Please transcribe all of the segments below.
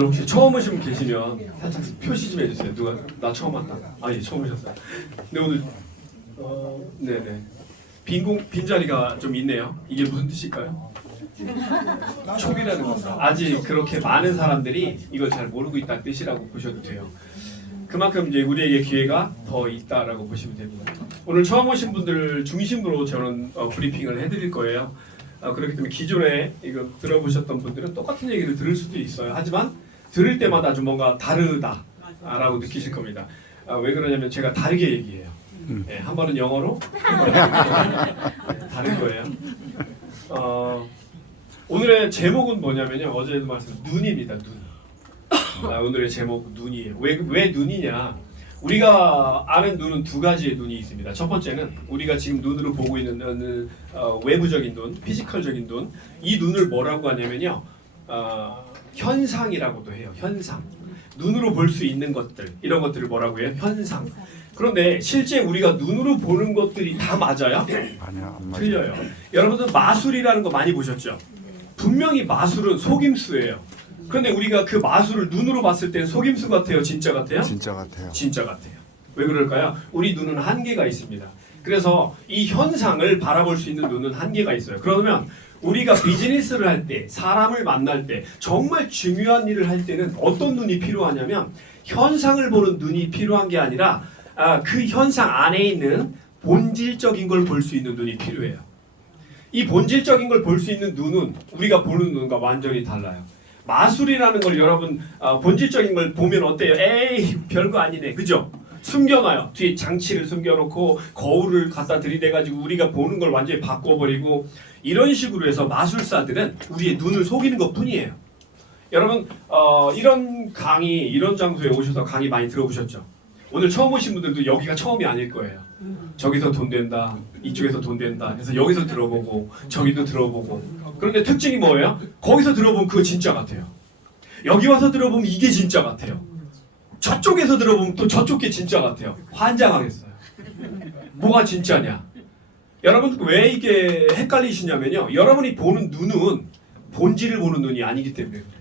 혹시 처음 오신 분 계시면 살짝 표시 좀 해주세요. 누가 나 처음 왔다. 아 예, 처음 오셨어요. 근데 오늘 네네 빈 자리가 좀 있네요. 이게 무슨 뜻일까요? 촉이라는 겁니다. 아직 그렇게 많은 사람들이 이걸 잘 모르고 있다는 뜻이라고 보셔도 돼요. 그만큼 이제 우리에게 기회가 더 있다라고 보시면 됩니다. 오늘 처음 오신 분들 중심으로 저는 브리핑을 해드릴 거예요. 그렇기 때문에 기존에 이거 들어보셨던 분들은 똑같은 얘기를 들을 수도 있어요. 하지만 들을 때마다 좀 뭔가 다르다라고 느끼실 겁니다. 왜 그러냐면 제가 다르게 얘기해요. 네, 한 번은 영어로, 한 번은 다른 거예요. 오늘의 제목은 뭐냐면요. 어제도 말씀 눈입니다. 눈. 오늘의 제목 눈이에요. 왜 눈이냐? 우리가 아는 눈은 두 가지의 눈이 있습니다. 첫 번째는 우리가 지금 눈으로 보고 있는 눈은 외부적인 눈, 피지컬적인 눈. 이 눈을 뭐라고 하냐면요. 현상이라고도 해요. 현상. 눈으로 볼 수 있는 것들, 이런 것들을 뭐라고 해요? 현상. 그런데 실제 우리가 눈으로 보는 것들이 다 맞아요? 아니요, 안 맞아요. 틀려요. 여러분들 마술이라는 거 많이 보셨죠? 분명히 마술은 속임수예요. 그런데 우리가 그 마술을 눈으로 봤을 때는 속임수 같아요? 진짜 같아요? 진짜 같아요. 진짜 같아요. 왜 그럴까요? 우리 눈은 한계가 있습니다. 그래서 이 현상을 바라볼 수 있는 눈은 한계가 있어요. 그러면 우리가 비즈니스를 할 때, 사람을 만날 때, 정말 중요한 일을 할 때는 어떤 눈이 필요하냐면 현상을 보는 눈이 필요한 게 아니라 그 현상 안에 있는 본질적인 걸 볼 수 있는 눈이 필요해요. 이 본질적인 걸 볼 수 있는 눈은 우리가 보는 눈과 완전히 달라요. 마술이라는 걸 여러분 본질적인 걸 보면 어때요? 에이 별거 아니네, 그죠? 숨겨놔요. 뒤에 장치를 숨겨놓고 거울을 갖다 들이대가지고 우리가 보는 걸 완전히 바꿔버리고 이런 식으로 해서 마술사들은 우리의 눈을 속이는 것뿐이에요. 여러분 이런 강의, 이런 장소에 오셔서 강의 많이 들어보셨죠? 오늘 처음 오신 분들도 여기가 처음이 아닐 거예요. 저기서 돈 된다, 이쪽에서 돈 된다 해서 여기서 들어보고 저기도 들어보고. 그런데 특징이 뭐예요? 거기서 들어보면 그거 진짜 같아요. 여기 와서 들어보면 이게 진짜 같아요. 저쪽에서 들어보면 또 저쪽 게 진짜 같아요. 환장하겠어요. 뭐가 진짜냐? 여러분 왜 이게 헷갈리시냐면요. 여러분이 보는 눈은 본질을 보는 눈이 아니기 때문에 그래요.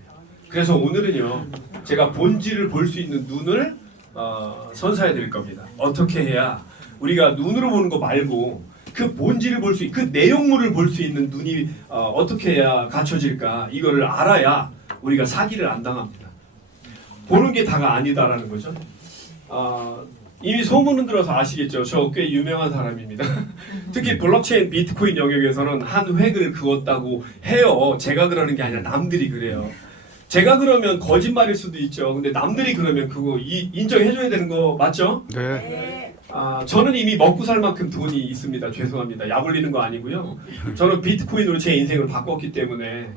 그래서 오늘은요. 제가 본질을 볼 수 있는 눈을 선사해 드릴 겁니다. 어떻게 해야 우리가 눈으로 보는 거 말고 그 본질을 볼 수, 그 내용물을 볼 수 있는 눈이 어떻게 해야 갖춰질까? 이거를 알아야 우리가 사기를 안 당합니다. 보는 게 다가 아니다라는 거죠. 이미 소문은 들어서 아시겠죠? 저 꽤 유명한 사람입니다. 특히 블록체인 비트코인 영역에서는 한 획을 그었다고 해요. 제가 그러는 게 아니라 남들이 그래요. 제가 그러면 거짓말일 수도 있죠. 근데 남들이 그러면 그거 인정해줘야 되는 거 맞죠? 네. 저는 이미 먹고 살 만큼 돈이 있습니다. 죄송합니다. 약 올리는 거 아니고요. 저는 비트코인으로 제 인생을 바꿨기 때문에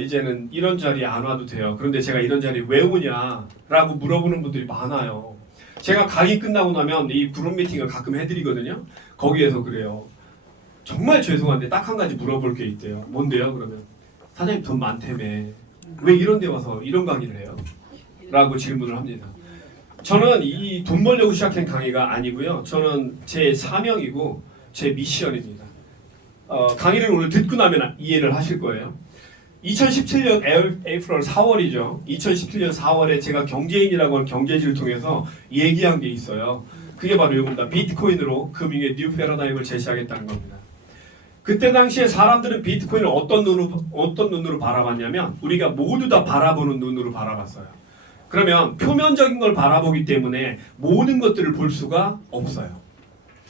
이제는 이런 자리에 안 와도 돼요. 그런데 제가 이런 자리에 왜 오냐라고 물어보는 분들이 많아요. 제가 강의 끝나고 나면 이 그룹 미팅을 가끔 해드리거든요. 거기에서 그래요. 정말 죄송한데 딱 한 가지 물어볼 게 있대요. 뭔데요? 그러면 사장님 돈 많다며 왜 이런 데 와서 이런 강의를 해요? 라고 질문을 합니다. 저는 이 돈 벌려고 시작한 강의가 아니고요. 저는 제 사명이고 제 미션입니다. 강의를 오늘 듣고 나면 이해를 하실 거예요. 2017년 에이프럴 4월이죠. 2017년 4월에 제가 경제인이라고 하는 경제지를 통해서 얘기한 게 있어요. 그게 바로 이겁니다. 비트코인으로 금융의 뉴 패러다임을 제시하겠다는 겁니다. 그때 당시에 사람들은 비트코인을 어떤 눈으로 바라봤냐면 우리가 모두 다 바라보는 눈으로 바라봤어요. 그러면 표면적인 걸 바라보기 때문에 모든 것들을 볼 수가 없어요.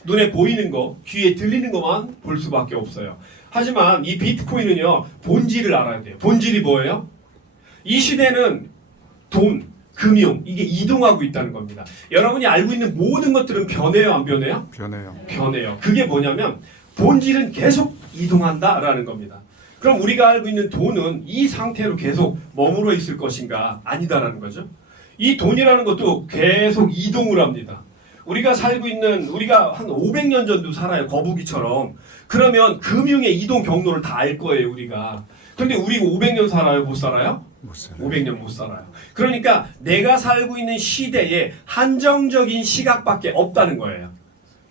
눈에 보이는 거, 귀에 들리는 것만 볼 수밖에 없어요. 하지만 이 비트코인은요, 본질을 알아야 돼요. 본질이 뭐예요? 이 시대는 돈, 금융, 이게 이동하고 있다는 겁니다. 여러분이 알고 있는 모든 것들은 변해요, 안 변해요? 변해요. 변해요. 그게 뭐냐면 본질은 계속 이동한다라는 겁니다. 그럼 우리가 알고 있는 돈은 이 상태로 계속 머물러 있을 것인가? 아니다라는 거죠. 이 돈이라는 것도 계속 이동을 합니다. 우리가 한 500년 전도 살아요. 거북이처럼. 그러면 금융의 이동 경로를 다 알 거예요, 우리가. 그런데 우리 500년 살아요? 못 살아요? 못 살아요. 500년 못 살아요. 그러니까 내가 살고 있는 시대에 한정적인 시각밖에 없다는 거예요.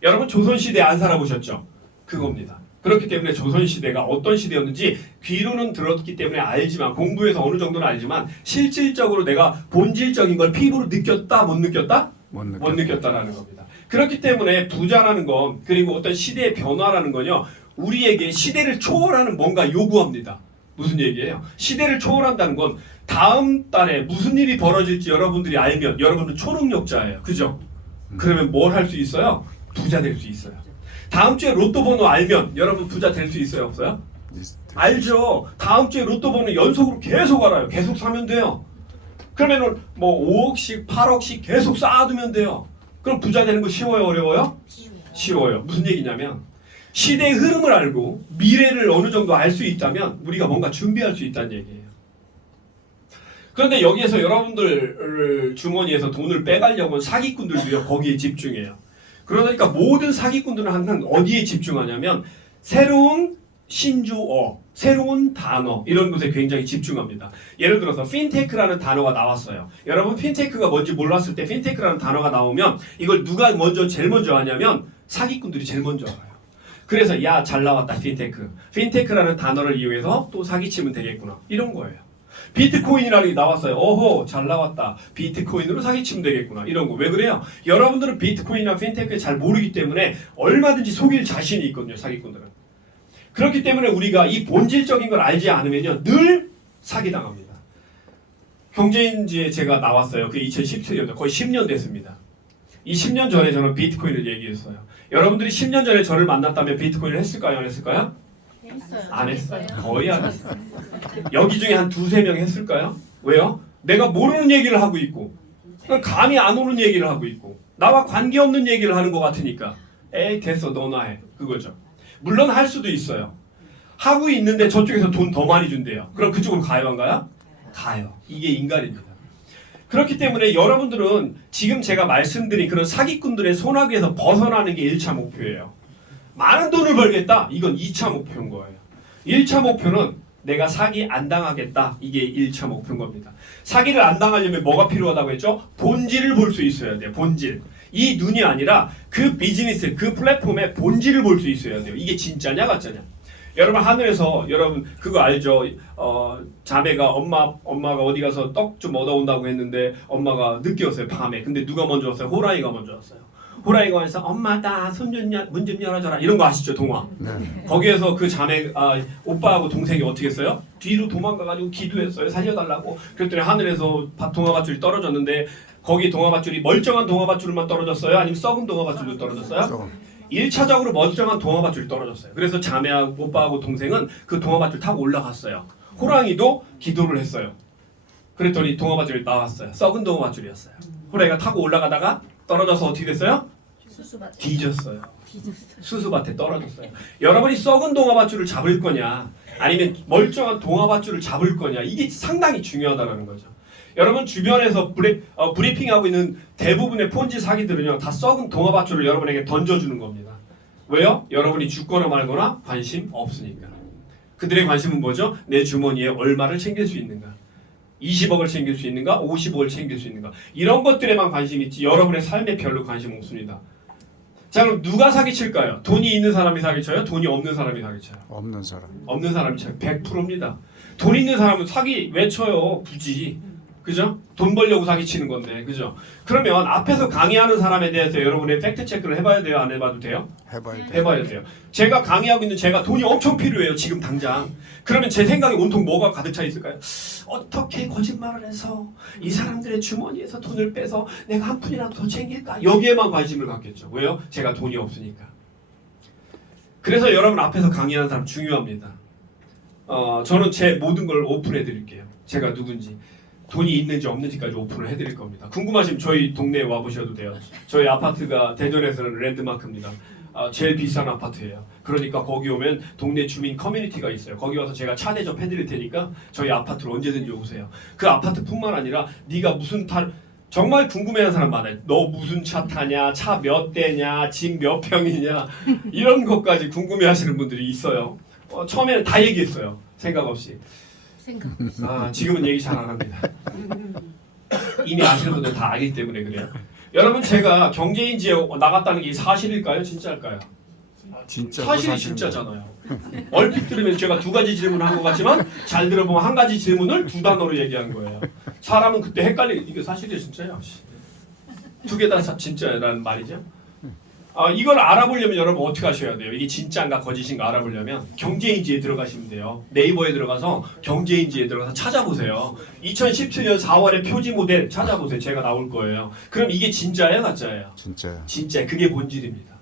여러분 조선시대 안 살아보셨죠? 그겁니다. 그렇기 때문에 조선시대가 어떤 시대였는지 귀로는 들었기 때문에 알지만 공부해서 어느 정도는 알지만 실질적으로 내가 본질적인 걸 피부로 느꼈다 못 느꼈다? 못 느꼈다라는 겁니다. 그렇기 때문에 부자라는 건 그리고 어떤 시대의 변화라는 건요 우리에게 시대를 초월하는 뭔가 요구합니다. 무슨 얘기예요? 시대를 초월한다는 건 다음 달에 무슨 일이 벌어질지 여러분들이 알면 여러분은 초능력자예요. 그죠? 그러면 뭘 할 수 있어요? 부자 될 수 있어요. 다음 주에 로또 번호 알면 여러분 부자 될 수 있어요? 없어요? 알죠. 다음 주에 로또 번호 연속으로 계속 알아요. 계속 사면 돼요. 그러면은 뭐 5억씩 8억씩 계속 쌓아두면 돼요. 그럼 부자 되는 거 쉬워요? 어려워요? 쉬워요. 무슨 얘기냐면 시대의 흐름을 알고 미래를 어느 정도 알 수 있다면 우리가 뭔가 준비할 수 있다는 얘기예요. 그런데 여기에서 여러분들 주머니에서 돈을 빼가려고 사기꾼들도요 거기에 집중해요. 그러니까 모든 사기꾼들은 항상 어디에 집중하냐면 새로운 신조어, 새로운 단어 이런 것에 굉장히 집중합니다. 예를 들어서 핀테크라는 단어가 나왔어요. 여러분 핀테크가 뭔지 몰랐을 때 핀테크라는 단어가 나오면 이걸 누가 제일 먼저 하냐면 사기꾼들이 제일 먼저 알아요. 그래서 야 잘 나왔다 핀테크. 핀테크라는 단어를 이용해서 또 사기치면 되겠구나 이런 거예요. 비트코인이라는 게 나왔어요. 오호 잘 나왔다. 비트코인으로 사기치면 되겠구나. 이런 거. 왜 그래요? 여러분들은 비트코인이나 핀테크를 잘 모르기 때문에 얼마든지 속일 자신이 있거든요. 사기꾼들은. 그렇기 때문에 우리가 이 본질적인 걸 알지 않으면요. 늘 사기당합니다. 경제인지에 제가 나왔어요. 그 2017년도 거의 10년 됐습니다. 이 10년 전에 저는 비트코인을 얘기했어요. 여러분들이 10년 전에 저를 만났다면 비트코인을 했을까요? 안 했을까요? 안 했어요. 거의 안 했어요. 여기 중에 한 두세 명 했을까요? 왜요? 내가 모르는 얘기를 하고 있고 감이 안 오는 얘기를 하고 있고 나와 관계없는 얘기를 하는 것 같으니까 에이 됐어 너나 해 그거죠. 물론 할 수도 있어요. 하고 있는데 저쪽에서 돈 더 많이 준대요. 그럼 그쪽으로 가요 안 가요? 가요. 이게 인간입니다. 그렇기 때문에 여러분들은 지금 제가 말씀드린 그런 사기꾼들의 손아귀에서 벗어나는 게 1차 목표예요. 많은 돈을 벌겠다. 이건 2차 목표인 거예요. 1차 목표는 내가 사기 안 당하겠다. 이게 1차 목표인 겁니다. 사기를 안 당하려면 뭐가 필요하다고 했죠? 본질을 볼 수 있어야 돼요. 본질. 이 눈이 아니라 그 비즈니스, 그 플랫폼의 본질을 볼 수 있어야 돼요. 이게 진짜냐 가짜냐. 여러분 하늘에서 여러분 그거 알죠? 자매가 엄마가 어디 가서 떡 좀 얻어온다고 했는데 엄마가 늦게 왔어요. 밤에. 근데 누가 먼저 왔어요? 호랑이가 먼저 왔어요. 호랑이가 와서 엄마 나 문 좀 열어줘라 이런 거 아시죠? 동화. 네. 거기에서 그 자매 오빠하고 동생이 어떻게 했어요? 뒤로 도망가가지고 기도했어요. 살려달라고. 그랬더니 하늘에서 동화밧줄이 떨어졌는데 거기 동화밧줄이 멀쩡한 동화밧줄만 떨어졌어요? 아니면 썩은 동화밧줄도 떨어졌어요? 1차적으로 멀쩡한 동화밧줄이 떨어졌어요. 그래서 자매하고 오빠하고 동생은 그 동화밧줄 타고 올라갔어요. 호랑이도 기도를 했어요. 그랬더니 동화밧줄이 나왔어요. 썩은 동화밧줄이었어요. 호랑이가 타고 올라가다가 떨어져서 어떻게 됐어요? 뒤졌어요. 수수밭에 떨어졌어요. 여러분이 썩은 동화밧줄을 잡을 거냐 아니면 멀쩡한 동화밧줄을 잡을 거냐 이게 상당히 중요하다는 거죠. 여러분 주변에서 브리핑하고 있는 대부분의 폰지 사기들은요 다 썩은 동화밧줄을 여러분에게 던져주는 겁니다. 왜요? 여러분이 죽거나 말거나 관심 없으니까. 그들의 관심은 뭐죠? 내 주머니에 얼마를 챙길 수 있는가, 20억을 챙길 수 있는가, 50억을 챙길 수 있는가 이런 것들에만 관심이 있지 여러분의 삶에 별로 관심 없습니다. 자 그럼 누가 사기칠까요? 돈이 있는 사람이 사기쳐요? 돈이 없는 사람이 사기쳐요? 없는 사람이 쳐요. 100%입니다. 돈 있는 사람은 사기 왜 쳐요? 굳이. 그죠? 돈 벌려고 사기치는 건데, 그죠? 그러면 앞에서 강의하는 사람에 대해서 여러분의 팩트 체크를 해봐야 돼요, 안 해봐도 돼요? 해봐야 돼요. 제가 강의하고 있는 제가 돈이 엄청 필요해요, 지금 당장. 그러면 제 생각에 온통 뭐가 가득 차 있을까요? 어떻게 거짓말을 해서 이 사람들의 주머니에서 돈을 빼서 내가 한 푼이라도 더 챙길까? 여기에만 관심을 갖겠죠. 왜요? 제가 돈이 없으니까. 그래서 여러분 앞에서 강의하는 사람 중요합니다. 저는 제 모든 걸 오픈해 드릴게요. 제가 누군지. 돈이 있는지 없는지까지 오픈을 해드릴 겁니다. 궁금하시면 저희 동네에 와보셔도 돼요. 저희 아파트가 대전에서는 랜드마크입니다. 제일 비싼 아파트예요. 그러니까 거기 오면 동네 주민 커뮤니티가 있어요. 거기 와서 제가 차 대접 해드릴 테니까 저희 아파트로 언제든지 오세요. 그 아파트뿐만 아니라 네가 무슨 정말 궁금해하는 사람 많아요. 너 무슨 차 타냐, 차 몇 대냐, 집 몇 평이냐 이런 것까지 궁금해하시는 분들이 있어요. 처음에는 다 얘기했어요. 생각 없이. 지금은 얘기 잘 안 합니다. 이미 아시는 분들 다 알기 때문에 그래요. 여러분 제가 경제인지에 나갔다는 게 사실일까요? 진짜일까요? 사실이 진짜잖아요. 얼핏 들으면 제가 두 가지 질문을 한 것 같지만 잘 들어보면 한 가지 질문을 두 단어로 얘기한 거예요. 사람은 그때 이게 사실이에요, 진짜요? 두 개 다 진짜라는 말이죠. 이걸 알아보려면 여러분 어떻게 하셔야 돼요? 이게 진짜인가 거짓인가 알아보려면 경제인지에 들어가시면 돼요. 네이버에 들어가서 경제인지에 들어가서 찾아보세요. 2017년 4월에 표지 모델 찾아보세요. 제가 나올 거예요. 그럼 이게 진짜예요, 가짜예요? 진짜요. 진짜 그게 본질입니다.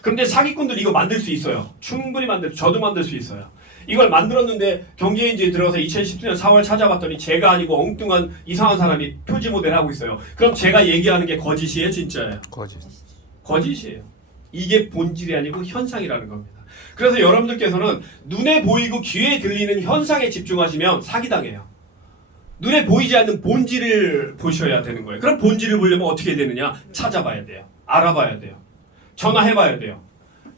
그런데 사기꾼들 이거 만들 수 있어요. 충분히 저도 만들 수 있어요. 이걸 만들었는데 경제인지에 들어가서 2017년 4월 찾아봤더니 제가 아니고 엉뚱한 이상한 사람이 표지 모델 하고 있어요. 그럼 제가 얘기하는 게 거짓이에요, 진짜예요? 거짓. 거짓이에요. 이게 본질이 아니고 현상이라는 겁니다. 그래서 여러분들께서는 눈에 보이고 귀에 들리는 현상에 집중하시면 사기당해요. 눈에 보이지 않는 본질을 보셔야 되는 거예요. 그럼 본질을 보려면 어떻게 되느냐? 찾아봐야 돼요. 알아봐야 돼요. 전화해봐야 돼요.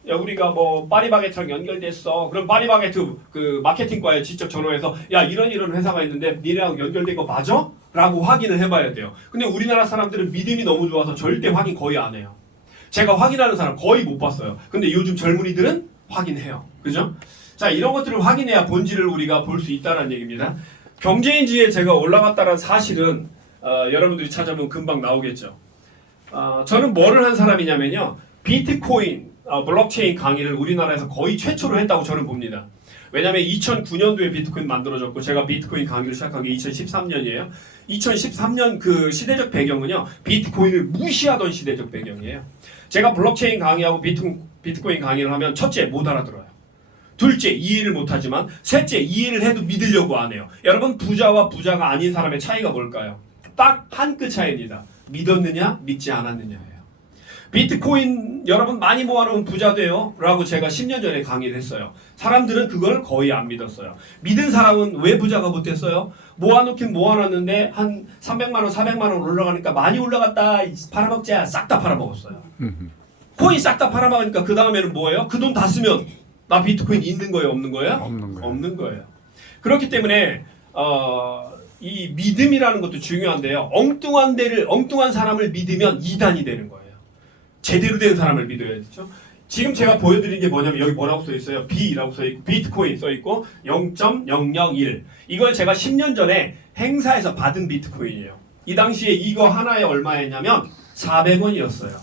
야, 우리가 뭐 파리바게트랑 연결됐어. 그럼 파리바게트 그 마케팅과에 직접 전화해서 야, 이런 회사가 있는데 니네랑 연결된 거 맞아? 라고 확인을 해봐야 돼요. 근데 우리나라 사람들은 믿음이 너무 좋아서 절대 확인 거의 안 해요. 제가 확인하는 사람 거의 못 봤어요. 근데 요즘 젊은이들은 확인해요. 그죠? 자, 이런 것들을 확인해야 본질을 우리가 볼 수 있다는 얘기입니다. 경제인지에 제가 올라갔다는 사실은 여러분들이 찾아보면 금방 나오겠죠. 저는 뭐를 한 사람이냐면요. 비트코인, 블록체인 강의를 우리나라에서 거의 최초로 했다고 저는 봅니다. 왜냐하면 2009년도에 비트코인 만들어졌고 제가 비트코인 강의를 시작한 게 2013년이에요. 2013년 그 시대적 배경은요. 비트코인을 무시하던 시대적 배경이에요. 제가 블록체인 강의하고 비트코인 강의를 하면 첫째 못 알아들어요. 둘째 이해를 못하지만 셋째 이해를 해도 믿으려고 안 해요. 여러분 부자와 부자가 아닌 사람의 차이가 뭘까요? 딱 한 끗 차이입니다. 믿었느냐 믿지 않았느냐예요. 비트코인 여러분 많이 모아놓으면 부자 돼요 라고 제가 10년 전에 강의를 했어요. 사람들은 그걸 거의 안 믿었어요. 믿은 사람은 왜 부자가 못했어요? 모아놓긴 모아놨는데 한 300만원 400만원 올라가니까 많이 올라갔다 팔아먹자 싹 다 팔아먹었어요. 코인 싹 다 팔아먹으니까 그 다음에는 뭐예요? 그 돈 다 쓰면 나 비트코인 있는 거예요 없는 거예요? 없는 거예요. 그렇기 때문에 이 믿음이라는 것도 중요한데요. 엉뚱한 사람을 믿으면 이단이 되는 거예요. 제대로 된 사람을 믿어야죠. 지금 제가 보여드린 게 뭐냐면 여기 뭐라고 써 있어요? B라고 써 있고 비트코인 써 있고 0.001 이걸 제가 10년 전에 행사에서 받은 비트코인이에요. 이 당시에 이거 하나에 얼마였냐면 400원이었어요.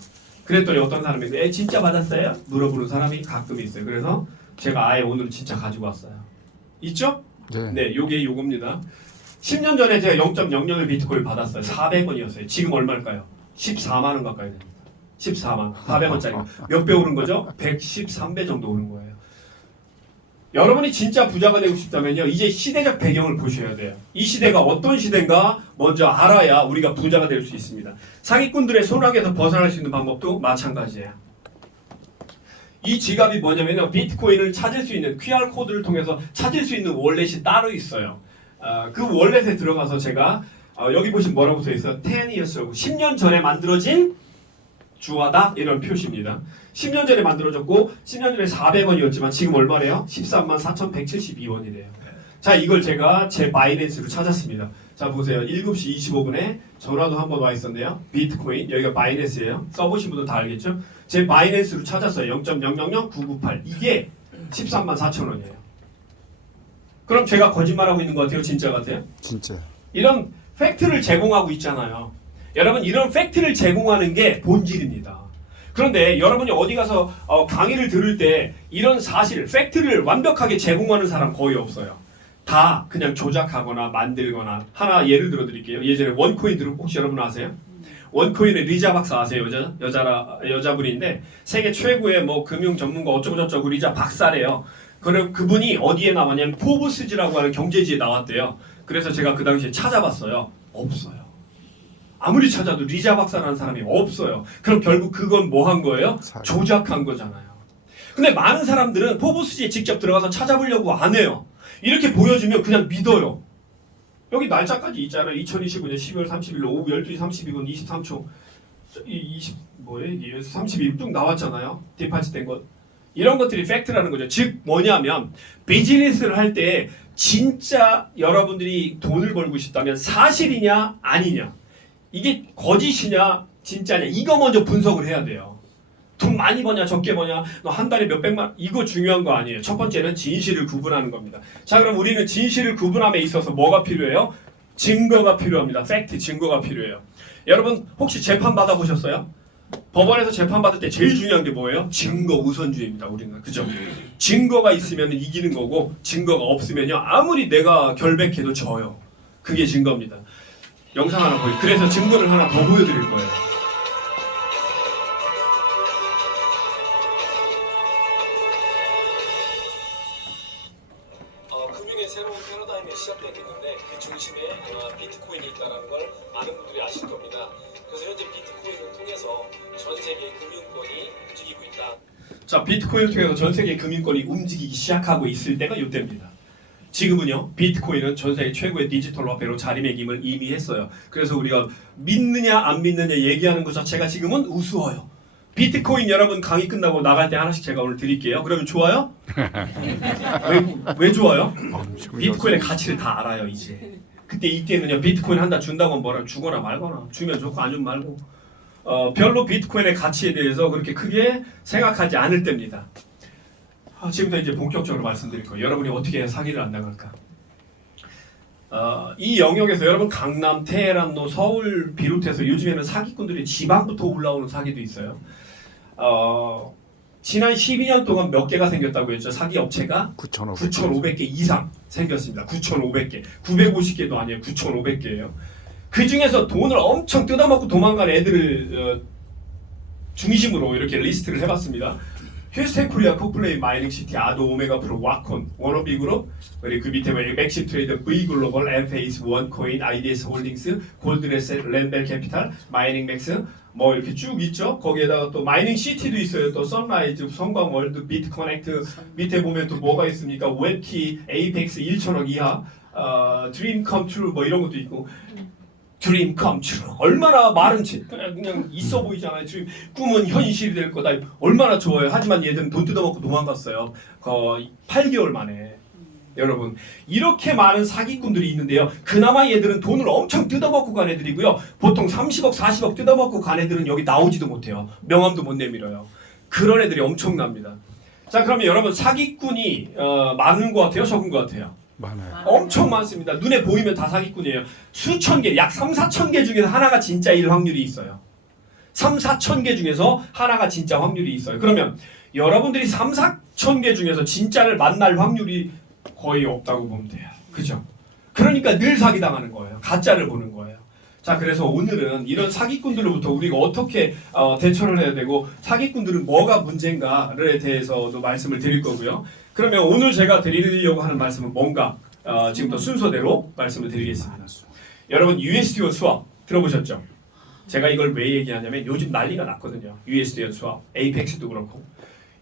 그랬더니 어떤 사람이 진짜 받았어요? 물어보는 사람이 가끔 있어요. 그래서 제가 아예 오늘 진짜 가지고 왔어요. 있죠? 네, 요게 요겁니다. 10년 전에 제가 0.00을 비트코인 받았어요. 400원이었어요. 지금 얼마일까요? 14만 원 가까이 됩니다. 14만 400원짜리 몇 배 오른 거죠? 113배 정도 오른 거예요. 여러분이 진짜 부자가 되고 싶다면요. 이제 시대적 배경을 보셔야 돼요. 이 시대가 어떤 시대인가 먼저 알아야 우리가 부자가 될 수 있습니다. 사기꾼들의 손아귀에서 벗어날 수 있는 방법도 마찬가지예요. 이 지갑이 뭐냐면요. 비트코인을 찾을 수 있는 QR코드를 통해서 찾을 수 있는 월렛이 따로 있어요. 그 월렛에 들어가서 제가 여기 보시면 뭐라고 써 있어요? 10 years라고 10년 전에 만들어진 주화다 이런 표시입니다. 10년 전에 만들어졌고 10년 전에 400원이었지만 지금 얼마래요? 13만 4,172원이래요. 자, 이걸 제가 제 바이낸스로 찾았습니다. 자, 보세요. 7시 25분에 전화도 한번 와 있었네요. 비트코인 여기가 바이낸스예요. 써보신 분들 다 알겠죠? 제 바이낸스로 찾았어요. 0.000998 이게 13만 4,000원이에요. 그럼 제가 거짓말하고 있는 것 같아요? 진짜 같아요? 진짜. 이런 팩트를 제공하고 있잖아요. 여러분 이런 팩트를 제공하는 게 본질입니다. 그런데 여러분이 어디 가서 강의를 들을 때 이런 사실, 팩트를 완벽하게 제공하는 사람 거의 없어요. 다 그냥 조작하거나 만들거나. 하나 예를 들어 드릴게요. 예전에 원코인 들은 혹시 여러분 아세요? 원코인의 리자 박사 아세요? 여자분인데 세계 최고의 뭐 금융 전문가 어쩌고저쩌고 리자 박사래요. 그럼 그분이 어디에 나왔냐면 포브스지라고 하는 경제지에 나왔대요. 그래서 제가 그 당시에 찾아봤어요. 없어요. 아무리 찾아도 리자 박사라는 사람이 없어요. 그럼 결국 그건 뭐 한 거예요? 조작한 거잖아요. 근데 많은 사람들은 포브스지에 직접 들어가서 찾아보려고 안 해요. 이렇게 보여주면 그냥 믿어요. 여기 날짜까지 있잖아요. 2025년 12월 30일 오후 12시 32분 23초 32분 쭉 나왔잖아요. 디파짓 된 것. 이런 것들이 팩트라는 거죠. 즉 뭐냐면 비즈니스를 할 때 진짜 여러분들이 돈을 벌고 싶다면 사실이냐 아니냐, 이게 거짓이냐 진짜냐, 이거 먼저 분석을 해야 돼요. 돈 많이 버냐 적게 버냐 너 한 달에 몇백만 이거 중요한 거 아니에요. 첫 번째는 진실을 구분하는 겁니다. 자 그럼 우리는 진실을 구분함에 있어서 뭐가 필요해요? 증거가 필요합니다. 팩트 증거가 필요해요. 여러분 혹시 재판 받아보셨어요? 법원에서 재판 받을 때 제일 중요한 게 뭐예요? 증거 우선주의입니다. 우리는 그죠? 증거가 있으면 이기는 거고 증거가 없으면요 아무리 내가 결백해도 져요. 그게 증거입니다. 영상 하나 보여. 그래서 증거를 하나 더 보여드릴 거예요. 금융의 새로운 패러다임이 시작되고 있는데 그 중심에 비트코인이 있다는 걸 많은 분들이 아실 겁니다. 그래서 현재 비트코인을 통해서 전 세계 금융권이 움직이고 있다. 자, 비트코인을 통해서 전 세계 금융권이 움직이기 시작하고 있을 때가 이때입니다. 지금은요, 비트코인은 전 세계 최고의 디지털 화폐로 자리매김을 이미 했어요. 그래서 우리가 믿느냐 안 믿느냐 얘기하는 것 자체가 지금은 우스워요. 비트코인 여러분 강의 끝나고 나갈 때 하나씩 제가 오늘 드릴게요. 그러면 좋아요? 왜 좋아요? 비트코인의 가치를 다 알아요 이제. 그때 이때는요 비트코인 한다 준다고 하면 뭐라 주거나 말거나 주면 좋고 안 주면 말고 별로 비트코인의 가치에 대해서 그렇게 크게 생각하지 않을 때입니다. 지금부터 이제 본격적으로 말씀드릴 거예요. 여러분이 어떻게 해야 사기를 안 당할까? 이 영역에서 여러분 강남, 테헤란로, 서울 비롯해서 요즘에는 사기꾼들이 지방부터 올라오는 사기도 있어요. 지난 12년 동안 몇 개가 생겼다고 했죠? 사기 업체가 9,500개 이상 생겼습니다. 9,500개. 950개도 아니에요. 9,500개예요. 그 중에서 돈을 엄청 뜯어먹고 도망간 애들을 중심으로 이렇게 리스트를 해봤습니다. 휴스텐 코리아, 코플레이, 마이닝 시티, 아도, 오메가 프로, 와콘, 워너비 그룹, 그리고 그 밑에 맥시 트레이더, V 글로벌, 엠페이스, 원코인, IDS 홀딩스, 골드레셋, 랜벨 캐피탈, 마이닝 맥스 뭐 이렇게 쭉 있죠. 거기에다가 또 마이닝 시티도 있어요. 또 선라이즈, 성광 월드, 비트 커넥트 밑에 보면 또 뭐가 있습니까? 웹키, 에이펙스 1천억 이하, 드림 컴 트루 뭐 이런 것도 있고. 드림 컴 트루 얼마나 말은 그냥 있어 보이잖아요. 드림 꿈은 현실이 될 거다. 얼마나 좋아요. 하지만 얘들은 돈 뜯어먹고 도망갔어요. 8개월 만에. 여러분 이렇게 많은 사기꾼들이 있는데요. 그나마 얘들은 돈을 엄청 뜯어먹고 간 애들이고요. 보통 30억 40억 뜯어먹고 간 애들은 여기 나오지도 못해요. 명함도 못 내밀어요. 그런 애들이 엄청납니다. 자 그러면 여러분 사기꾼이 많은 것 같아요? 적은 것 같아요? 많아요. 엄청 많습니다. 눈에 보이면 다 사기꾼이에요. 수천 개, 약 3, 4천 개 중에서 하나가 진짜일 확률이 있어요. 3, 4천 개 중에서 하나가 진짜 확률이 있어요. 그러면 여러분들이 3, 4천 개 중에서 진짜를 만날 확률이 거의 없다고 보면 돼요. 그죠? 그러니까 늘 사기당하는 거예요. 가짜를 보는 거예요. 자, 그래서 오늘은 이런 사기꾼들로부터 우리가 어떻게 대처를 해야 되고 사기꾼들은 뭐가 문제인가에 대해서도 말씀을 드릴 거고요. 그러면 오늘 제가 드리려고 하는 말씀은 뭔가 지금부터 순서대로 말씀을 드리겠습니다. 여러분 USD원 수업 들어보셨죠? 제가 이걸 왜 얘기하냐면 요즘 난리가 났거든요. USD원 수업, 에이펙스도 그렇고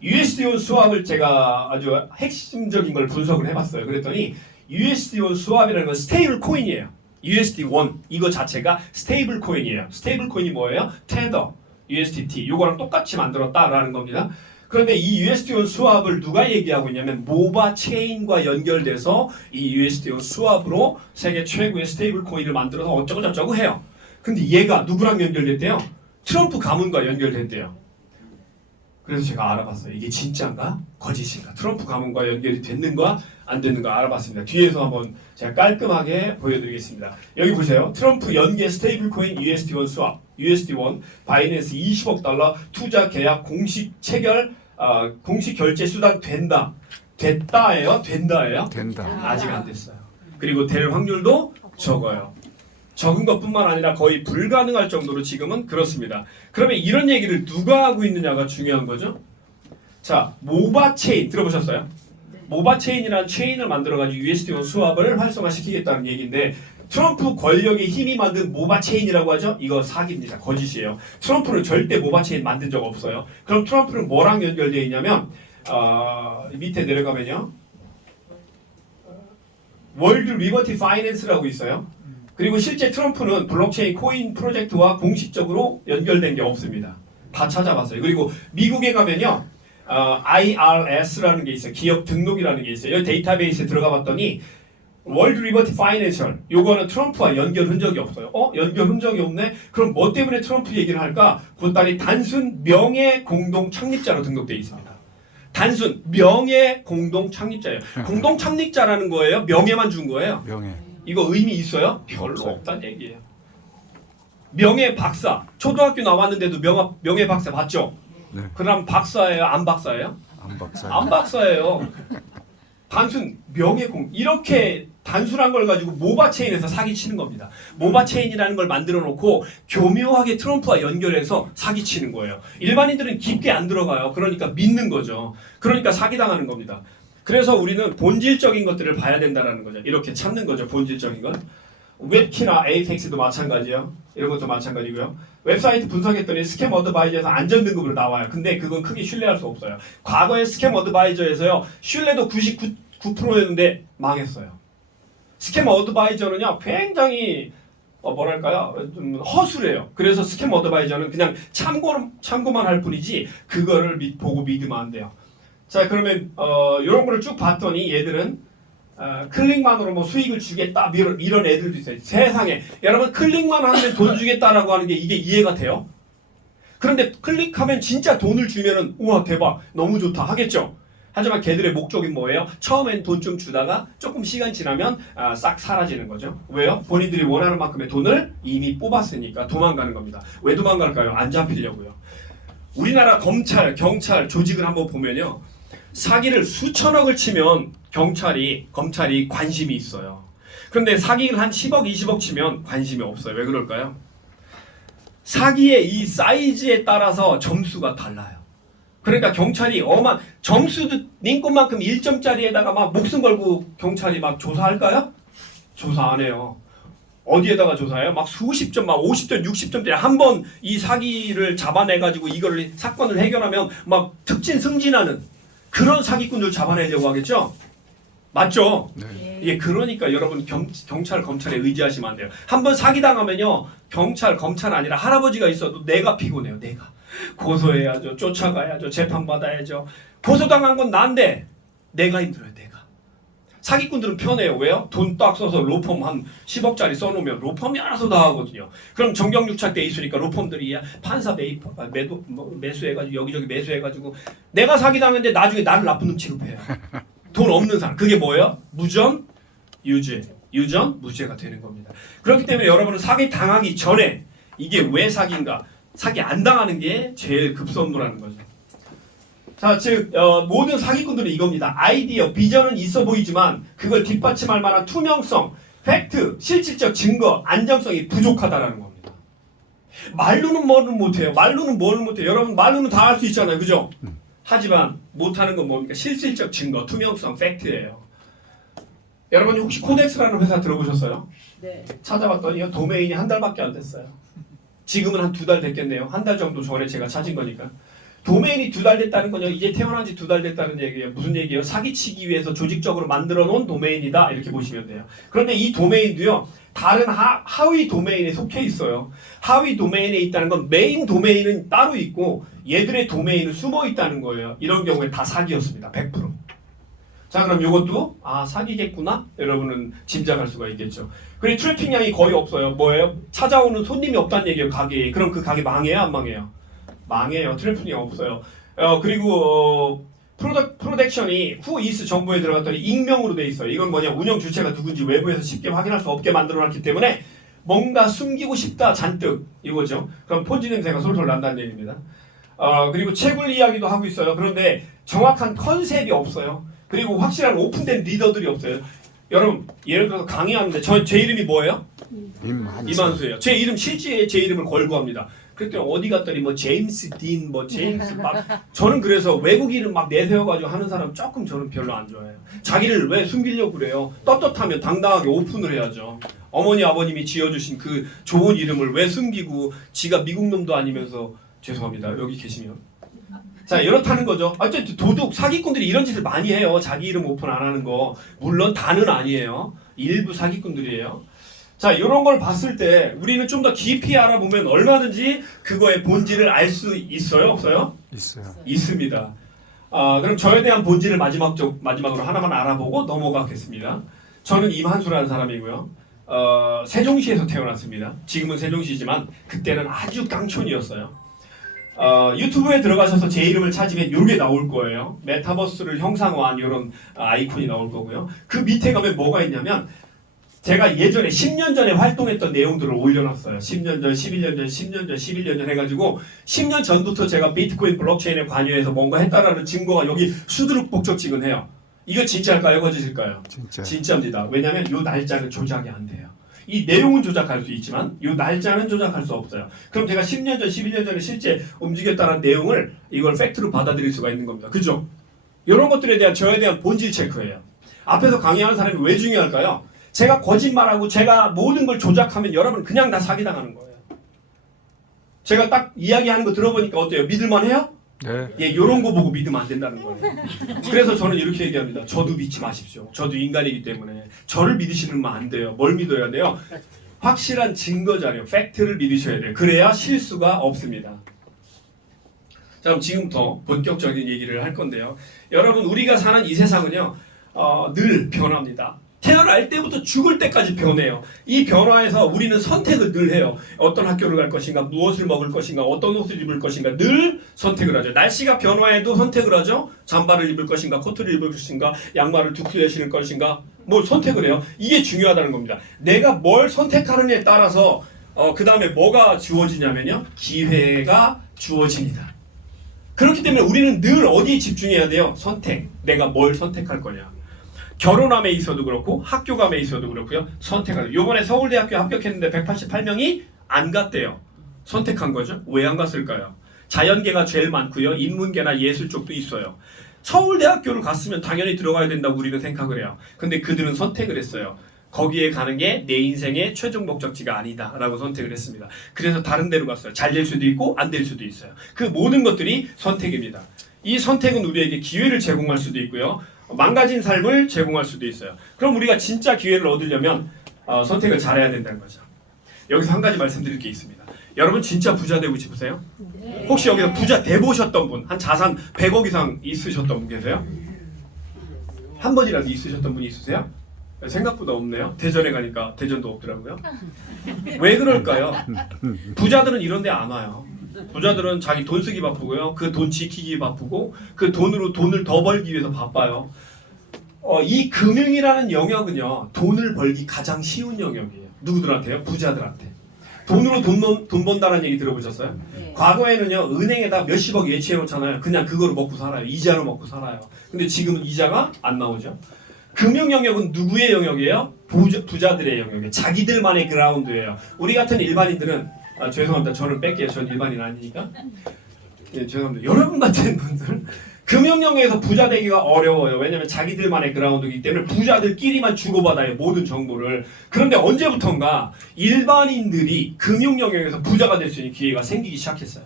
USD원 수업을 제가 아주 핵심적인 걸 분석을 해봤어요. 그랬더니 USD원 수업이라는 건 스테이블 코인이에요. USD1 이거 자체가 스테이블 코인이에요. 스테이블 코인이 뭐예요? 테더, USDT 이거랑 똑같이 만들었다라는 겁니다. 그런데 이 USD원 수압을 누가 얘기하고 있냐면 모바 체인과 연결돼서 이 USD원 수압으로 세계 최고의 스테이블 코인을 만들어서 어쩌고저쩌고 해요. 근데 얘가 누구랑 연결됐대요? 트럼프 가문과 연결됐대요. 그래서 제가 알아봤어요. 이게 진짜인가? 거짓인가? 트럼프 가문과 연결이 됐는가? 안 됐는가 알아봤습니다. 뒤에서 한번 제가 깔끔하게 보여드리겠습니다. 여기 보세요. 트럼프 연계 스테이블 코인 USD1 수합, USD1 바이낸스 20억 달러 투자 계약 공식 체결, 공식 결제 수단 된다. 됐다예요? 된다예요? 된다. 아직 안 됐어요. 그리고 될 확률도 적어요. 적은 것뿐만 아니라 거의 불가능할 정도로 지금은 그렇습니다. 그러면 이런 얘기를 누가 하고 있느냐가 중요한 거죠. 자, 모바 체인 들어보셨어요? 모바 체인이라는 체인을 만들어가지고 USD1 수합을 활성화시키겠다는 얘기인데 트럼프 권력의 힘이 만든 모바 체인이라고 하죠? 이거 사기입니다. 거짓이에요. 트럼프는 절대 모바 체인 만든 적 없어요. 그럼 트럼프는 뭐랑 연결되어 있냐면 밑에 내려가면요. 월드 리버티 파이낸스라고 있어요. 그리고 실제 트럼프는 블록체인 코인 프로젝트와 공식적으로 연결된 게 없습니다. 다 찾아봤어요. 그리고 미국에 가면요. IRS라는 게 있어요. 기업 등록이라는 게 있어요. 여기 데이터베이스에 들어가 봤더니 월드 리버티 파이낸셜 요거는 트럼프와 연결 흔적이 없어요. 연결 흔적이 없네? 그럼 뭐 때문에 트럼프 얘기를 할까? 그딸이 단순 명예 공동 창립자로 등록되어 있습니다. 단순 명예 공동 창립자예요. 공동 창립자라는 거예요? 명예만 준 거예요? 명예. 이거 의미 있어요? 별로 없다는 얘기예요. 명예 박사. 초등학교 나왔는데도 명예 박사 봤죠? 네. 그럼 박사예요? 안 박사예요? 안 박사. 안 박사예요. 단순 명예공 이렇게 단순한 걸 가지고 모바체인에서 사기치는 겁니다. 모바체인이라는 걸 만들어 놓고 교묘하게 트럼프와 연결해서 사기치는 거예요. 일반인들은 깊게 안 들어가요. 그러니까 믿는 거죠. 그러니까 사기당하는 겁니다. 그래서 우리는 본질적인 것들을 봐야 된다는 거죠. 이렇게 찾는 거죠. 본질적인 것. 웹키나 에이펙스도 마찬가지예요. 이런 것도 마찬가지고요. 웹사이트 분석했더니 스캠 어드바이저에서 안전등급으로 나와요. 근데 그건 크게 신뢰할 수 없어요. 과거에 스캠 어드바이저에서요. 신뢰도 99%였는데 망했어요. 스캠 어드바이저는요. 굉장히 뭐랄까요? 좀 허술해요. 그래서 스캠 어드바이저는 그냥 참고만 할 뿐이지 그거를 보고 믿으면 안 돼요. 자, 그러면 이런 거를 쭉 봤더니 얘들은 클릭만으로 뭐 수익을 주겠다 이런 애들도 있어요. 세상에 여러분 클릭만 하면 돈 주겠다라고 하는 게 이게 이해가 돼요? 그런데 클릭하면 진짜 돈을 주면은 우와 대박 너무 좋다 하겠죠? 하지만 걔들의 목적이 뭐예요? 처음엔 돈 좀 주다가 조금 시간 지나면 싹 사라지는 거죠. 왜요? 본인들이 원하는 만큼의 돈을 이미 뽑았으니까 도망가는 겁니다. 왜 도망갈까요? 안 잡히려고요. 우리나라 검찰, 경찰 조직을 한번 보면요. 사기를 수천억을 치면 검찰이 관심이 있어요. 그런데 사기를 한 10억, 20억 치면 관심이 없어요. 왜 그럴까요? 사기의 이 사이즈에 따라서 점수가 달라요. 그러니까 경찰이 점수도 링권만큼 1점짜리에다가 막 목숨 걸고 경찰이 막 조사할까요? 조사 안 해요. 어디에다가 조사해요? 막 수십 점, 막 50점, 60점짜리 한 번 이 사기를 잡아내가지고 이거를 사건을 해결하면 막 특진 승진하는 그런 사기꾼들 잡아내려고 하겠죠? 맞죠? 네. 예, 그러니까 여러분 경찰, 검찰에 의지하시면 안 돼요. 한번 사기당하면요. 경찰, 검찰 아니라 할아버지가 있어도 내가 피곤해요. 내가. 고소해야죠. 쫓아가야죠. 재판받아야죠. 고소당한 건 난데 내가 힘들어요. 내가. 사기꾼들은 편해요. 왜요? 돈 딱 써서 로펌 한 10억짜리 써놓으면 로펌이 알아서 다 하거든요. 그럼 정경유착돼 있으니까 로펌들이 판사 매수해가지고 여기저기 매수해가지고 내가 사기당했는데 나중에 나를 나쁜 놈 취급해요. 돈 없는 사람. 그게 뭐예요? 무전, 유죄. 유전, 무죄가 되는 겁니다. 그렇기 때문에 여러분은 사기 당하기 전에 이게 왜 사기인가? 사기 안 당하는 게 제일 급선무라는 거죠. 자, 즉 모든 사기꾼들은 이겁니다. 아이디어, 비전은 있어 보이지만 그걸 뒷받침할 만한 투명성, 팩트, 실질적 증거, 안정성이 부족하다라는 겁니다. 말로는 뭐를 못해요. 말로는 뭐를 못해요. 여러분 말로는 다 할 수 있잖아요. 그죠? 하지만 못하는 건 뭡니까? 실질적 증거, 투명성, 팩트예요. 여러분 혹시 코덱스라는 회사 들어보셨어요? 네. 찾아봤더니 도메인이 한 달밖에 안 됐어요. 지금은 한 2달 됐겠네요. 한 달 정도 전에 제가 찾은 거니까. 도메인이 2달 됐다는 건요. 이제 태어난 지 2달 됐다는 얘기예요. 무슨 얘기예요? 사기치기 위해서 조직적으로 만들어 놓은 도메인이다. 이렇게 보시면 돼요. 그런데 이 도메인도요. 다른 하위 도메인에 속해 있어요. 하위 도메인에 있다는 건 메인 도메인은 따로 있고 얘들의 도메인은 숨어 있다는 거예요. 이런 경우에 다 사기였습니다. 100%. 자, 그럼 이것도 사기겠구나? 여러분은 짐작할 수가 있겠죠. 그리고 트래픽량이 거의 없어요. 뭐예요? 찾아오는 손님이 없다는 얘기예요. 가게에. 그럼 그 가게 망해요? 안 망해요? 망해요. 트래픽량이 없어요. 그리고 프로덕션이 후이스 정보에 들어갔더니 익명으로 돼 있어요. 이건 뭐냐? 운영 주체가 누군지 외부에서 쉽게 확인할 수 없게 만들어놨기 때문에 뭔가 숨기고 싶다 잔뜩 이거죠. 그럼 폰지 냄새가 솔솔 난다는 얘기입니다. 그리고 채굴 이야기도 하고 있어요. 그런데 정확한 컨셉이 없어요. 그리고 확실한 오픈된 리더들이 없어요. 여러분 예를 들어서 강의하는데 제 이름이 뭐예요? 이만수예요. 제 이름 실제 제 이름을 걸고 합니다. 그랬더니 어디 갔더니 뭐 제임스 딘 뭐 제임스 막 저는 그래서 외국 이름 막 내세워가지고 하는 사람 조금 저는 별로 안 좋아해요. 자기를 왜 숨기려고 그래요? 떳떳하면 당당하게 오픈을 해야죠. 어머니 아버님이 지어주신 그 좋은 이름을 왜 숨기고 지가 미국 놈도 아니면서 죄송합니다. 여기 계시면 자 이렇다는 거죠. 어쨌든 도둑 사기꾼들이 이런 짓을 많이 해요. 자기 이름 오픈 안 하는 거 물론 다는 아니에요. 일부 사기꾼들이에요. 자 이런 걸 봤을 때 우리는 좀 더 깊이 알아보면 얼마든지 그거의 본질을 알 수 있어요? 없어요? 있어요. 있습니다. 그럼 저에 대한 본질을 마지막으로 하나만 알아보고 넘어가겠습니다. 저는 임한수라는 사람이고요. 세종시에서 태어났습니다. 지금은 세종시지만 그때는 아주 깡촌이었어요. 유튜브에 들어가셔서 제 이름을 찾으면 이게 나올 거예요. 메타버스를 형상화한 이런 아이콘이 나올 거고요. 그 밑에 가면 뭐가 있냐면 제가 예전에 10년 전에 활동했던 내용들을 올려놨어요. 10년 전, 11년 전, 10년 전, 11년 전 해가지고 10년 전부터 제가 비트코인 블록체인에 관여해서 뭔가 했다라는 증거가 여기 수두룩 복적지근해요. 이거 진짜일까요? 거짓일까요? 진짜입니다. 왜냐하면 이 날짜는 조작이 안 돼요. 이 내용은 조작할 수 있지만 이 날짜는 조작할 수 없어요. 그럼 제가 10년 전, 11년 전에 실제 움직였다는 내용을 이걸 팩트로 받아들일 수가 있는 겁니다. 그죠? 이런 것들에 대한 저에 대한 본질 체크예요. 앞에서 강의하는 사람이 왜 중요할까요? 제가 거짓말하고 제가 모든 걸 조작하면 여러분 그냥 다 사기당하는 거예요. 제가 딱 이야기하는 거 들어보니까 어때요? 믿을만해요? 네. 예, 이런 거 보고 믿으면 안 된다는 거예요. 그래서 저는 이렇게 얘기합니다. 저도 믿지 마십시오. 저도 인간이기 때문에 저를 믿으시면 안 돼요. 뭘 믿어야 돼요? 확실한 증거 자료, 팩트를 믿으셔야 돼요. 그래야 실수가 없습니다. 자, 그럼 지금부터 본격적인 얘기를 할 건데요. 여러분, 우리가 사는 이 세상은요, 늘 변합니다. 태어날 때부터 죽을 때까지 변해요. 이 변화에서 우리는 선택을 늘 해요. 어떤 학교를 갈 것인가, 무엇을 먹을 것인가, 어떤 옷을 입을 것인가 늘 선택을 하죠. 날씨가 변화해도 선택을 하죠. 잠바를 입을 것인가, 코트를 입을 것인가, 양말을 두 켤레 신을 것인가, 뭘 선택을 해요. 이게 중요하다는 겁니다. 내가 뭘 선택하느냐에 따라서 그 다음에 뭐가 주어지냐면요, 기회가 주어집니다. 그렇기 때문에 우리는 늘 어디에 집중해야 돼요? 선택. 내가 뭘 선택할 거냐. 결혼함에 있어도 그렇고 학교감에 있어도 그렇고요. 선택하는. 요번에 서울대학교 합격했는데 188명이 안 갔대요. 선택한 거죠. 왜 안 갔을까요? 자연계가 제일 많고요. 인문계나 예술 쪽도 있어요. 서울대학교를 갔으면 당연히 들어가야 된다고 우리는 생각을 해요. 근데 그들은 선택을 했어요. 거기에 가는 게 내 인생의 최종 목적지가 아니다라고 선택을 했습니다. 그래서 다른 데로 갔어요. 잘 될 수도 있고 안 될 수도 있어요. 그 모든 것들이 선택입니다. 이 선택은 우리에게 기회를 제공할 수도 있고요. 망가진 삶을 제공할 수도 있어요. 그럼 우리가 진짜 기회를 얻으려면 선택을 잘해야 된다는 거죠. 여기서 한 가지 말씀드릴 게 있습니다. 여러분 진짜 부자 되고 싶으세요? 네. 혹시 여기서 부자 돼보셨던 분, 한 자산 100억 이상 있으셨던 분 계세요? 한 번이라도 있으셨던 분 있으세요? 생각보다 없네요. 대전에 가니까 대전도 없더라고요. 왜 그럴까요? 부자들은 이런 데 안 와요. 부자들은 자기 돈 쓰기 바쁘고요. 그 돈 지키기 바쁘고 그 돈으로 돈을 더 벌기 위해서 바빠요. 이 금융이라는 영역은요, 돈을 벌기 가장 쉬운 영역이에요. 누구들한테요? 부자들한테. 돈으로 돈 번다는 얘기 들어보셨어요? 네. 과거에는요, 은행에다 몇십억 예치해 놓잖아요. 그냥 그거로 먹고 살아요. 이자로 먹고 살아요. 근데 지금은 이자가 안 나오죠. 금융 영역은 누구의 영역이에요? 부자들의 영역이에요. 자기들만의 그라운드예요. 우리 같은 일반인들은 죄송합니다. 저는 뺄게요. 전 일반인 아니니까. 예, 죄송합니다. 여러분 같은 분들 금융 영역에서 부자 되기가 어려워요. 왜냐하면 자기들만의 그라운드이기 때문에 부자들끼리만 주고받아요. 모든 정보를. 그런데 언제부턴가 일반인들이 금융 영역에서 부자가 될 수 있는 기회가 생기기 시작했어요.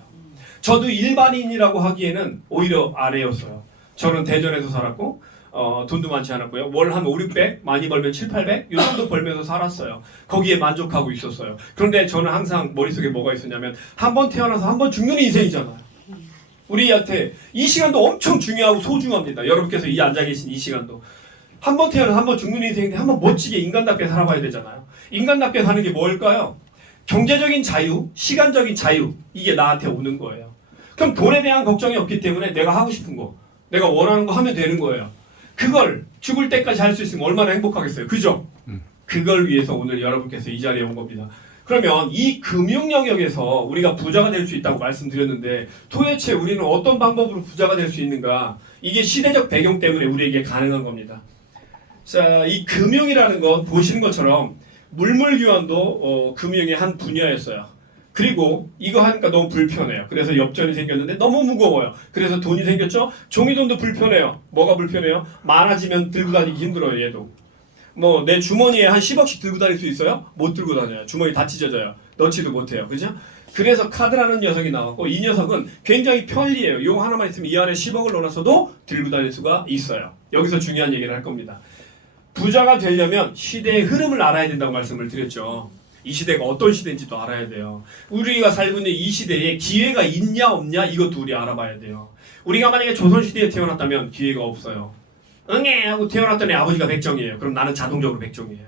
저도 일반인이라고 하기에는 오히려 아래였어요. 저는 대전에서 살았고 돈도 많지 않았고요. 월 한 5, 600, 많이 벌면 7, 800 이 정도 벌면서 살았어요. 거기에 만족하고 있었어요. 그런데 저는 항상 머릿속에 뭐가 있었냐면 한 번 태어나서 한 번 죽는 인생이잖아요. 우리한테 이 시간도 엄청 중요하고 소중합니다. 여러분께서 이 앉아 계신 이 시간도 한 번 태어나서 한 번 죽는 인생인데 한 번 멋지게 인간답게 살아봐야 되잖아요. 인간답게 사는 게 뭘까요? 경제적인 자유, 시간적인 자유, 이게 나한테 오는 거예요. 그럼 돈에 대한 걱정이 없기 때문에 내가 하고 싶은 거, 내가 원하는 거 하면 되는 거예요. 그걸 죽을 때까지 할 수 있으면 얼마나 행복하겠어요. 그죠? 그걸 위해서 오늘 여러분께서 이 자리에 온 겁니다. 그러면 이 금융 영역에서 우리가 부자가 될 수 있다고 말씀드렸는데 도대체 우리는 어떤 방법으로 부자가 될 수 있는가? 이게 시대적 배경 때문에 우리에게 가능한 겁니다. 자, 이 금융이라는 건 보시는 것처럼 물물교환도 금융의 한 분야였어요. 그리고 이거 하니까 너무 불편해요. 그래서 엽전이 생겼는데 너무 무거워요. 그래서 돈이 생겼죠? 종이돈도 불편해요. 뭐가 불편해요? 많아지면 들고 다니기 힘들어요. 얘도. 뭐 내 주머니에 한 10억씩 들고 다닐 수 있어요? 못 들고 다녀요. 주머니 다 찢어져요. 넣지도 못해요. 그죠? 그래서 카드라는 녀석이 나왔고 이 녀석은 굉장히 편리해요. 이거 하나만 있으면 이 안에 10억을 넣어놨어도 들고 다닐 수가 있어요. 여기서 중요한 얘기를 할 겁니다. 부자가 되려면 시대의 흐름을 알아야 된다고 말씀을 드렸죠. 이 시대가 어떤 시대인지도 알아야 돼요. 우리가 살고 있는 이 시대에 기회가 있냐 없냐 이것도 우리 알아봐야 돼요. 우리가 만약에 조선시대에 태어났다면 기회가 없어요. 응애 하고 태어났더니 아버지가 백정이에요. 그럼 나는 자동적으로 백정이에요.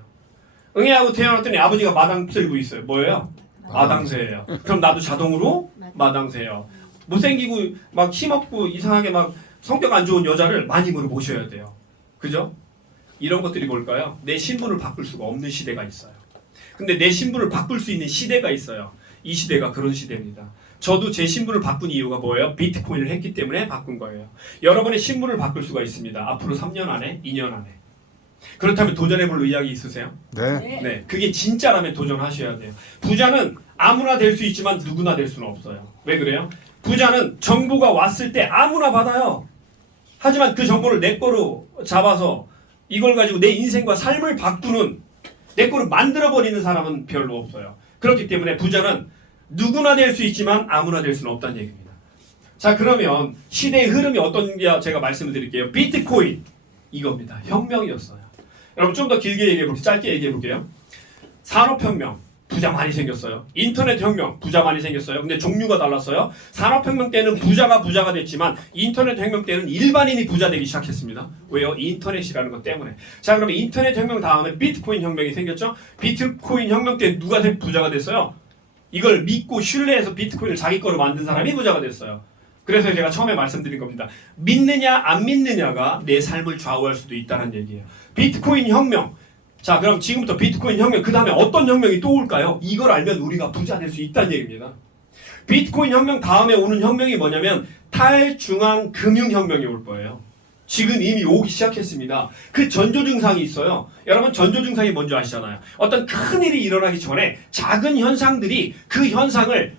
응애 하고 태어났더니 아버지가 마당 쓸고 있어요. 뭐예요? 마당새예요. 그럼 나도 자동으로 마당새예요. 못생기고 막 힘없고 이상하게 막 성격 안 좋은 여자를 마님으로 모셔야 돼요. 그죠? 이런 것들이 뭘까요? 내 신분을 바꿀 수가 없는 시대가 있어요. 근데 내 신분을 바꿀 수 있는 시대가 있어요. 이 시대가 그런 시대입니다. 저도 제 신분을 바꾼 이유가 뭐예요? 비트코인을 했기 때문에 바꾼 거예요. 여러분의 신분을 바꿀 수가 있습니다. 앞으로 3년 안에, 2년 안에. 그렇다면 도전해볼 의향이 있으세요? 네. 네, 그게 진짜라면 도전하셔야 돼요. 부자는 아무나 될 수 있지만 누구나 될 수는 없어요. 왜 그래요? 부자는 정보가 왔을 때 아무나 받아요. 하지만 그 정보를 내 거로 잡아서 이걸 가지고 내 인생과 삶을 바꾸는, 내 거로 만들어버리는 사람은 별로 없어요. 그렇기 때문에 부자는 누구나 될 수 있지만 아무나 될 수는 없다는 얘기입니다. 자, 그러면 시대의 흐름이 어떤지 제가 말씀을 드릴게요. 비트코인 이겁니다. 혁명이었어요. 여러분 좀 더 길게 얘기해 볼게요. 짧게 얘기해 볼게요. 산업혁명 부자 많이 생겼어요. 인터넷 혁명 부자 많이 생겼어요. 근데 종류가 달랐어요. 산업혁명 때는 부자가 됐지만 인터넷 혁명 때는 일반인이 부자 되기 시작했습니다. 왜요? 인터넷이라는 것 때문에. 자, 그러면 인터넷 혁명 다음에 비트코인 혁명이 생겼죠. 비트코인 혁명 때 누가 부자가 됐어요? 이걸 믿고 신뢰해서 비트코인을 자기 거로 만든 사람이 부자가 됐어요. 그래서 제가 처음에 말씀드린 겁니다. 믿느냐 안 믿느냐가 내 삶을 좌우할 수도 있다는 얘기예요. 비트코인 혁명. 자, 그럼 지금부터 비트코인 혁명, 그 다음에 어떤 혁명이 또 올까요? 이걸 알면 우리가 부자 될 수 있다는 얘기입니다. 비트코인 혁명 다음에 오는 혁명이 뭐냐면 탈중앙 금융혁명이 올 거예요. 지금 이미 오기 시작했습니다. 그 전조 증상이 있어요. 여러분 전조 증상이 뭔지 아시잖아요. 어떤 큰 일이 일어나기 전에 작은 현상들이 그 현상을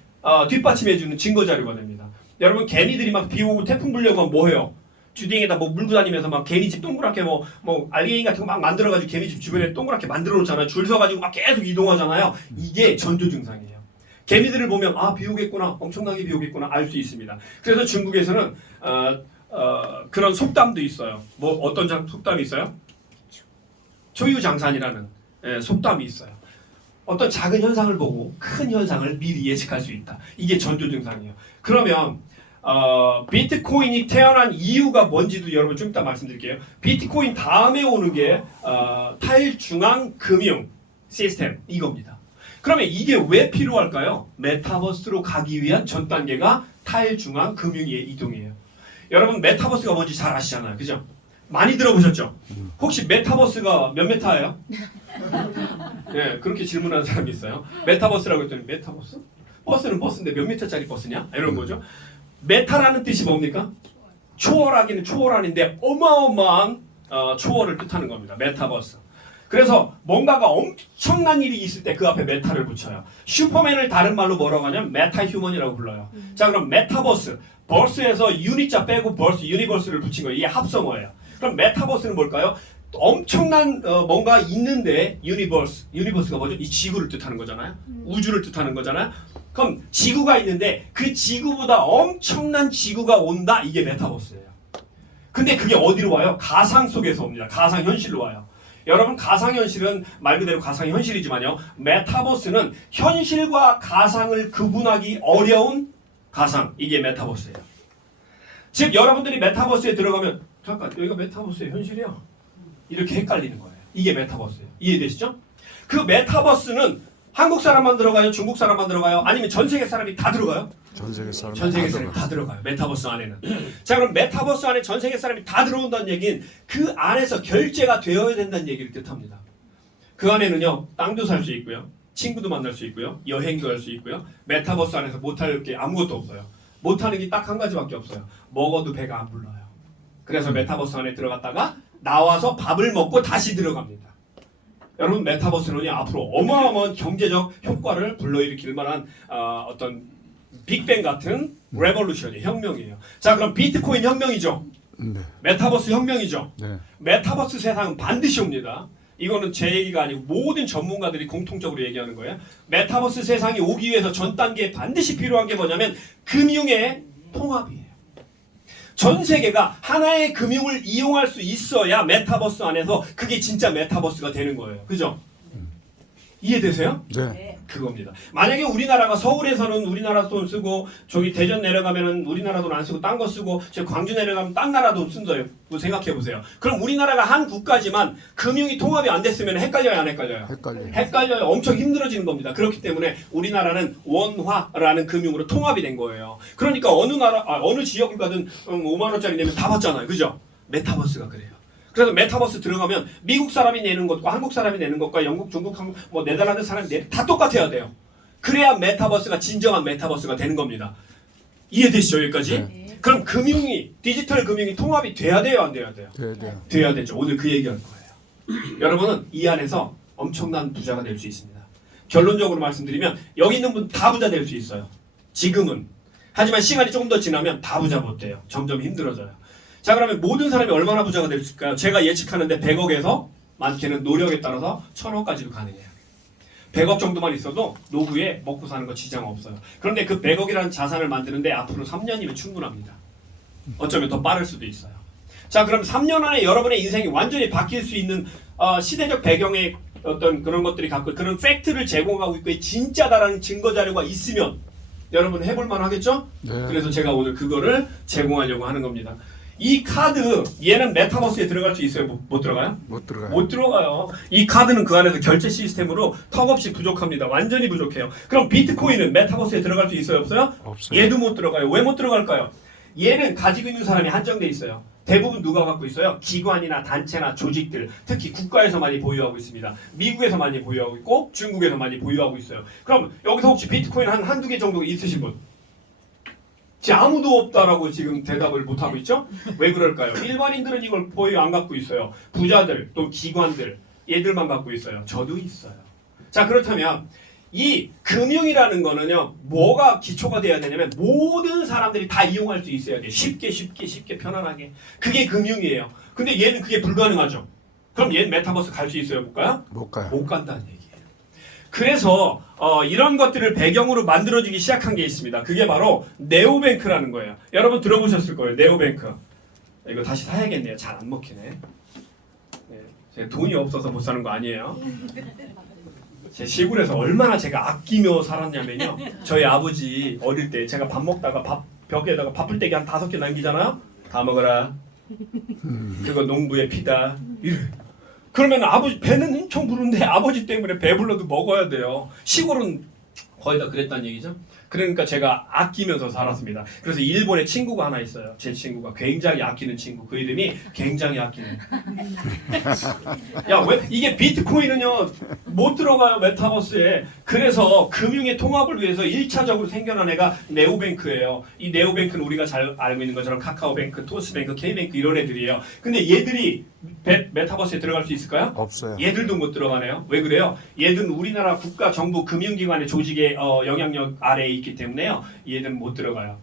뒷받침해주는 증거자료가 됩니다. 여러분 개미들이 막 비 오고 태풍 불려고 하면 뭐 해요? 주둥이에다 뭐 물고 다니면서 막 개미집 동그랗게 뭐 알갱이 같은 거 막 만들어가지고 개미집 주변에 동그랗게 만들어 놓잖아요. 줄 서가지고 막 계속 이동하잖아요. 이게 전조 증상이에요. 개미들을 보면 아, 비 오겠구나, 엄청나게 비 오겠구나 알 수 있습니다. 그래서 중국에서는 그런 속담도 있어요. 뭐 어떤 속담이 있어요? 초유장산이라는 속담이 있어요. 어떤 작은 현상을 보고 큰 현상을 미리 예측할 수 있다. 이게 전조 증상이에요. 그러면 비트코인이 태어난 이유가 뭔지도 여러분 좀 이따 말씀드릴게요. 비트코인 다음에 오는 게 탈중앙 금융 시스템 이겁니다. 그러면 이게 왜 필요할까요? 메타버스로 가기 위한 전 단계가 탈중앙 금융의 이동이에요. 여러분 메타버스가 뭔지 잘 아시잖아요. 그죠? 많이 들어보셨죠? 혹시 메타버스가 몇 메타예요? 네, 그렇게 질문하는 사람이 있어요. 메타버스라고 했더니 메타버스? 버스는 버스인데 몇 미터짜리 버스냐? 이런 거죠. 메타라는 뜻이 뭡니까? 초월하기는 초월하는데 어마어마한 초월을 뜻하는 겁니다. 메타버스. 그래서 뭔가가 엄청난 일이 있을 때 그 앞에 메타를 붙여요. 슈퍼맨을 다른 말로 뭐라고 하냐면 메타휴먼이라고 불러요. 자, 그럼 메타버스. 버스에서 유니자 빼고 버스, 유니버스를 붙인 거예요. 이게 합성어예요. 그럼 메타버스는 뭘까요? 엄청난 뭔가 있는데 유니버스가 뭐죠? 이 지구를 뜻하는 거잖아요. 우주를 뜻하는 거잖아요. 그럼 지구가 있는데 그 지구보다 엄청난 지구가 온다. 이게 메타버스예요. 근데 그게 어디로 와요? 가상 속에서 옵니다. 가상 현실로 와요. 여러분 가상현실은 말 그대로 가상현실이지만요. 메타버스는 현실과 가상을 구분하기 어려운 가상. 이게 메타버스예요. 즉 여러분들이 메타버스에 들어가면 잠깐 여기가 메타버스의 현실이야. 이렇게 헷갈리는 거예요. 이게 메타버스예요. 이해되시죠? 그 메타버스는 한국 사람만 들어가요? 중국 사람만 들어가요? 아니면 전 세계 사람이 다 들어가요? 전 세계 사람 전 세계 사람이 다 들어가요. 메타버스 안에는. 자, 그럼 메타버스 안에 전 세계 사람이 다 들어온다는 얘기는 그 안에서 결제가 되어야 된다는 얘기를 뜻합니다. 그 안에는요. 땅도 살 수 있고요. 친구도 만날 수 있고요. 여행도 할 수 있고요. 메타버스 안에서 못할 게 아무것도 없어요. 못하는 게 딱 한 가지밖에 없어요. 먹어도 배가 안 불러요. 그래서 메타버스 안에 들어갔다가 나와서 밥을 먹고 다시 들어갑니다. 여러분 메타버스는 앞으로 어마어마한 경제적 효과를 불러일으킬 만한 어떤 빅뱅 같은 레볼루션이 혁명이에요. 자, 그럼 비트코인 혁명이죠. 네. 메타버스 혁명이죠. 네. 메타버스 세상은 반드시 옵니다. 이거는 제 얘기가 아니고 모든 전문가들이 공통적으로 얘기하는 거예요. 메타버스 세상이 오기 위해서 전 단계에 반드시 필요한 게 뭐냐면 금융의 통합이에요. 전 세계가 하나의 금융을 이용할 수 있어야 메타버스 안에서 그게 진짜 메타버스가 되는 거예요. 그죠? 이해되세요? 네. 그겁니다. 만약에 우리나라가 서울에서는 우리나라 돈 쓰고 저기 대전 내려가면은 우리나라 돈 안 쓰고 딴 거 쓰고 저 광주 내려가면 딴 나라 돈 쓴다요. 생각해 보세요. 그럼 우리나라가 한 국가지만 금융이 통합이 안 됐으면 헷갈려요, 안 헷갈려요? 헷갈려요. 엄청 힘들어지는 겁니다. 그렇기 때문에 우리나라는 원화라는 금융으로 통합이 된 거예요. 그러니까 어느 지역을 가든 5만 원짜리 내면 다 받잖아요. 그죠? 메타버스가 그래요. 그래서 메타버스 들어가면 미국 사람이 내는 것과 한국 사람이 내는 것과 영국, 중국, 한국, 뭐 네덜란드 사람이 내는 다 똑같아야 돼요. 그래야 메타버스가 진정한 메타버스가 되는 겁니다. 이해되시죠 여기까지? 네. 그럼 금융이 디지털 금융이 통합이 돼야 돼요, 안 돼야 돼요? 돼야 되죠. 오늘 그 얘기할 거예요. 여러분은 이 안에서 엄청난 부자가 될 수 있습니다. 결론적으로 말씀드리면 여기 있는 분 다 부자 될 수 있어요. 지금은. 하지만 시간이 조금 더 지나면 다 부자 못 돼요. 점점 힘들어져요. 자, 그러면 모든 사람이 얼마나 부자가 될 수 있을까요? 제가 예측하는데 100억에서 많게는 노력에 따라서 1000억까지도 가능해요. 100억 정도만 있어도 노후에 먹고 사는 거 지장 없어요. 그런데 그 100억이라는 자산을 만드는데 앞으로 3년이면 충분합니다. 어쩌면 더 빠를 수도 있어요. 자, 그럼 3년 안에 여러분의 인생이 완전히 바뀔 수 있는 시대적 배경의 어떤 그런 것들이 갖고 그런 팩트를 제공하고 있고 진짜다라는 증거 자료가 있으면 여러분 해볼 만 하겠죠? 네. 그래서 제가 오늘 그거를 제공하려고 하는 겁니다. 이 카드 얘는 메타버스에 들어갈 수 있어요? 못 들어가요? 못 들어가요. 못 들어가요. 이 카드는 그 안에서 결제 시스템으로 턱없이 부족합니다. 완전히 부족해요. 그럼 비트코인은 메타버스에 들어갈 수 있어요? 없어요? 없어요. 얘도 못 들어가요. 왜 못 들어갈까요? 얘는 가지고 있는 사람이 한정돼 있어요. 대부분 누가 갖고 있어요? 기관이나 단체나 조직들, 특히 국가에서 많이 보유하고 있습니다. 미국에서 많이 보유하고 있고 중국에서 많이 보유하고 있어요. 그럼 여기서 혹시 비트코인 한두 개 정도 있으신 분? 아무도 없다라고 지금 대답을 못하고 있죠? 왜 그럴까요? 일반인들은 이걸 보유 안 갖고 있어요. 부자들, 또 기관들, 얘들만 갖고 있어요. 저도 있어요. 자, 그렇다면 이 금융이라는 거는요, 뭐가 기초가 돼야 되냐면 모든 사람들이 다 이용할 수 있어야 돼요. 쉽게 편안하게. 그게 금융이에요. 근데 얘는 그게 불가능하죠. 그럼 얘는 메타버스 갈 수 있어요? 못 가요? 못 가요. 못 간다는 얘기예요. 그래서 이런 것들을 배경으로 만들어지기 시작한 게 있습니다. 그게 바로 네오뱅크라는 거예요. 여러분 들어보셨을 거예요. 네오뱅크. 이거 다시 사야겠네요. 잘 안 먹히네. 네, 제가 돈이 없어서 못 사는 거 아니에요. 제 시골에서 얼마나 제가 아끼며 살았냐면요. 저희 아버지 어릴 때 제가 밥 먹다가 벽에다가 밥풀떼기 한 5개 남기잖아요. 다 먹어라. 그거 농부의 피다. 이래. 그러면 아버지 배는 엄청 부른데 아버지 때문에 배불러도 먹어야 돼요. 시골은 거의 다 그랬다는 얘기죠. 그러니까 제가 아끼면서 살았습니다. 그래서 일본에 친구가 하나 있어요. 제 친구가 굉장히 아끼는 친구. 그 이름이 굉장히 아끼는. 야, 왜 이게 비트코인은요 못 들어가요 메타버스에. 그래서 금융의 통합을 위해서 1차적으로 생겨난 애가 네오뱅크예요. 이 네오뱅크는 우리가 잘 알고 있는 것처럼 카카오뱅크, 토스뱅크, K뱅크 이런 애들이에요. 근데 얘들이 메타버스에 들어갈 수 있을까요? 없어요. 얘들도 못 들어가네요. 왜 그래요? 얘들은 우리나라 국가 정부 금융기관의 조직의 영향력 아래에 있기 때문에요. 얘들은 못 들어가요.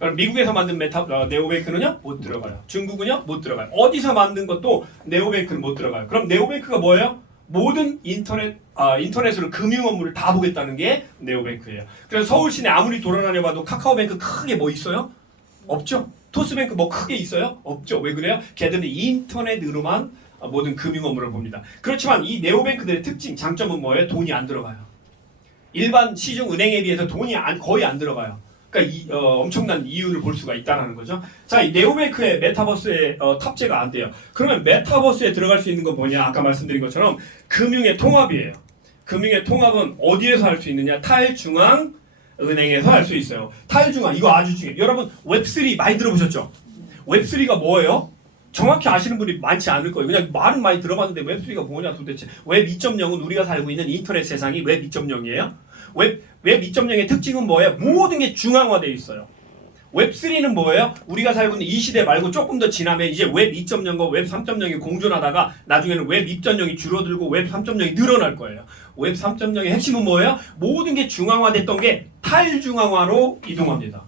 그럼 미국에서 만든 네오뱅크는요? 못 들어가요. 중국은요? 못 들어가요. 어디서 만든 것도 네오뱅크는 못 들어가요. 그럼 네오뱅크가 뭐예요? 모든 인터넷으로 금융 업무를 다 보겠다는 게 네오뱅크예요. 그래서 서울 시내 아무리 돌아다녀봐도 카카오뱅크 크게 뭐 있어요? 없죠. 토스뱅크 뭐 크게 있어요? 없죠. 왜 그래요? 걔들은 인터넷으로만 모든 금융 업무를 봅니다. 그렇지만 이 네오뱅크들의 특징, 장점은 뭐예요? 돈이 안 들어가요. 일반 시중 은행에 비해서 돈이 거의 안 들어가요. 그러니까 엄청난 이윤을 볼 수가 있다는 거죠. 자, 이 네오뱅크의 메타버스에 탑재가 안 돼요. 그러면 메타버스에 들어갈 수 있는 건 뭐냐? 아까 말씀드린 것처럼 금융의 통합이에요. 금융의 통합은 어디에서 할 수 있느냐? 탈중앙 은행에서 할 수 있어요. 탈중앙 이거 아주 중요해요. 여러분 웹3 많이 들어보셨죠? 웹3가 뭐예요? 정확히 아시는 분이 많지 않을 거예요. 그냥 말은 많이 들어봤는데 웹3가 뭐냐 도대체. 웹 2.0은 우리가 살고 있는 인터넷 세상이 웹 2.0이에요. 웹 2.0의 특징은 뭐예요? 모든 게 중앙화되어 있어요. 웹3는 뭐예요? 우리가 살고 있는 이 시대 말고 조금 더 지나면 이제 웹 2.0과 웹 3.0이 공존하다가 나중에는 웹 2.0이 줄어들고 웹 3.0이 늘어날 거예요. 웹 3.0의 핵심은 뭐예요? 모든 게 중앙화됐던 게 탈중앙화로 이동합니다.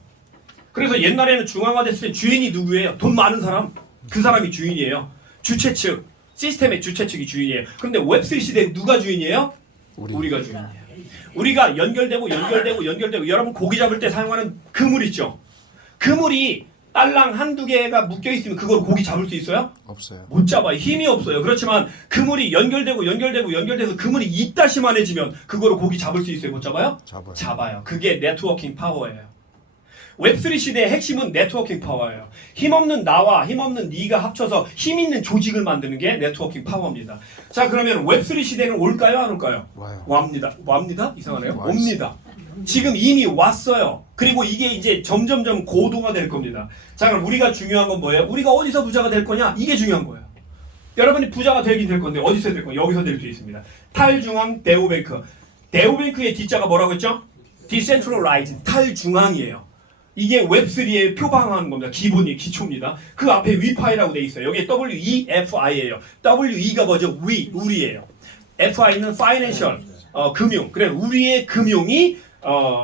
그래서 옛날에는 중앙화됐을 때 주인이 누구예요? 돈 많은 사람. 그 사람이 주인이에요. 주최 측, 시스템의 주최 측이 주인이에요. 그런데 웹3 시대에 누가 주인이에요? 우리가 주인이에요. 우리가 연결되고 여러분 고기 잡을 때 사용하는 그물 있죠? 그물이 딸랑 한두 개가 묶여 있으면 그걸 고기 잡을 수 있어요? 없어요. 못 잡아요. 힘이 없어요. 그렇지만 그물이 연결돼서 그물이 이따시만해지면 그거를 고기 잡을 수 있어요? 못 잡아요? 잡아요. 잡아요. 그게 네트워킹 파워예요. 웹3 시대의 핵심은 네트워킹 파워예요. 힘없는 나와 힘없는 네가 합쳐서 힘있는 조직을 만드는 게 네트워킹 파워입니다. 자, 그러면 웹3 시대는 올까요? 안 올까요? 와요. 옵니다. 이상하네요. 와 옵니다. 지금 이미 왔어요. 그리고 이게 이제 점점점 고도화될 겁니다. 자, 그럼 우리가 중요한 건 뭐예요? 우리가 어디서 부자가 될 거냐? 이게 중요한 거예요. 여러분이 부자가 되긴 될 건데 어디서 될 거냐? 여기서 될 수 있습니다. 탈중앙 대우뱅크. 대우뱅크의 D자가 뭐라고 했죠? Decentralized. 탈중앙이에요. 이게 웹3의 표방하는 겁니다. 기본이 기초입니다. 그 앞에 위파이라고 돼 있어요. 여기에 WEFI예요. WE가 뭐죠? 우리예요. FI는 Financial, 금융. 그래 우리의 금융이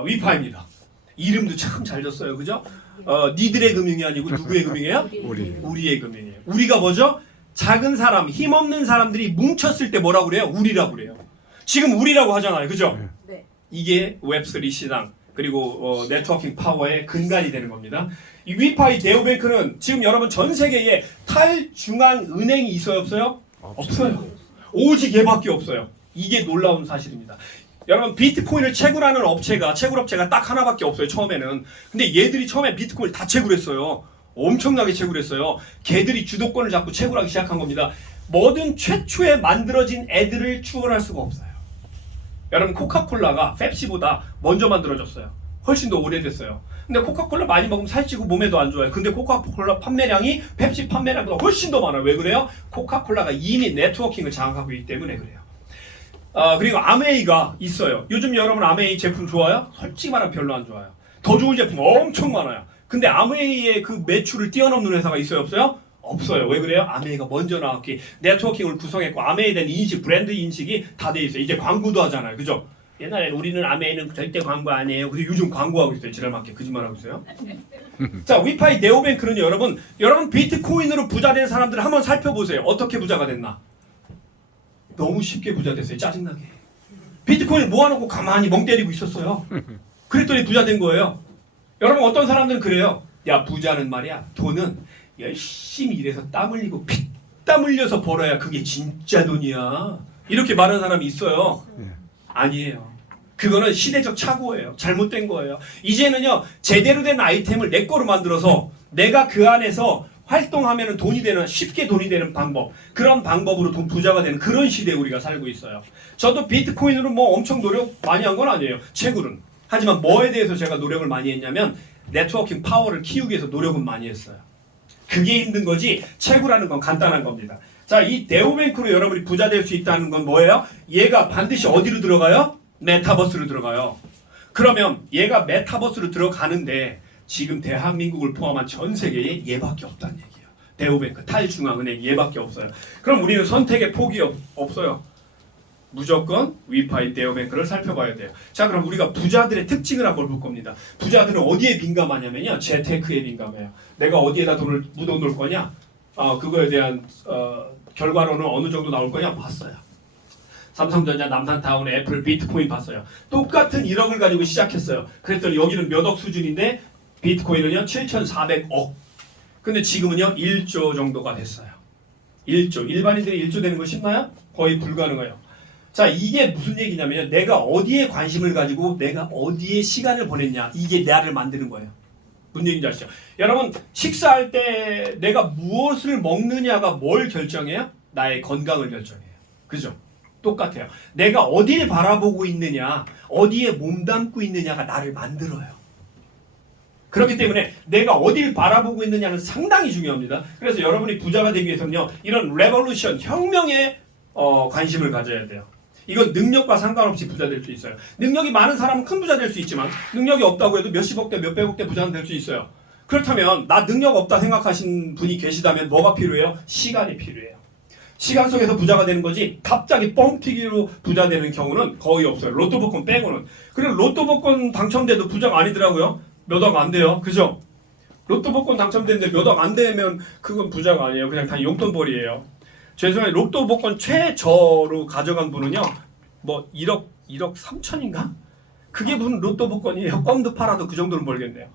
위파입니다. 이름도 참 잘 졌어요, 그죠? 니들의 금융이 아니고 누구의 금융이에요? 우리의 금융이에요. 우리가 뭐죠? 작은 사람, 힘없는 사람들이 뭉쳤을 때 뭐라고 그래요? 우리라고 그래요. 지금 우리라고 하잖아요, 그죠? 네. 이게 웹3 시장 그리고 네트워킹 파워의 근간이 되는 겁니다. 이 위파이 네오뱅크는 지금 여러분 전 세계에 탈중앙 은행이 있어요, 없어요? 없어요. 오직 얘밖에 없어요. 이게 놀라운 사실입니다. 여러분 비트코인을 채굴하는 채굴업체가 딱 하나밖에 없어요, 처음에는. 근데 얘들이 처음에 비트코인을 다 채굴했어요. 엄청나게 채굴했어요. 걔들이 주도권을 잡고 채굴하기 시작한 겁니다. 뭐든 최초에 만들어진 애들을 추월할 수가 없어요. 여러분 코카콜라가 펩시보다 먼저 만들어졌어요. 훨씬 더 오래됐어요. 근데 코카콜라 많이 먹으면 살찌고 몸에도 안 좋아요. 근데 코카콜라 판매량이 펩시 판매량보다 훨씬 더 많아요. 왜 그래요? 코카콜라가 이미 네트워킹을 장악하고 있기 때문에 그래요. 그리고 아메이가 있어요. 요즘 여러분 아메이 제품 좋아요? 솔직히 말하면 별로 안 좋아요. 더 좋은 제품 엄청 많아요. 근데 아메이의 그 매출을 뛰어넘는 회사가 있어요, 없어요? 없어요. 왜 그래요? 아메이가 먼저 나왔기, 네트워킹을 구성했고 아메이에 대한 인식, 브랜드 인식이 다 돼 있어요. 이제 광고도 하잖아요, 그죠? 옛날에는 우리는 아메이는 절대 광고 아니에요. 근데 요즘 광고하고 있어요. 지랄맞게 거짓말하고 있어요. 자, 위파이 네오뱅크는 여러분 비트코인으로 부자 된 사람들을 한번 살펴보세요. 어떻게 부자가 됐나? 너무 쉽게 부자 됐어요. 짜증나게. 비트코인을 모아놓고 가만히 멍 때리고 있었어요. 그랬더니 부자 된 거예요. 여러분 어떤 사람들은 그래요. 야, 부자는 말이야, 돈은 열심히 일해서 땀 흘리고 피땀 흘려서 벌어야 그게 진짜 돈이야. 이렇게 말하는 사람이 있어요. 아니에요. 그거는 시대적 착오예요. 잘못된 거예요. 이제는요, 제대로 된 아이템을 내 거로 만들어서 내가 그 안에서 활동하면 돈이 되는, 쉽게 돈이 되는 방법, 그런 방법으로 부자가 되는 그런 시대에 우리가 살고 있어요. 저도 비트코인으로 뭐 엄청 노력 많이 한 건 아니에요. 채굴은. 하지만 뭐에 대해서 제가 노력을 많이 했냐면 네트워킹 파워를 키우기 위해서 노력은 많이 했어요. 그게 힘든 거지 채굴하는 건 간단한 겁니다. 자, 이 네오뱅크로 여러분이 부자 될 수 있다는 건 뭐예요? 얘가 반드시 어디로 들어가요? 메타버스로 들어가요. 그러면 얘가 메타버스로 들어가는데 지금 대한민국을 포함한 전 세계에 얘밖에 없다는 얘기예요. 네오뱅크, 탈중앙은행 얘밖에 없어요. 그럼 우리는 선택의 폭이 없어요. 무조건 위파이 네오뱅크를 살펴봐야 돼요. 자, 그럼 우리가 부자들의 특징을 한번 볼 겁니다. 부자들은 어디에 민감하냐면요, 재테크에 민감해요. 내가 어디에다 돈을 묻어놓을 거냐, 그거에 대한 결과로는 어느 정도 나올 거냐 봤어요. 삼성전자, 남산타운, 애플, 비트코인 봤어요. 똑같은 1억을 가지고 시작했어요. 그랬더니 여기는 몇 억 수준인데 비트코인은요 7,400억. 근데 지금은요 1조 정도가 됐어요. 1조. 일반인들이 1조 되는 거 쉽나요? 거의 불가능해요. 자, 이게 무슨 얘기냐면요, 내가 어디에 관심을 가지고 내가 어디에 시간을 보냈냐, 이게 나를 만드는 거예요. 무슨 얘기인지 아시죠? 여러분 식사할 때 내가 무엇을 먹느냐가 뭘 결정해요? 나의 건강을 결정해요. 그죠? 똑같아요. 내가 어디를 바라보고 있느냐, 어디에 몸담고 있느냐가 나를 만들어요. 그렇기 때문에 내가 어디를 바라보고 있느냐는 상당히 중요합니다. 그래서 여러분이 부자가 되기 위해서는요, 이런 레볼루션, 혁명에 관심을 가져야 돼요. 이건 능력과 상관없이 부자 될 수 있어요. 능력이 많은 사람은 큰 부자 될 수 있지만 능력이 없다고 해도 몇십억 대, 몇백억 대 부자는 될 수 있어요. 그렇다면 나 능력 없다 생각하신 분이 계시다면 뭐가 필요해요? 시간이 필요해요. 시간 속에서 부자가 되는 거지 갑자기 뻥튀기로 부자 되는 경우는 거의 없어요. 로또 복권 빼고는. 그리고 로또 복권 당첨돼도 부자가 아니더라고요. 몇 억 안 돼요. 그죠? 로또 복권 당첨됐는데 몇 억 안 되면 그건 부자가 아니에요. 그냥 다 용돈벌이에요. 죄송해요. 로또 복권 최저로 가져간 분은요, 뭐 1억 3천인가? 그게 무슨 로또 복권이에요. 껌도 팔아도 그 정도는 벌겠네요.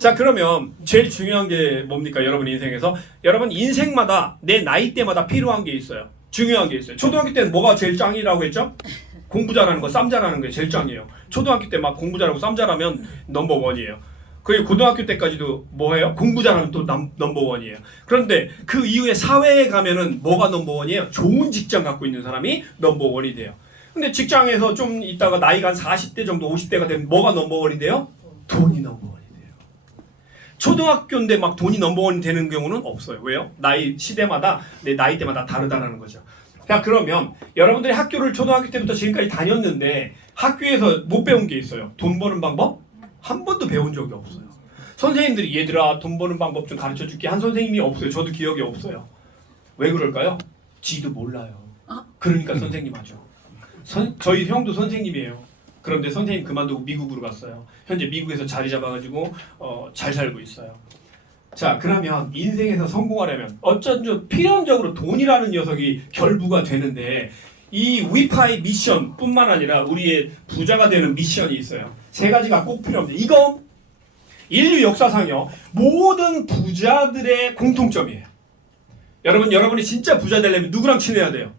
자, 그러면 제일 중요한 게 뭡니까? 여러분 인생에서 여러분 인생마다 내 나이 때마다 필요한 게 있어요. 중요한 게 있어요. 초등학교 때는 뭐가 제일 짱이라고 했죠? 공부 잘하는 거, 쌈 잘하는 게 제일 짱이에요. 초등학교 때 막 공부 잘하고 쌈 잘하면 넘버 원이에요. 그리고 고등학교 때까지도 뭐예요? 공부 잘하면 또 넘버 원이에요. 그런데 그 이후에 사회에 가면은 뭐가 넘버 원이에요? 좋은 직장 갖고 있는 사람이 넘버 원이 돼요. 근데 직장에서 좀 있다가 나이가 한 40대 정도 50대가 되면 뭐가 넘버 원이 돼요? 돈이 넘버 원이 돼요. 초등학교인데 막 돈이 넘버 원이 되는 경우는 없어요. 왜요? 나이 시대마다 내 나이 때마다 다르다는 거죠. 자, 그러면 여러분들이 학교를 초등학교 때부터 지금까지 다녔는데 학교에서 못 배운 게 있어요. 돈 버는 방법? 한 번도 배운 적이 없어요. 선생님들이 얘들아 돈 버는 방법 좀 가르쳐 줄게 한 선생님이 없어요. 저도 기억이 없어요. 왜 그럴까요? 지도 몰라요. 그러니까 선생님 하죠. 저희 형도 선생님이에요. 그런데 선생님 그만두고 미국으로 갔어요. 현재 미국에서 자리 잡아가지고 잘 살고 있어요. 자, 그러면 인생에서 성공하려면 어쩐지 필연적으로 돈이라는 녀석이 결부가 되는데 이 위파이 미션 뿐만 아니라 우리의 부자가 되는 미션이 있어요. 세 가지가 꼭 필요합니다. 이거 인류 역사상요 모든 부자들의 공통점이에요. 여러분이 진짜 부자 되려면 누구랑 친해야 돼요?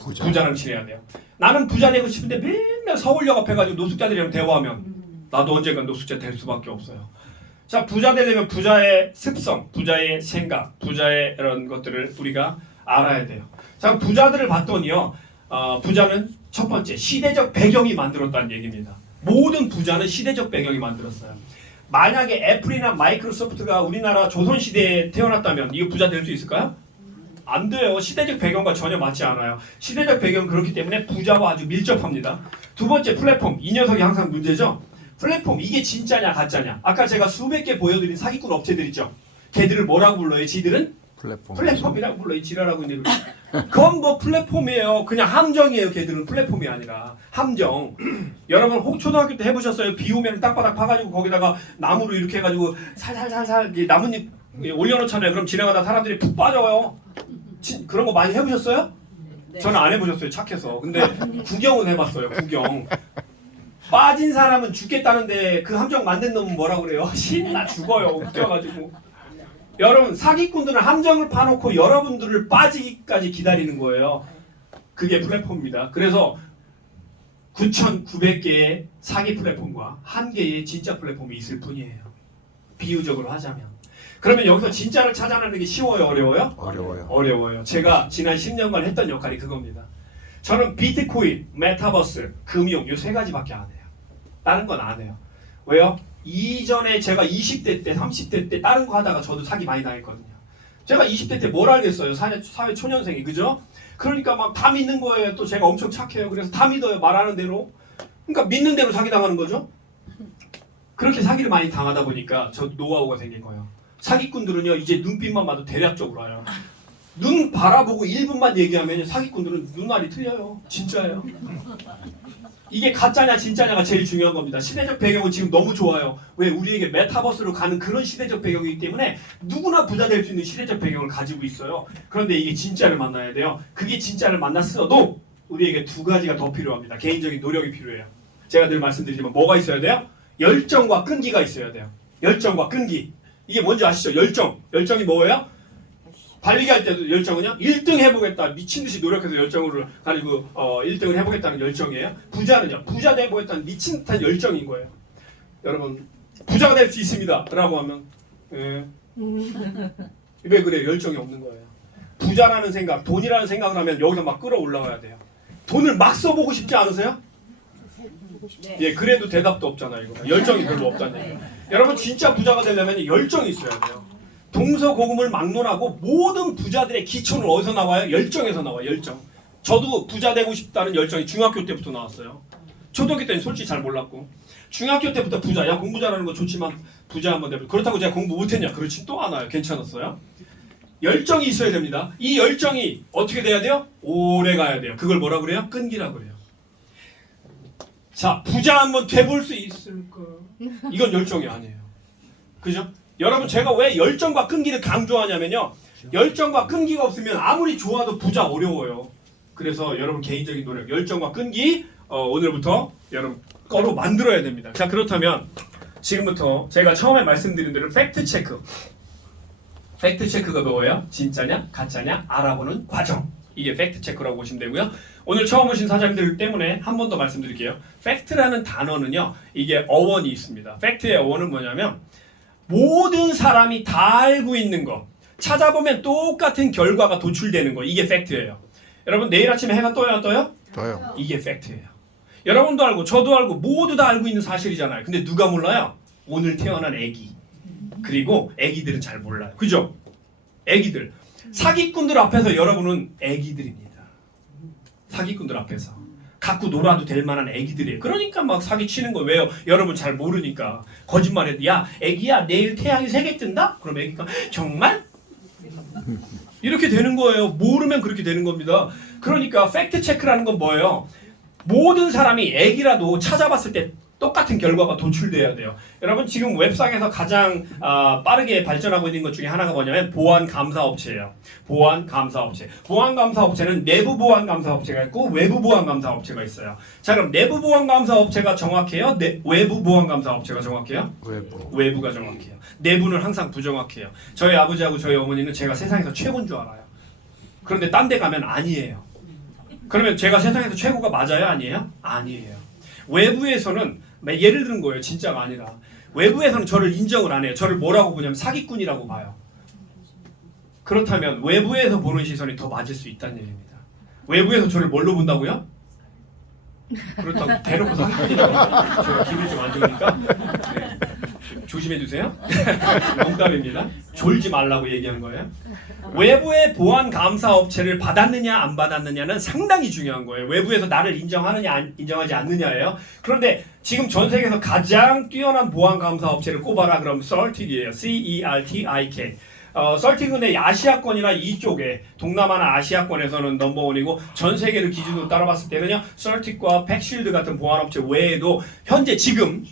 부자랑 친해야 돼요. 나는 부자 되고 싶은데 맨날 서울역 앞에 가지고 노숙자들이랑 대화하면 나도 언젠간 노숙자 될 수밖에 없어요. 자, 부자 되려면 부자의 습성, 부자의 생각, 부자의 이런 것들을 우리가 알아야 돼요. 자, 부자들을 봤더니요, 부자는 첫 번째 시대적 배경이 만들었다는 얘기입니다. 모든 부자는 시대적 배경이 만들었어요. 만약에 애플이나 마이크로소프트가 우리나라 조선시대에 태어났다면 이거 부자 될 수 있을까요? 안 돼요. 시대적 배경과 전혀 맞지 않아요. 시대적 배경은 그렇기 때문에 부자와 아주 밀접합니다. 두 번째 플랫폼. 이 녀석이 항상 문제죠. 플랫폼 이게 진짜냐 가짜냐. 아까 제가 수백 개 보여드린 사기꾼 업체들 있죠. 걔들을 뭐라고 불러요? 지들은? 플랫폼이라고 불러요. 지랄하고 있는 그건 뭐 플랫폼이에요. 그냥 함정이에요. 걔들은 플랫폼이 아니라 함정. 여러분 초등학교 때 해보셨어요? 비 오면 땅바닥 파가지고 거기다가 나무로 이렇게 해가지고 살살살살 나뭇잎 올려놓잖아요. 그럼 지나가다 사람들이 푹 빠져요. 그런 거 많이 해보셨어요? 네. 저는 안 해보셨어요. 착해서. 근데 구경은 해봤어요. 구경. 빠진 사람은 죽겠다는데 그 함정 만든 놈은 뭐라 그래요? 신나 죽어요. 웃겨가지고. 여러분 사기꾼들은 함정을 파놓고 여러분들을 빠지기까지 기다리는 거예요. 그게 플랫폼입니다. 그래서 9,900개의 사기 플랫폼과 1개의 진짜 플랫폼이 있을 뿐이에요. 비유적으로 하자면. 그러면 여기서 진짜를 찾아내는 게 쉬워요? 어려워요? 어려워요. 제가 지난 10년간 했던 역할이 그겁니다. 저는 비트코인, 메타버스, 금융 이 세 가지밖에 안 해요. 다른 건 안 해요. 왜요? 이전에 제가 20대 때, 30대 때 다른 거 하다가 저도 사기 많이 당했거든요. 제가 20대 때 뭘 알겠어요? 사회 초년생이, 그죠? 그러니까 막 다 믿는 거예요. 또 제가 엄청 착해요. 그래서 다 믿어요. 말하는 대로. 그러니까 믿는 대로 사기 당하는 거죠. 그렇게 사기를 많이 당하다 보니까 저 노하우가 생긴 거예요. 사기꾼들은요 이제 눈빛만 봐도 대략적으로 알아요. 눈 바라보고 1분만 얘기하면 사기꾼들은 눈알이 틀려요. 진짜예요. 이게 가짜냐 진짜냐가 제일 중요한 겁니다. 시대적 배경은 지금 너무 좋아요. 왜? 우리에게 메타버스로 가는 그런 시대적 배경이기 때문에 누구나 부자 될 수 있는 시대적 배경을 가지고 있어요. 그런데 이게 진짜를 만나야 돼요. 그게 진짜를 만났어도 우리에게 두 가지가 더 필요합니다. 개인적인 노력이 필요해요. 제가 늘 말씀드리지만 뭐가 있어야 돼요? 열정과 끈기가 있어야 돼요. 열정과 끈기. 이게 뭔지 아시죠? 열정이 뭐예요? 달리기 할 때도 열정은요? 1등 해보겠다. 미친듯이 노력해서 열정을 가지고 1등을 해보겠다는 열정이에요. 부자는요? 부자 되보겠다는 미친 듯한 열정인 거예요. 여러분 부자가 될 수 있습니다 라고 하면 왜 그래요? 열정이 없는 거예요. 부자라는 생각, 돈이라는 생각을 하면 여기서 막 끌어올라와야 돼요. 돈을 막 써보고 싶지 않으세요? 네. 예, 그래도 대답도 없잖아요. 이거. 열정이 별로 없다는 얘기예요. 여러분 진짜 부자가 되려면 열정이 있어야 돼요. 동서고금을 막론하고 모든 부자들의 기초는 어디서 나와요? 열정에서 나와요. 열정. 저도 부자 되고 싶다는 열정이 중학교 때부터 나왔어요. 초등학교 때는 솔직히 잘 몰랐고 중학교 때부터 부자, 야 공부 잘하는 거 좋지만 부자 한번 되고 그렇다고 제가 공부 못했냐? 그렇지 또 않아요. 괜찮았어요. 열정이 있어야 됩니다. 이 열정이 어떻게 돼야 돼요? 오래 가야 돼요. 그걸 뭐라 그래요? 끈기라고 그래요. 자, 부자 한번 돼볼 수 있을까? 이건 열정이 아니에요. 그죠? 여러분 제가 왜 열정과 끈기를 강조하냐면요. 열정과 끈기가 없으면 아무리 좋아도 부자 어려워요. 그래서 여러분 개인적인 노력, 열정과 끈기 오늘부터 여러분 거로 만들어야 됩니다. 자, 그렇다면 지금부터 제가 처음에 말씀드린 대로 팩트 체크. 팩트 체크가 뭐예요? 진짜냐, 가짜냐 알아보는 과정. 이게 팩트 체크라고 보시면 되고요. 오늘 처음 오신 사장님들 때문에 한 번 더 말씀드릴게요. 팩트라는 단어는요, 이게 어원이 있습니다. 팩트의 어원은 뭐냐면 모든 사람이 다 알고 있는 거, 찾아보면 똑같은 결과가 도출되는 거, 이게 팩트예요. 여러분 내일 아침에 해가 떠요, 안 떠요? 떠요. 이게 팩트예요. 여러분도 알고 저도 알고 모두 다 알고 있는 사실이잖아요. 근데 누가 몰라요? 오늘 태어난 애기. 그리고 애기들은 잘 몰라요. 그죠? 애기들. 사기꾼들 앞에서 여러분은 애기들입니다. 사기꾼들 앞에서. 갖고 놀아도 될 만한 애기들이에요. 그러니까 막 사기치는 거예요. 왜요? 여러분 잘 모르니까. 거짓말해도 야 애기야 내일 태양이 3개 뜬다? 그럼 애기가 정말? 이렇게 되는 거예요. 모르면 그렇게 되는 겁니다. 그러니까 팩트 체크라는 건 뭐예요? 모든 사람이 애기라도 찾아봤을 때 똑같은 결과가 도출돼야 돼요. 여러분 지금 웹상에서 가장 빠르게 발전하고 있는 것 중에 하나가 뭐냐면 보안 감사 업체예요. 보안 감사 업체. 보안 감사 업체는 내부 보안 감사 업체가 있고 외부 보안 감사 업체가 있어요. 자 그럼 내부 보안 감사 업체가 정확해요? 외부 보안 감사 업체가 정확해요? 외부가 정확해요. 내부는 항상 부정확해요. 저희 아버지하고 저희 어머니는 제가 세상에서 최고인 줄 알아요. 그런데 딴 데 가면 아니에요. 그러면 제가 세상에서 최고가 맞아요? 아니에요? 아니에요. 외부에서는 예를 들은 거예요. 진짜가 아니라 외부에서는 저를 인정을 안 해요. 저를 뭐라고 보냐면 사기꾼이라고 봐요. 그렇다면 외부에서 보는 시선이 더 맞을 수 있다는 얘기입니다. 외부에서 저를 뭘로 본다고요? 그렇다고 대놓고 사기꾼이라고 제가 기분이 좀 안 좋으니까 네. 조심해 주세요. 농담입니다. 졸지 말라고 얘기한 거예요. 외부의 보안 감사 업체를 받았느냐 안 받았느냐는 상당히 중요한 거예요. 외부에서 나를 인정하느냐 인정하지 않느냐예요. 그런데 지금 전 세계에서 가장 뛰어난 보안 감사 업체를 꼽아라 그럼 Certic이에요. CERTIK. Certic은 아시아권이나 이쪽에 동남아나 아시아권에서는 넘버원이고 전 세계를 기준으로 따라봤을 때는요. Certic과 팩실드 같은 보안 업체 외에도 현재 지금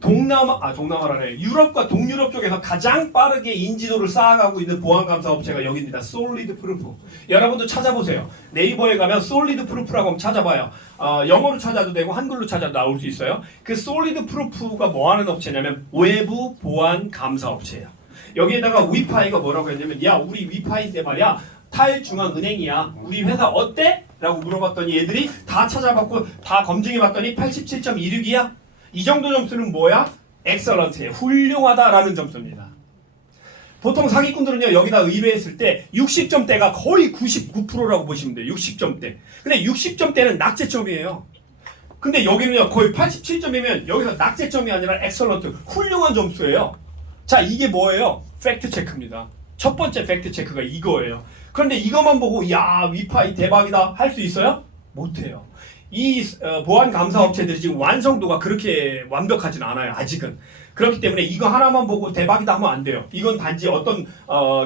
동남아라네. 유럽과 동유럽 쪽에서 가장 빠르게 인지도를 쌓아가고 있는 보안 감사 업체가 여기입니다. 솔리드 프루프. 여러분도 찾아보세요. 네이버에 가면 솔리드 프루프라고 한번 찾아봐요. 영어로 찾아도 되고 한글로 찾아도 나올 수 있어요. 그 솔리드 프루프가 뭐 하는 업체냐면 외부 보안 감사 업체예요. 여기에다가 위파이가 뭐라고 했냐면 야 우리 위파이인데 말이야 탈중앙은행이야. 우리 회사 어때? 라고 물어봤더니 얘들이 다 찾아봤고 다 검증해봤더니 87.16이야. 이 정도 점수는 뭐야? 엑설런트예요. 훌륭하다라는 점수입니다. 보통 사기꾼들은요 여기다 의뢰했을 때 60점대가 거의 99%라고 보시면 돼요. 60점대. 근데 60점대는 낙제점이에요. 근데 여기는요 거의 87점이면 여기서 낙제점이 아니라 엑설런트 훌륭한 점수예요. 자 이게 뭐예요? 팩트 체크입니다. 첫 번째 팩트 체크가 이거예요. 그런데 이것만 보고 야 위파이 대박이다 할 수 있어요? 못해요. 이 보안 감사 업체들이 지금 완성도가 그렇게 완벽하진 않아요. 아직은. 그렇기 때문에 이거 하나만 보고 대박이다 하면 안 돼요. 이건 단지 어떤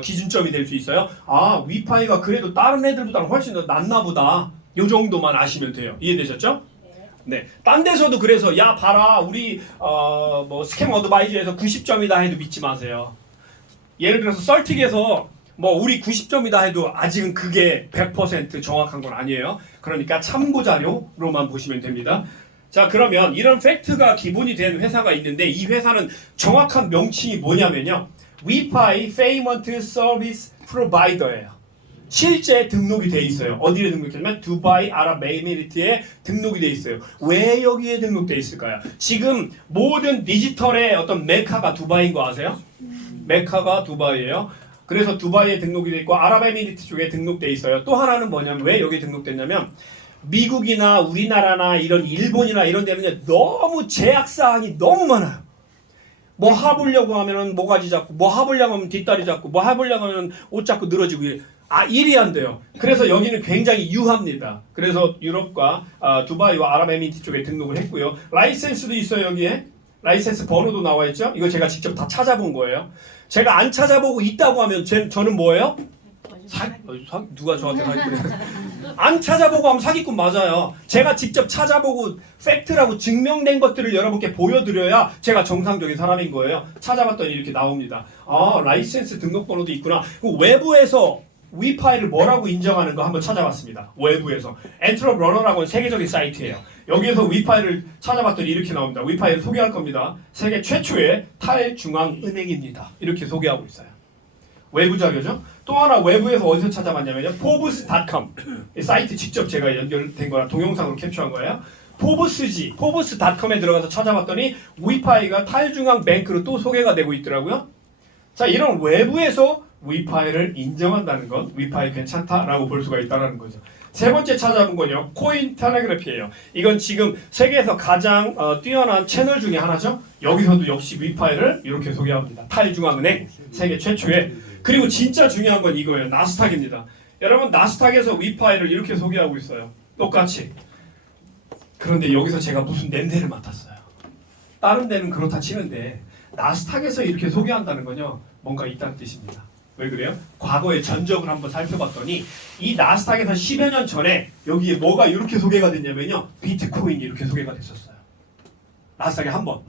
기준점이 될 수 있어요. 아 위파이가 그래도 다른 애들보다는 훨씬 더 낫나 보다. 요 정도만 아시면 돼요. 이해되셨죠? 네. 딴 데서도 그래서 야 봐라 우리 뭐 스캠 어드바이저에서 90점이다 해도 믿지 마세요. 예를 들어서 썰틱에서 뭐 우리 90점이다 해도 아직은 그게 100% 정확한 건 아니에요. 그러니까 참고 자료로만 보시면 됩니다. 자 그러면 이런 팩트가 기본이 된 회사가 있는데 이 회사는 정확한 명칭이 뭐냐면요. 위파이 Payment Service Provider예요. 실제 등록이 돼 있어요. 어디에 등록했냐면 두바이 아랍에미리트에 등록이 돼 있어요. 왜 여기에 등록돼 있을까요? 지금 모든 디지털의 어떤 메카가 두바이인 거 아세요? 메카가 두바이예요. 그래서 두바이에 등록이 돼 있고 아랍에미리트 쪽에 등록돼 있어요. 또 하나는 뭐냐면 왜 여기 등록됐냐면 미국이나 우리나라나 이런 일본이나 이런 데는 너무 제약 사항이 너무 많아요. 뭐 해보려고 하면은 모가지 잡고 뭐 해보려고 하면 뒷다리 잡고 뭐 해보려고 하면 옷 잡고 늘어지고 일이 안 돼요. 그래서 여기는 굉장히 유합니다. 그래서 유럽과 두바이와 아랍에미리트 쪽에 등록을 했고요. 라이센스도 있어요. 여기에 라이센스 번호도 나와 있죠. 이거 제가 직접 다 찾아본 거예요. 제가 안 찾아보고 있다고 하면 저는 뭐예요? 누가 저한테 사기꾼 안 찾아보고 하면 사기꾼 맞아요. 제가 직접 찾아보고 팩트라고 증명된 것들을 여러분께 보여드려야 제가 정상적인 사람인 거예요. 찾아봤더니 이렇게 나옵니다. 아 라이센스 등록번호도 있구나. 외부에서 위파이를 뭐라고 인정하는 거 한번 찾아봤습니다. 외부에서 엔트로러너라고 하는 세계적인 사이트예요. 여기에서 위파이를 찾아봤더니 이렇게 나옵니다. 위파이를 소개할 겁니다. 세계 최초의 탈중앙은행입니다. 이렇게 소개하고 있어요. 외부 자료죠. 또 하나 외부에서 어디서 찾아봤냐면요. forbes.com 이 사이트 직접 제가 연결된 거라 동영상으로 캡처한 거예요. forbes.com에 들어가서 찾아봤더니 위파이가 탈중앙 뱅크로 또 소개가 되고 있더라고요. 자, 이런 외부에서 위파이를 인정한다는 건 위파이 괜찮다라고 볼 수가 있다는 거죠. 세 번째 찾아본 건요. 코인텔레그래피예요. 이건 지금 세계에서 가장 뛰어난 채널 중에 하나죠. 여기서도 역시 위파이를 이렇게 소개합니다. 탈중앙은행 세계 최초의. 그리고 진짜 중요한 건 이거예요. 나스닥입니다. 여러분 나스닥에서 위파이를 이렇게 소개하고 있어요. 똑같이. 그런데 여기서 제가 무슨 냄새를 맡았어요. 다른 데는 그렇다 치는데 나스닥에서 이렇게 소개한다는 건요. 뭔가 있다는 뜻입니다. 왜 그래요? 과거의 전적을 한번 살펴봤더니 이 나스닥에서 10여 년 전에 여기에 뭐가 이렇게 소개가 됐냐면요. 비트코인이 이렇게 소개가 됐었어요. 나스닥에 한 번.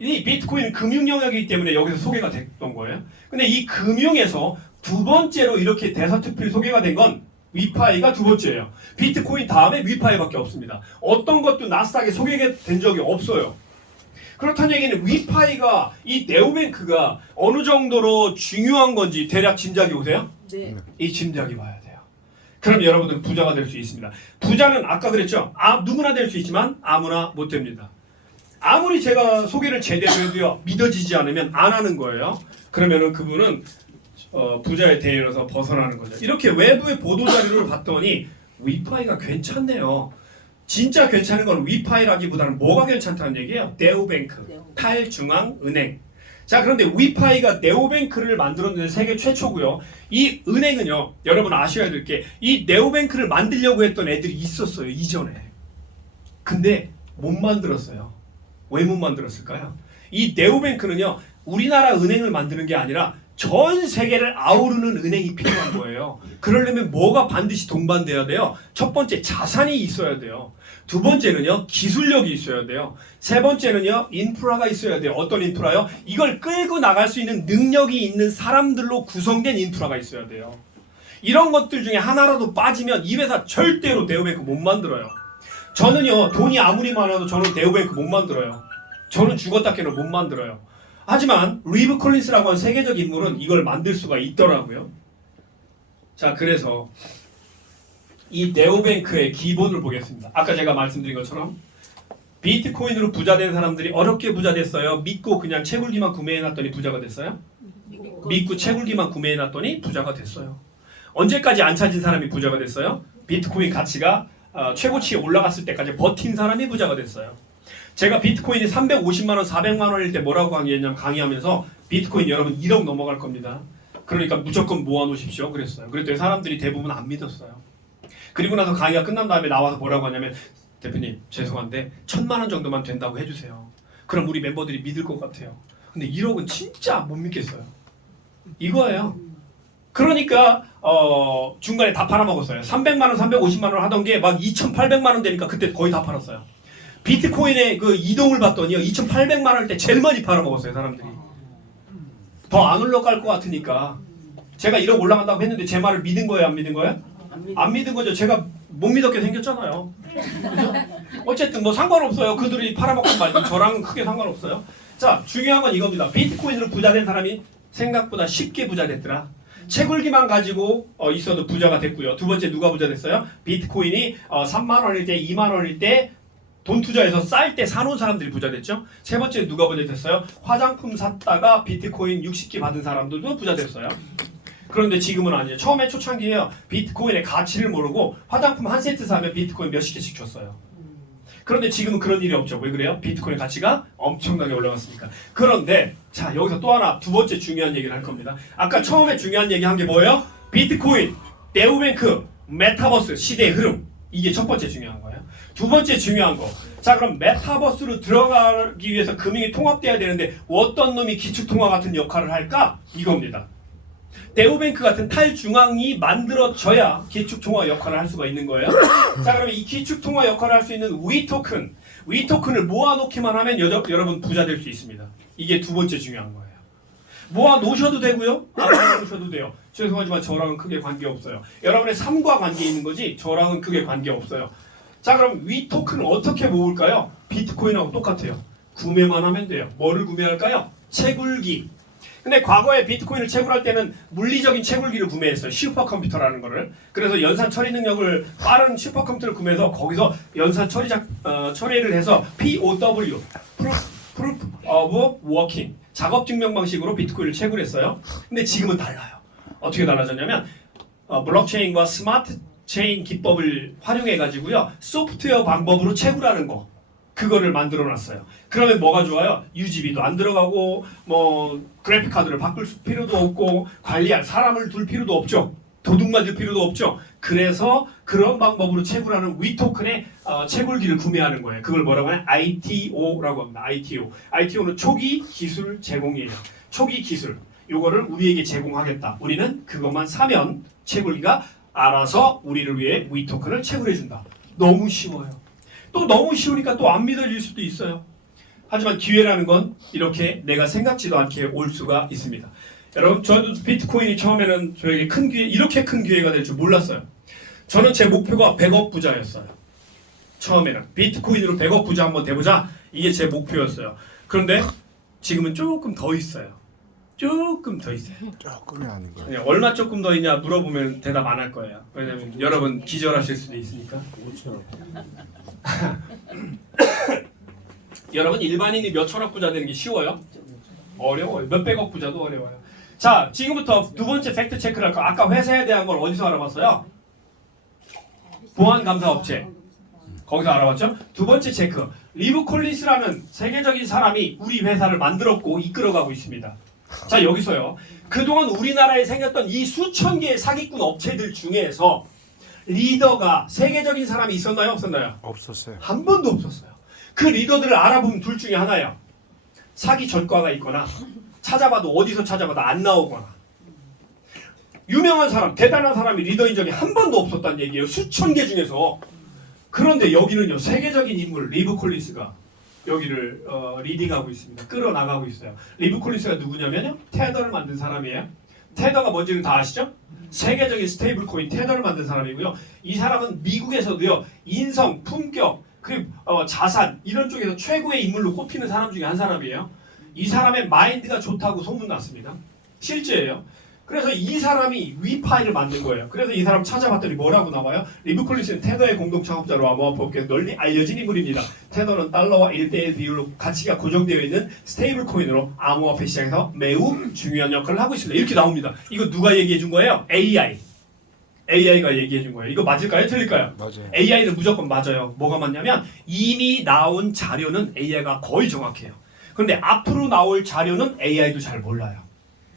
이 비트코인은 금융 영역이기 때문에 여기서 소개가 됐던 거예요. 근데 이 금융에서 두 번째로 이렇게 대서특필 소개가 된 건 위파이가 두 번째예요. 비트코인 다음에 위파이밖에 없습니다. 어떤 것도 나스닥에 소개가 된 적이 없어요. 그렇다는 얘기는 위파이가 이 네오뱅크가 어느 정도로 중요한 건지 대략 짐작이 오세요? 네. 이 짐작이 와야 돼요. 그럼 여러분들 부자가 될 수 있습니다. 부자는 아까 그랬죠? 누구나 될 수 있지만 아무나 못 됩니다. 아무리 제가 소개를 제대로 해도요 믿어지지 않으면 안 하는 거예요. 그러면은 그분은 부자의 대열에서 벗어나는 거죠. 이렇게 외부의 보도 자료를 봤더니 위파이가 괜찮네요. 진짜 괜찮은 건 위파이라기보다는 뭐가 괜찮다는 얘기예요? 네오뱅크, 탈중앙은행. 자, 그런데 위파이가 네오뱅크를 만들었는데 세계 최초고요. 이 은행은요, 여러분 아셔야 될 게 이 네오뱅크를 만들려고 했던 애들이 있었어요, 이전에. 근데 못 만들었어요. 왜 못 만들었을까요? 이 네오뱅크는요, 우리나라 은행을 만드는 게 아니라 전 세계를 아우르는 은행이 필요한 거예요. 그러려면 뭐가 반드시 동반돼야 돼요? 첫 번째 자산이 있어야 돼요. 두 번째는요 기술력이 있어야 돼요. 세 번째는요 인프라가 있어야 돼요. 어떤 인프라요? 이걸 끌고 나갈 수 있는 능력이 있는 사람들로 구성된 인프라가 있어야 돼요. 이런 것들 중에 하나라도 빠지면 이 회사 절대로 네오뱅크 못 만들어요. 저는요 돈이 아무리 많아도 저는 네오뱅크 못 만들어요. 저는 죽었다 깨는 못 만들어요. 하지만 리브 콜린스라고 하는 세계적 인물은 이걸 만들 수가 있더라고요. 자, 그래서 이 네오뱅크의 기본을 보겠습니다. 아까 제가 말씀드린 것처럼 비트코인으로 부자 된 사람들이 어렵게 부자 됐어요? 믿고 그냥 채굴기만 구매해놨더니 부자가 됐어요? 믿고 채굴기만 구매해놨더니 부자가 됐어요. 언제까지 안 찾은 사람이 부자가 됐어요? 비트코인 가치가 최고치에 올라갔을 때까지 버틴 사람이 부자가 됐어요. 제가 비트코인이 350만 원, 400만 원일 때 뭐라고 강의했냐면 강의하면서 비트코인 여러분 1억 넘어갈 겁니다. 그러니까 무조건 모아놓으십시오 그랬어요. 그랬더니 사람들이 대부분 안 믿었어요. 그리고 나서 강의가 끝난 다음에 나와서 뭐라고 하냐면 대표님 죄송한데 1,000만 원 정도만 된다고 해주세요. 그럼 우리 멤버들이 믿을 것 같아요. 근데 1억은 진짜 못 믿겠어요. 이거예요. 그러니까 중간에 다 팔아먹었어요. 300만 원, 350만 원 하던 게 막 2,800만 원 되니까 그때 거의 다 팔았어요. 비트코인의 그 이동을 봤더니요 2,800만 원일 때 제일 많이 팔아먹었어요 사람들이. 더 안 올라갈 것 같으니까 제가 1억 올라간다고 했는데 제 말을 믿은 거예요 안 믿은 거예요? 안 믿은 거죠. 제가 못 믿었게 생겼잖아요. 그죠? 어쨌든 뭐 상관없어요. 그들이 팔아먹건 말든 저랑은 크게 상관없어요. 자, 중요한 건 이겁니다. 비트코인으로 부자 된 사람이 생각보다 쉽게 부자 됐더라. 채굴기만 가지고 있어도 부자가 됐고요. 두 번째 누가 부자 됐어요? 비트코인이 3만 원일 때 2만 원일 때 돈 투자해서 쌀 때 사놓은 사람들이 부자 됐죠. 세 번째 누가 부자 됐어요? 화장품 샀다가 비트코인 60개 받은 사람들도 부자 됐어요. 그런데 지금은 아니에요. 처음에 초창기에요. 비트코인의 가치를 모르고 화장품 한 세트 사면 비트코인 몇십 개씩 줬어요. 그런데 지금은 그런 일이 없죠. 왜 그래요? 비트코인 가치가 엄청나게 올라갔으니까. 그런데 자 여기서 또 하나 두 번째 중요한 얘기를 할 겁니다. 아까 처음에 중요한 얘기 한 게 뭐예요? 비트코인, 네오뱅크, 메타버스 시대의 흐름. 이게 첫 번째 중요한 거예요. 두 번째 중요한 거. 자 그럼 메타버스로 들어가기 위해서 금융이 통합돼야 되는데 어떤 놈이 기축통화 같은 역할을 할까? 이겁니다. 네오뱅크 같은 탈중앙이 만들어져야 기축통화 역할을 할 수가 있는 거예요. 자 그러면 이 기축통화 역할을 할 수 있는 위토큰을 모아놓기만 하면 여러분 부자 될 수 있습니다. 이게 두 번째 중요한 거예요. 모아 놓으셔도 되고요. 안 모아 놓으셔도 돼요. 죄송하지만 저랑은 크게 관계없어요. 여러분의 삶과 관계 있는 거지 저랑은 크게 관계없어요. 자, 그럼 위 토큰을 어떻게 모을까요? 비트코인하고 똑같아요. 구매만 하면 돼요. 뭐를 구매할까요? 채굴기. 근데 과거에 비트코인을 채굴할 때는 물리적인 채굴기를 구매했어요. 슈퍼컴퓨터라는 거를. 그래서 연산 처리 능력을 빠른 슈퍼컴퓨터를 구매해서 거기서 연산 처리를 해서 POW, Proof of Working, 작업 증명 방식으로 비트코인을 채굴했어요. 근데 지금은 달라요. 어떻게 달라졌냐면 블록체인과 스마트 체인 기법을 활용해 가지고요. 소프트웨어 방법으로 채굴하는 거. 그거를 만들어 놨어요. 그러면 뭐가 좋아요? 유지비도 안 들어가고 뭐 그래픽 카드를 바꿀 필요도 없고 관리할 사람을 둘 필요도 없죠. 도둑 맞을 필요도 없죠. 그래서 그런 방법으로 채굴하는 위토큰의 채굴기를 구매하는 거예요. 그걸 뭐라고 하냐? ITO라고 합니다. ITO. ITO는 초기 기술 제공이에요. 초기 기술. 요거를 우리에게 제공하겠다. 우리는 그것만 사면 채굴기가 알아서 우리를 위해 위토큰을 채굴해준다. 너무 쉬워요. 또 너무 쉬우니까 또 안 믿어질 수도 있어요. 하지만 기회라는 건 이렇게 내가 생각지도 않게 올 수가 있습니다. 여러분, 저도 비트코인이 처음에는 저에게 큰 기회, 이렇게 큰 기회가 될 줄 몰랐어요. 저는 제 목표가 100억 부자였어요. 처음에는 비트코인으로 100억 부자 한번 돼보자, 이게 제 목표였어요. 그런데 지금은 조금 더 있어요. 조금 더 있어요. 조금이 아닌 거예요. 그냥 얼마 조금 더 있냐 물어보면 대답 안 할 거예요. 왜냐면 여러분 기절하실 수도 있으니까. 여러분, 일반인이 몇천억 부자 되는 게 쉬워요? 어려워요. 몇백억 부자도 어려워요. 자, 지금부터 두 번째 팩트 체크를 할까? 아까 회사에 대한 걸 어디서 알아봤어요? 보안감사업체. 거기서 알아봤죠? 두 번째 체크. 리브 콜린스라는 세계적인 사람이 우리 회사를 만들었고 이끌어가고 있습니다. 자, 여기서요. 그동안 우리나라에 생겼던 이 수천 개의 사기꾼 업체들 중에서 리더가 세계적인 사람이 있었나요? 없었나요? 없었어요. 한 번도 없었어요. 그 리더들을 알아보면 둘 중에 하나예요. 사기 전과가 있거나 찾아봐도 어디서 찾아봐도 안 나오거나. 유명한 사람, 대단한 사람이 리더인 적이 한 번도 없었다는 얘기예요. 수천 개 중에서. 그런데 여기는요, 세계적인 인물 리브 콜린스가 여기를 리딩하고 있습니다. 끌어나가고 있어요. 리브 콜린스가 누구냐면요, 테더를 만든 사람이에요. 테더가 뭔지는 다 아시죠? 세계적인 스테이블 코인 테더를 만든 사람이고요. 이 사람은 미국에서도요, 인성, 품격, 그리고 자산 이런 쪽에서 최고의 인물로 꼽히는 사람 중에 한 사람이에요. 이 사람의 마인드가 좋다고 소문났습니다. 실제예요. 그래서 이 사람이 위파이를 만든 거예요. 그래서 이 사람 찾아봤더니 뭐라고 나와요? 리브 콜린스는 테더의 공동 창업자로 암호화법계에서 널리 알려진 인물입니다. 테더는 달러와 1대1 비율로 가치가 고정되어 있는 스테이블 코인으로 암호화폐 시장에서 매우 중요한 역할을 하고 있습니다. 이렇게 나옵니다. 이거 누가 얘기해 준 거예요? AI가 얘기해 준 거예요. 이거 맞을까요? 틀릴까요? 맞아요. AI는 무조건 맞아요. 뭐가 맞냐면 이미 나온 자료는 AI가 거의 정확해요. 그런데 앞으로 나올 자료는 AI도 잘 몰라요.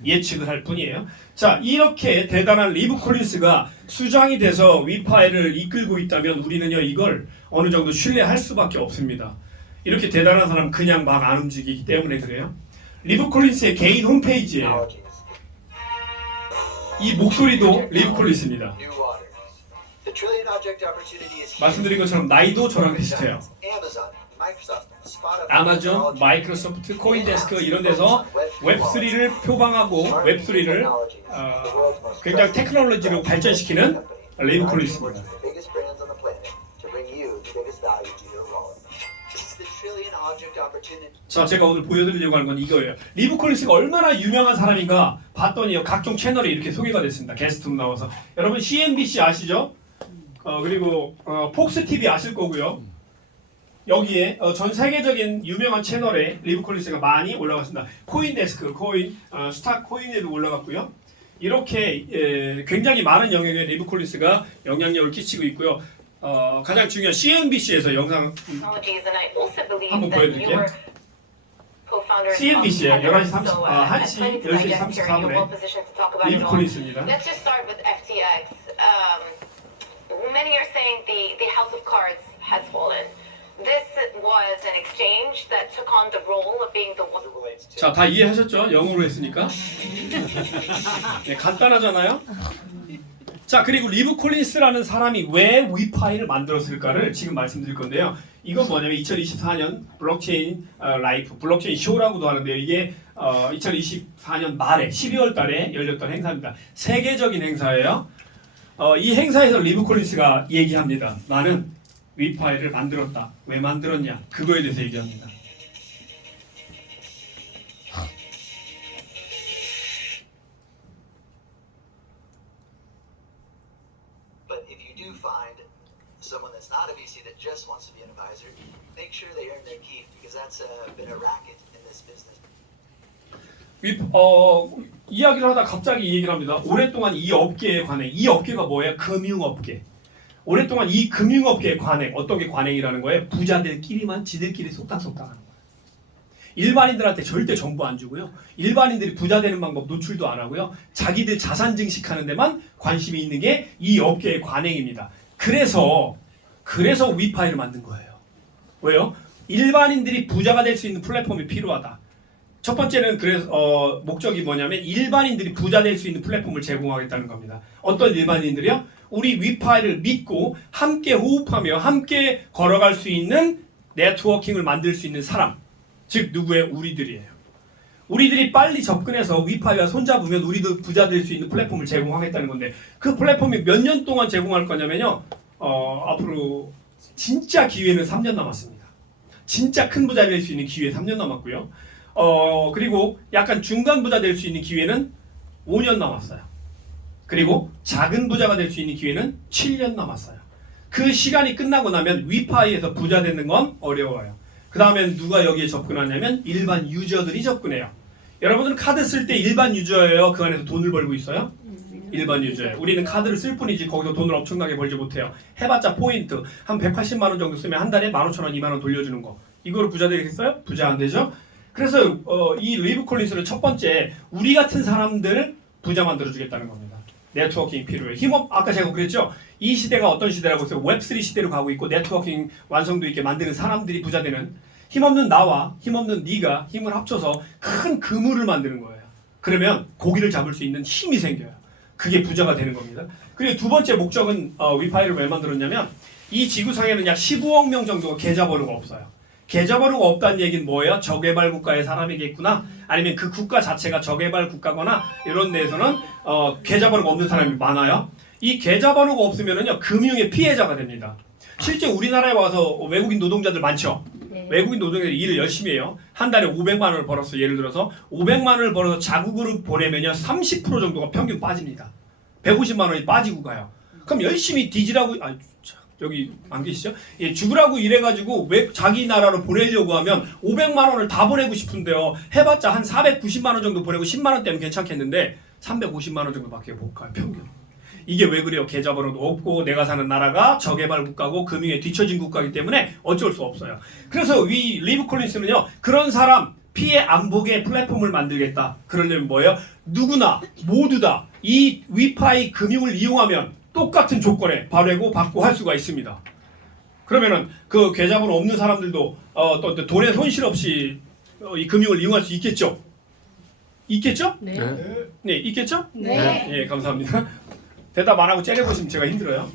예측을 할 뿐이에요. 자, 이렇게 대단한 리브 콜린스가 수장이 돼서 위파이를 이끌고 있다면 우리는요, 이걸 어느 정도 신뢰할 수밖에 없습니다. 이렇게 대단한 사람 그냥 막 안 움직이기 때문에 그래요. 리브 콜린스의 개인 홈페이지예요. 이 목소리도 리브 콜린스입니다. 말씀드린 것처럼 나이도 저랑 비슷해요. 아마존, 마이크로소프트, 코인데스크 이런 데서 웹3를 표방하고 웹3를 굉장히 테크놀로지로 발전시키는 리브 콜린스입니다. 자, 제가 오늘 보여드리려고 하는 건 이거예요. 리브 콜린스가 얼마나 유명한 사람인가 봤더니요, 각종 채널에 이렇게 소개가 됐습니다. 게스트로 나와서. 여러분 CNBC 아시죠? 그리고 폭스 TV 아실 거고요. 여기에 전 세계적인 유명한 채널에 리브 콜린스가 많이 올라갔습니다. 코인데스크, 스타 코인에도 올라갔고요. 이렇게 굉장히 많은 영역에 리브 콜린스가 영향력을 끼치고 있고요. 가장 중요한 CNBC에서 영상 한번 보여드릴게요. CNBC에 11시 1시 10시 34분에 리브 콜린스입니다. Let's just start with FTX. Many are saying the house of cards has fallen. This was an exchange that took on the role of being the one. 자, 다 이해하셨죠? 영어로 했으니까. 네, 간단하잖아요. 자, 그리고 리브 콜린스라는 사람이 왜 위파이를 만들었을까를 지금 말씀드릴 건데요. 이건 뭐냐면 2024년 블록체인 라이프, 블록체인 쇼라고도 하는데요. 이게 2024년 말에 12월 달에 열렸던 행사입니다. 세계적인 행사예요. 이 행사에서 리브 콜린스가 얘기합니다. 나는 위파이를 만들었다. 왜 만들었냐? 그거에 대해서 얘기합니다. But if you do find someone that's not a VC that just wants to be an advisor, make sure they earn their keep because that's been a racket in this business. 이야기를 하다 갑자기 이 얘기를 합니다. 오랫동안 이 업계에 관해, 이 업계가 뭐예요? 금융업계. 오랫동안 이 금융업계에 관해, 어떤 게 관행이라는 거예요? 부자들끼리만 지들끼리 속닥속닥 하는 거예요. 일반인들한테 절대 정보 안 주고요. 일반인들이 부자 되는 방법 노출도 안 하고요. 자기들 자산 증식하는 데만 관심이 있는 게 이 업계의 관행입니다. 그래서 위파이를 만든 거예요. 왜요? 일반인들이 부자가 될 수 있는 플랫폼이 필요하다. 첫 번째는 그래서 목적이 뭐냐면 일반인들이 부자 될 수 있는 플랫폼을 제공하겠다는 겁니다. 어떤 일반인들이요? 우리 위파이를 믿고 함께 호흡하며 함께 걸어갈 수 있는 네트워킹을 만들 수 있는 사람. 즉 누구의? 우리들이에요. 우리들이 빨리 접근해서 위파이와 손잡으면 우리도 부자 될 수 있는 플랫폼을 제공하겠다는 건데 그 플랫폼이 몇 년 동안 제공할 거냐면요. 앞으로 진짜 기회는 3년 남았습니다. 진짜 큰 부자 될 수 있는 기회 3년 남았고요. 그리고 약간 중간 부자 될 수 있는 기회는 5년 남았어요. 그리고 작은 부자가 될 수 있는 기회는 7년 남았어요. 그 시간이 끝나고 나면 위파이에서 부자 되는 건 어려워요. 그 다음엔 누가 여기에 접근하냐면 일반 유저들이 접근해요. 여러분들은 카드 쓸 때 일반 유저예요? 그 안에서 돈을 벌고 있어요? 일반 유저예요. 우리는 카드를 쓸 뿐이지 거기서 돈을 엄청나게 벌지 못해요. 해봤자 포인트 한 180만 원 정도 쓰면 한 달에 15,000원, 2만 원 돌려주는 거. 이거로 부자 되겠어요? 부자 안 되죠? 그래서 이 리브 콜린스는 첫 번째 우리 같은 사람들을 부자 만들어주겠다는 겁니다. 네트워킹이 필요해요. 힘업 아까 제가 그랬죠? 이 시대가 어떤 시대라고 했어요? 웹3 시대로 가고 있고 네트워킹 완성도 있게 만드는 사람들이 부자 되는 힘없는 나와 힘없는 네가 힘을 합쳐서 큰 그물을 만드는 거예요. 그러면 고기를 잡을 수 있는 힘이 생겨요. 그게 부자가 되는 겁니다. 그리고 두 번째 목적은 위파이를 왜 만들었냐면 이 지구상에는 약 15억 명 정도가 계좌번호가 없어요. 계좌번호가 없다는 얘기는 뭐예요? 저개발 국가의 사람이겠구나. 아니면 그 국가 자체가 저개발 국가거나 이런 데에서는 계좌번호가 없는 사람이 많아요. 이 계좌번호가 없으면은요 금융의 피해자가 됩니다. 실제 우리나라에 와서 외국인 노동자들 많죠. 네. 외국인 노동자들이 일을 열심히 해요. 한 달에 500만 원을 벌었어. 예를 들어서 500만 원을 벌어서 자국으로 보내면요 30% 정도가 평균 빠집니다. 150만 원이 빠지고 가요. 그럼 열심히 뒤지라고 여기 안 계시죠? 예, 죽으라고 일해가지고 왜 자기 나라로 보내려고 하면 500만 원을 다 보내고 싶은데요. 해봤자 한 490만 원 정도 보내고 10만 원 떼면 괜찮겠는데 350만 원 정도밖에 못 가요. 평균. 이게 왜 그래요? 계좌번호도 없고 내가 사는 나라가 저개발 국가고 금융에 뒤처진 국가이기 때문에 어쩔 수 없어요. 그래서 이 리브 콜린스는요. 그런 사람 피해 안 보게 플랫폼을 만들겠다. 그러려면 뭐예요? 누구나 모두 다 이 위파이 금융을 이용하면 똑같은 조건에 발행고 받고 할 수가 있습니다. 그러면은 그 계좌번호 없는 사람들도 또 돈의 손실 없이 이 금융을 이용할 수 있겠죠? 있겠죠? 네. 네, 있겠죠? 네. 예, 감사합니다. 대답 안 하고 째려보시면 제가 힘들어요.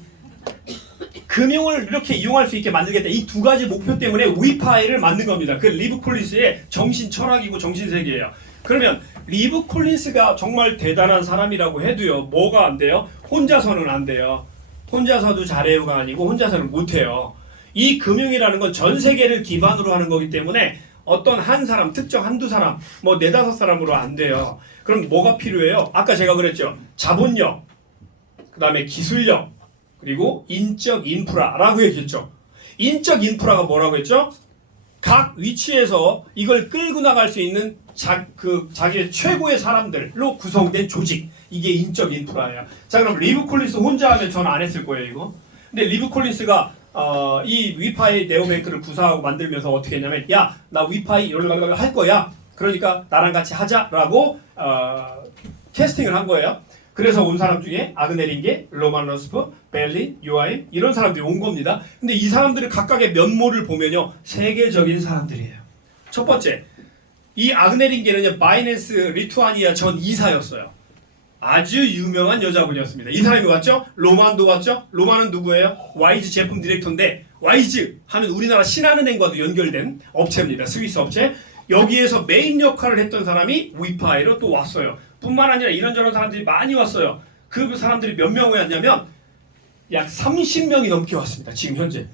금융을 이렇게 이용할 수 있게 만들겠다. 이 두 가지 목표 때문에 위파이를 만든 겁니다. 그 리브 콜린스의 정신 철학이고 정신 세계예요. 그러면 리브 콜린스가 정말 대단한 사람이라고 해도요. 뭐가 안 돼요? 혼자서는 안 돼요. 혼자서도 잘해요가 아니고 혼자서는 못해요. 이 금융이라는 건 전 세계를 기반으로 하는 거기 때문에 어떤 한 사람, 특정 한두 사람, 뭐 네다섯 사람으로 안 돼요. 그럼 뭐가 필요해요? 아까 제가 그랬죠. 자본력, 그 다음에 기술력, 그리고 인적 인프라라고 얘기했죠. 인적 인프라가 뭐라고 했죠? 각 위치에서 이걸 끌고 나갈 수 있는 자기의 최고의 사람들로 구성된 조직. 이게 인적 인프라예요. 자, 그럼 리브 콜린스 혼자 하면 저는 안 했을 거예요, 이거. 근데 리브 콜린스가 이 위파이 네오뱅크를 구사하고 만들면서 어떻게 했냐면 야, 나 위파이 이런 할 거야. 그러니까 나랑 같이 하자라고 캐스팅을 한 거예요. 그래서 온 사람 중에 아그네링게, 로만 러스프, 벨린, 유아임 이런 사람들이 온 겁니다. 근데 이 사람들의 각각의 면모를 보면요 세계적인 사람들이에요. 첫 번째, 이 아그네링게는요 바이낸스 리투아니아 전 이사였어요. 아주 유명한 여자분이었습니다. 이 사람이 왔죠? 로만도 왔죠? 로만은 누구예요? 와이즈 제품 디렉터인데 와이즈 하는 우리나라 신한은행과도 연결된 업체입니다. 스위스 업체. 여기에서 메인 역할을 했던 사람이 위파이로 또 왔어요. 뿐만 아니라 이런저런 사람들이 많이 왔어요. 그 사람들이 몇 명 왔냐면 약 30명이 넘게 왔습니다. 지금 현재.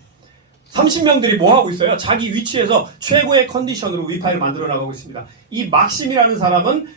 30명들이 뭐 하고 있어요? 자기 위치에서 최고의 컨디션으로 위파이를 만들어 나가고 있습니다. 이 막심이라는 사람은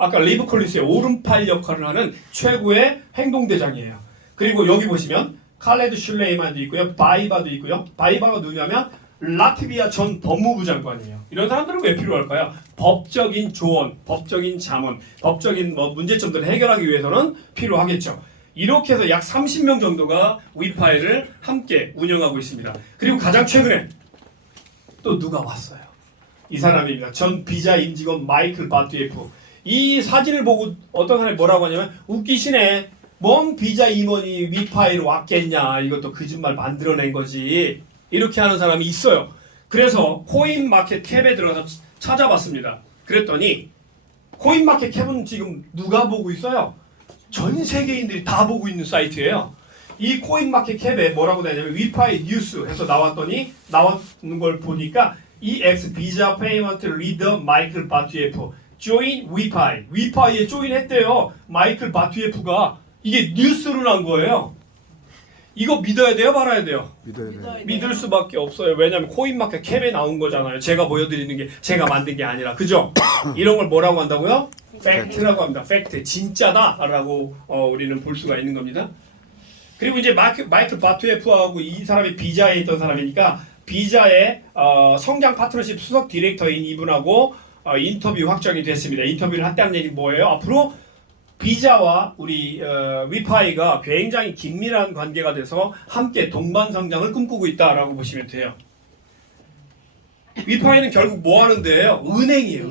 아까 리브 콜린스의 오른팔 역할을 하는 최고의 행동대장이에요. 그리고 여기 보시면 칼레드 슐레이만도 있고요. 바이바도 있고요. 바이바가 누구냐면 라트비아 전 법무부 장관이에요. 이런 사람들은 왜 필요할까요? 법적인 조언, 법적인 자문, 법적인 문제점들을 해결하기 위해서는 필요하겠죠. 이렇게 해서 약 30명 정도가 위파이를 함께 운영하고 있습니다. 그리고 가장 최근에 또 누가 왔어요? 이 사람입니다. 전 비자 임직원 마이클 바투예프. 이 사진을 보고 어떤 사람이 뭐라고 하냐면 웃기시네. 뭔 비자 임원이 위파이로 왔겠냐. 이것도 거짓말 만들어낸 거지. 이렇게 하는 사람이 있어요. 그래서 코인마켓캡에 들어가서 찾아봤습니다. 그랬더니 코인마켓캡은 지금 누가 보고 있어요? 전 세계인들이 다 보고 있는 사이트예요. 이 코인마켓캡에 뭐라고 되냐면 위파이 뉴스 해서 나왔는 걸 보니까 EX 비자 페이먼트 리더 마이클 바투예프 join 위파이에 조인했대요. 마이클 바투예프가 이게 뉴스로 난 거예요. 이거 믿어야 돼요, 말아야 돼요? 믿을 수밖에 없어요. 왜냐하면 코인마켓캡에 나온 거잖아요. 제가 보여드리는 게 제가 만든 게 아니라, 그죠? 이런 걸 뭐라고 한다고요? 팩트라고 합니다. 팩트, 진짜다라고 우리는 볼 수가 있는 겁니다. 그리고 이제 마이클 바투예프하고 이 사람이 비자에 있던 사람이니까 비자의 성장 파트너십 수석 디렉터인 이분하고 인터뷰 확정이 됐습니다. 인터뷰를 했다는 얘기는 뭐예요? 앞으로 비자와 우리 위파이가 굉장히 긴밀한 관계가 돼서 함께 동반 성장을 꿈꾸고 있다라고 보시면 돼요. 위파이는 결국 뭐 하는 데예요? 은행이에요.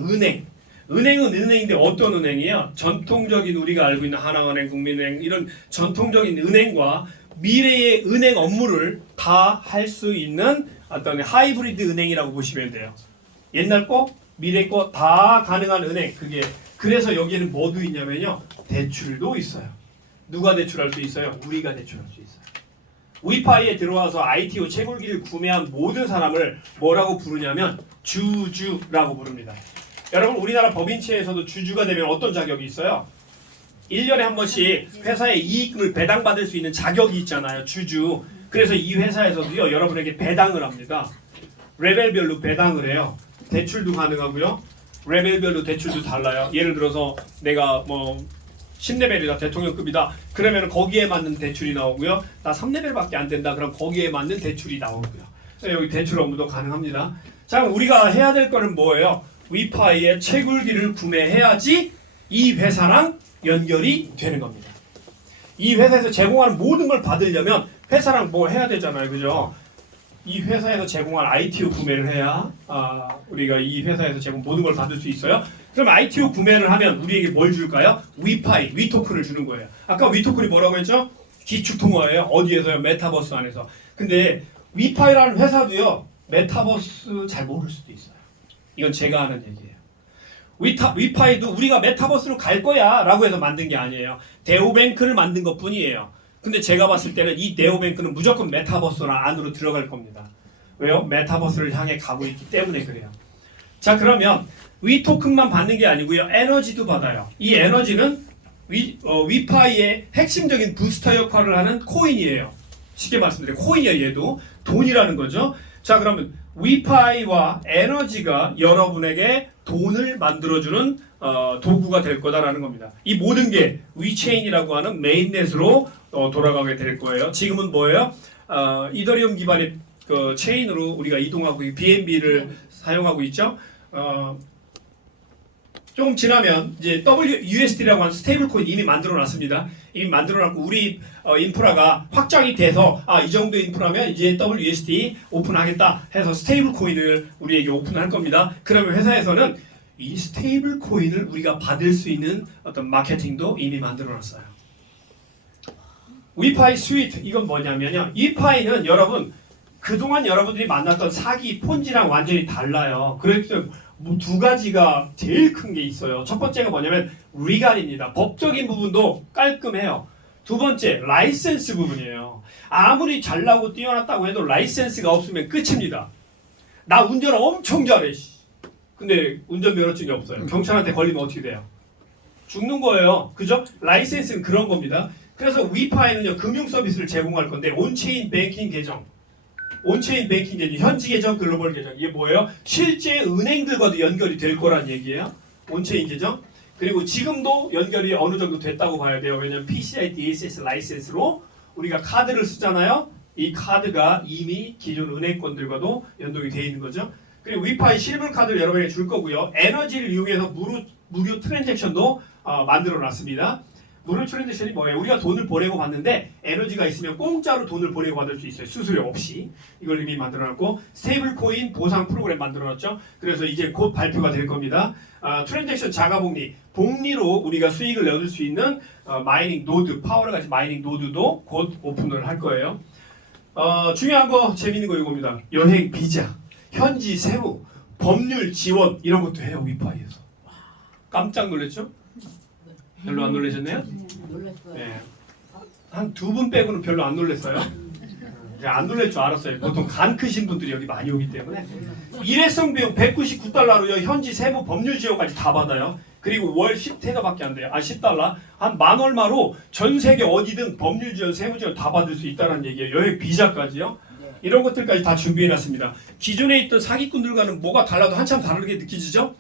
은행은 은행인데 어떤 은행이에요? 전통적인 우리가 알고 있는 하나은행, 국민은행 이런 전통적인 은행과 미래의 은행 업무를 다 할 수 있는 어떤 하이브리드 은행이라고 보시면 돼요. 옛날 거, 미래 거 다 가능한 은행. 그래서 여기에는 뭐도 있냐면요. 대출도 있어요. 누가 대출할 수 있어요? 우리가 대출할 수 있어요. 위파이에 들어와서 ITO 채굴기를 구매한 모든 사람을 뭐라고 부르냐면 주주라고 부릅니다. 여러분 우리나라 법인체에서도 주주가 되면 어떤 자격이 있어요? 1년에 한 번씩 회사의 이익을 배당받을 수 있는 자격이 있잖아요. 주주. 그래서 이 회사에서도요. 여러분에게 배당을 합니다. 레벨별로 배당을 해요. 대출도 가능하고요. 레벨별로 대출도 달라요. 예를 들어서 내가 10레벨이다 대통령급이다. 그러면 거기에 맞는 대출이 나오고요. 나 3레벨밖에 안 된다. 그럼 거기에 맞는 대출이 나오고요. 그래서 여기 대출 업무도 가능합니다. 자, 우리가 해야 될 거는 뭐예요? 위파이의 채굴기를 구매해야지 이 회사랑 연결이 되는 겁니다. 이 회사에서 제공하는 모든 걸 받으려면 회사랑 뭐 해야 되잖아요. 그죠? 이 회사에서 제공한 ITO 구매를 해야 우리가 이 회사에서 제공 모든 걸 받을 수 있어요. 그럼 ITO 구매를 하면 우리에게 뭘 줄까요? 위파이, 위토큰을 주는 거예요. 아까 위토큰이 뭐라고 했죠? 기축통화예요. 어디에서요? 메타버스 안에서. 근데 위파이라는 회사도요. 메타버스 잘 모를 수도 있어요. 이건 제가 하는 얘기예요. 위파이도 우리가 메타버스로 갈 거야 라고 해서 만든 게 아니에요. 데오뱅크를 만든 것 뿐이에요. 근데 제가 봤을 때는 이 네오뱅크는 무조건 메타버스 안으로 들어갈 겁니다. 왜요? 메타버스를 향해 가고 있기 때문에 그래요. 자, 그러면 위토큰만 받는 게 아니고요. 에너지도 받아요. 이 에너지는 위파이의 핵심적인 부스터 역할을 하는 코인이에요. 쉽게 말씀드려요. 코인이에요. 얘도 돈이라는 거죠. 자, 그러면 위파이와 에너지가 여러분에게 돈을 만들어주는 도구가 될 거다라는 겁니다. 이 모든 게 위체인이라고 하는 메인넷으로 돌아가게 될 거예요. 지금은 뭐예요? 이더리움 기반의 그 체인으로 우리가 이동하고 BNB를 사용하고 있죠. 조금 지나면 이제 WUSD라고 하는 스테이블 코인 이미 만들어 놨습니다. 이미 만들어 놨고 우리 인프라가 확장이 돼서 이 정도 인프라면 이제 WUSD 오픈하겠다 해서 스테이블 코인을 우리에게 오픈할 겁니다. 그러면 회사에서는 이 스테이블 코인을 우리가 받을 수 있는 어떤 마케팅도 이미 만들어 놨어요. 위파이 스위트 이건 뭐냐면요. 위파이는 여러분 그동안 여러분들이 만났던 사기 폰지랑 완전히 달라요. 그래서 뭐두 가지가 제일 큰 게 있어요. 첫 번째가 뭐냐면 리갈입니다. 법적인 부분도 깔끔해요. 두 번째 라이센스 부분이에요. 아무리 잘나고 뛰어났다고 해도 라이센스가 없으면 끝입니다. 나 운전 엄청 잘해. 근데 운전면허증이 없어요. 경찰한테 걸리면 어떻게 돼요? 죽는 거예요. 그죠? 라이센스는 그런 겁니다. 그래서 위파이는요 금융 서비스를 제공할 건데 온체인 뱅킹 계정, 온체인 뱅킹 계정, 현지 계정, 글로벌 계정 이게 뭐예요? 실제 은행들과도 연결이 될 거란 얘기예요. 온체인 계정. 그리고 지금도 연결이 어느 정도 됐다고 봐야 돼요. 왜냐면 PCI DSS 라이센스로 우리가 카드를 쓰잖아요. 이 카드가 이미 기존 은행권들과도 연동이 되어 있는 거죠. 그리고 위파이 실물 카드를 여러분에게 줄 거고요. 에너지를 이용해서 무료 트랜잭션도 만들어 놨습니다. 무료 트랜잭션이 뭐예요? 우리가 돈을 보내고 받는데 에너지가 있으면 공짜로 돈을 보내고 받을 수 있어요. 수수료 없이. 이걸 이미 만들어 놨고 스테이블 코인 보상 프로그램 만들어 놨죠. 그래서 이제 곧 발표가 될 겁니다. 트랜잭션 자가복리, 복리로 우리가 수익을 얻을 수 있는 마이닝 노드, 파워를 가진 마이닝 노드도 곧 오픈을 할 거예요. 중요한 거, 재밌는 거 이겁니다. 여행 비자, 현지 세무, 법률 지원 이런 것도 해요. 위파이에서. 깜짝 놀랐죠? 별로 안 놀라셨네요? 놀랐어요. 네. 한 두 분 빼고는 별로 안 놀랐어요. 제가 안 놀랄 줄 알았어요. 보통 간 크신 분들이 여기 많이 오기 때문에. 일회성 비용 199달러로요. 현지 세무 법률 지원까지 다 받아요. 그리고 월 10테더밖에 안 돼요. 10달러. 한 만 얼마로 전 세계 어디든 법률 지원, 세무 지원 다 받을 수 있다는 얘기예요. 여행 비자까지요. 이런 것들까지 다 준비해놨습니다. 기존에 있던 사기꾼들과는 뭐가 달라도 한참 다르게 느껴지죠?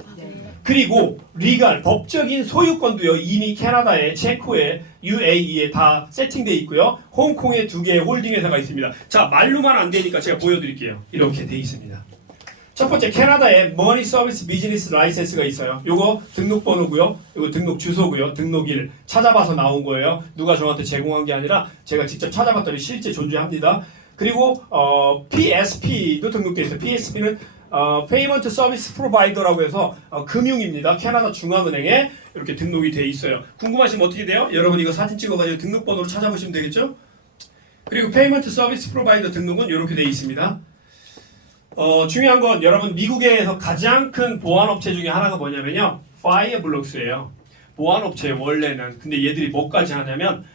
그리고 리갈, 법적인 소유권도요. 이미 캐나다에, 체코에, UAE에 다 세팅되어 있고요. 홍콩에 2개의 홀딩 회사가 있습니다. 자, 말로만 안 되니까 제가 보여드릴게요. 이렇게 돼 있습니다. 첫 번째 캐나다에 머니 서비스 비즈니스 라이센스가 있어요. 요거 등록번호고요. 요거 등록 주소고요. 등록일 찾아봐서 나온 거예요. 누가 저한테 제공한 게 아니라 제가 직접 찾아봤더니 실제 존재합니다. 그리고 PSP도 등록되어 있어요. PSP는 Payment Service Provider라고 해서 금융입니다. 캐나다 중앙은행에 이렇게 등록이 돼 있어요. 궁금하시면 어떻게 돼요? 여러분 이거 사진 찍어가지고 등록번호로 찾아보시면 되겠죠? 그리고 Payment Service Provider 등록은 이렇게 돼 있습니다. 중요한 건 여러분 미국에서 가장 큰 보안업체 중에 하나가 뭐냐면요. 파이어블록스예요. 보안업체 원래는. 근데 얘들이 뭐까지 하냐면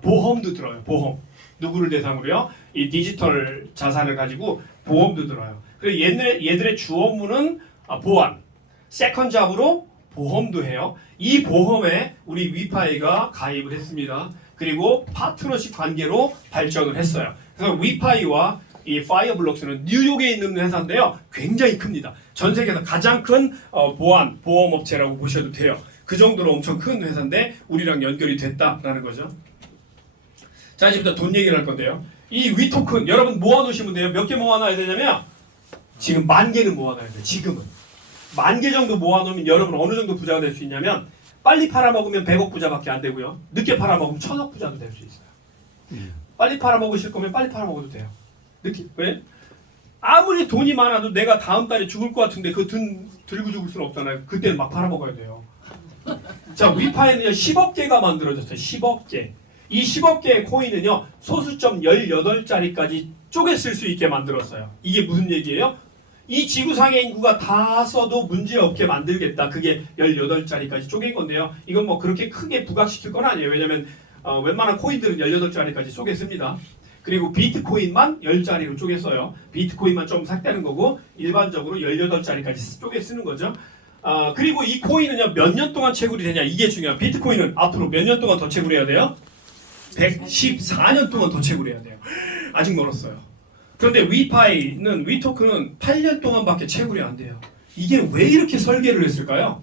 보험도 들어요. 보험. 누구를 대상으로요? 이 디지털 자산을 가지고 보험도 들어요. 그리고 얘들의 주 업무는 보안. 세컨 잡으로 보험도 해요. 이 보험에 우리 위파이가 가입을 했습니다. 그리고 파트너십 관계로 발전을 했어요. 그래서 위파이와 이 파이어블록스는 뉴욕에 있는 회사인데요. 굉장히 큽니다. 전 세계에서 가장 큰 보험 업체라고 보셔도 돼요. 그 정도로 엄청 큰 회사인데 우리랑 연결이 됐다라는 거죠. 자, 이제부터 돈 얘기를 할 건데요. 이 위토큰 여러분 모아놓으시면 돼요. 몇 개 모아놔야 되냐면 지금 10,000개는 모아놔야 돼요. 지금은 10,000개 정도 모아놓으면 여러분 어느 정도 부자가 될 수 있냐면 빨리 팔아먹으면 100억 부자밖에 안 되고요. 늦게 팔아먹으면 1,000억 부자도 될 수 있어요. 빨리 팔아먹으실 거면 빨리 팔아먹어도 돼요. 늦게. 왜? 아무리 돈이 많아도 내가 다음 달에 죽을 것 같은데 그거 들고 죽을 수는 없잖아요. 그때는 막 팔아먹어야 돼요. 자, 위파이는요 10억 개가 만들어졌어요. 10억 개. 이 10억 개의 코인은요 소수점 18자리까지 쪼개 쓸 수 있게 만들었어요. 이게 무슨 얘기예요? 이 지구상의 인구가 다 써도 문제없게 만들겠다. 그게 18자리까지 쪼갠 건데요. 이건 뭐 그렇게 크게 부각시킬 건 아니에요. 왜냐면 웬만한 코인들은 18자리까지 쪼갰습니다. 그리고 비트코인만 10자리로 쪼갰어요. 비트코인만 좀 삭되는 거고 일반적으로 18자리까지 쪼개 쓰는 거죠. 그리고 이 코인은요 몇 년 동안 채굴이 되냐 이게 중요해요. 비트코인은 앞으로 몇 년 동안 더 채굴해야 돼요? 114년 동안 더 채굴해야 돼요. 아직 멀었어요. 그런데 위파이는 위토큰은 8년 동안밖에 채굴이 안 돼요. 이게 왜 이렇게 설계를 했을까요?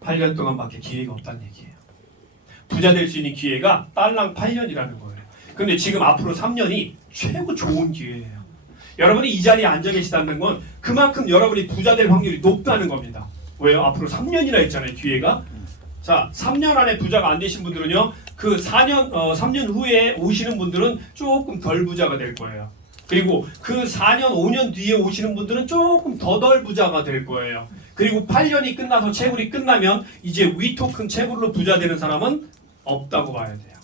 8년 동안밖에 기회가 없다는 얘기예요. 부자 될 수 있는 기회가 딸랑 8년이라는 거예요. 근데 지금 앞으로 3년이 최고 좋은 기회예요. 여러분이 이 자리에 앉아 계시다는 건 그만큼 여러분이 부자 될 확률이 높다는 겁니다. 왜요? 앞으로 3년이나 있잖아요, 기회가. 자, 3년 안에 부자가 안 되신 분들은요, 그 3년 후에 오시는 분들은 조금 덜 부자가 될 거예요. 그리고 그 4년, 5년 뒤에 오시는 분들은 조금 더 덜 부자가 될 거예요. 그리고 8년이 끝나서 채굴이 끝나면 이제 위토큰 채굴로 부자 되는 사람은 없다고 봐야 돼요.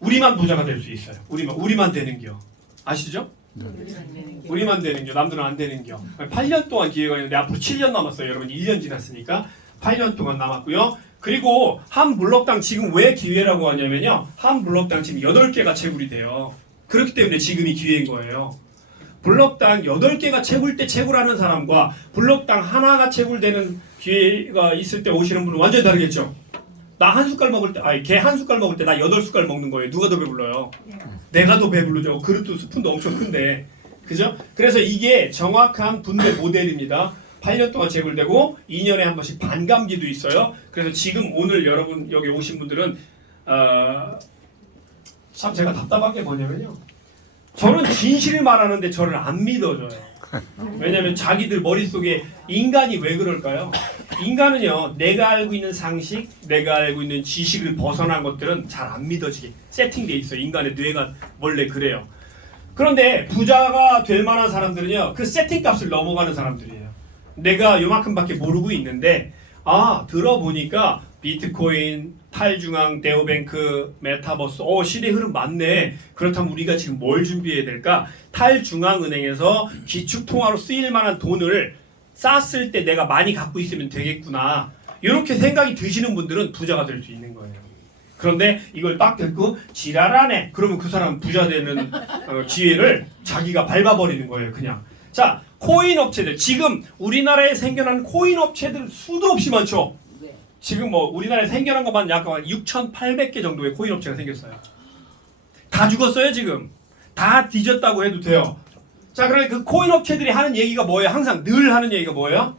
우리만 부자가 될 수 있어요. 우리만 되는 게요. 아시죠? 우리만 되는겨. 남들은 안 되는겨. 8년 동안 기회가 있는데 앞으로 7년 남았어요. 여러분 1년 지났으니까 8년 동안 남았고요. 그리고 한 블럭당 지금 왜 기회라고 하냐면요. 한 블럭당 지금 8개가 채굴이 돼요. 그렇기 때문에 지금이 기회인 거예요. 블럭당 8개가 채굴 때 채굴하는 사람과 블럭당 하나가 채굴되는 기회가 있을 때 오시는 분은 완전히 다르겠죠. 나 한 숟갈 먹을 때, 아니 걔 한 숟갈 먹을 때 나 8숟갈 먹는 거예요. 누가 더 배불러요? 내가 더 배부르죠. 그릇도 스푼도 엄청 큰데. 그죠? 그래서 이게 정확한 분배 모델입니다. 8년 동안 채굴되고 2년에 한 번씩 반감기도 있어요. 그래서 지금 오늘 여러분 여기 오신 분들은 참 제가 답답한 게 뭐냐면요. 저는 진실을 말하는데 저를 안 믿어줘요. 왜냐면 자기들 머릿속에 인간이 왜 그럴까요? 인간은요, 내가 알고 있는 상식, 내가 알고 있는 지식을 벗어난 것들은 잘 안 믿어지게 세팅돼 있어요. 인간의 뇌가 원래 그래요. 그런데 부자가 될 만한 사람들은요, 그 세팅 값을 넘어가는 사람들이에요. 내가 요만큼밖에 모르고 있는데, 들어보니까 비트코인, 탈중앙, 네오뱅크, 메타버스, 시대 흐름 맞네. 그렇다면 우리가 지금 뭘 준비해야 될까? 탈중앙은행에서 기축통화로 쓰일 만한 돈을 쌌을 때 내가 많이 갖고 있으면 되겠구나. 이렇게 생각이 드시는 분들은 부자가 될 수 있는 거예요. 그런데 이걸 딱 듣고 지랄하네. 그러면 그 사람은 부자 되는 기회를 자기가 밟아버리는 거예요. 그냥. 자, 코인 업체들. 지금 우리나라에 생겨난 코인 업체들 수도 없이 많죠. 지금 뭐 우리나라에 생겨난 것만 약 6,800개 정도의 코인 업체가 생겼어요. 다 죽었어요 지금. 다 뒤졌다고 해도 돼요. 자, 그러면 그 코인 업체들이 하는 얘기가 뭐예요? 항상 늘 하는 얘기가 뭐예요?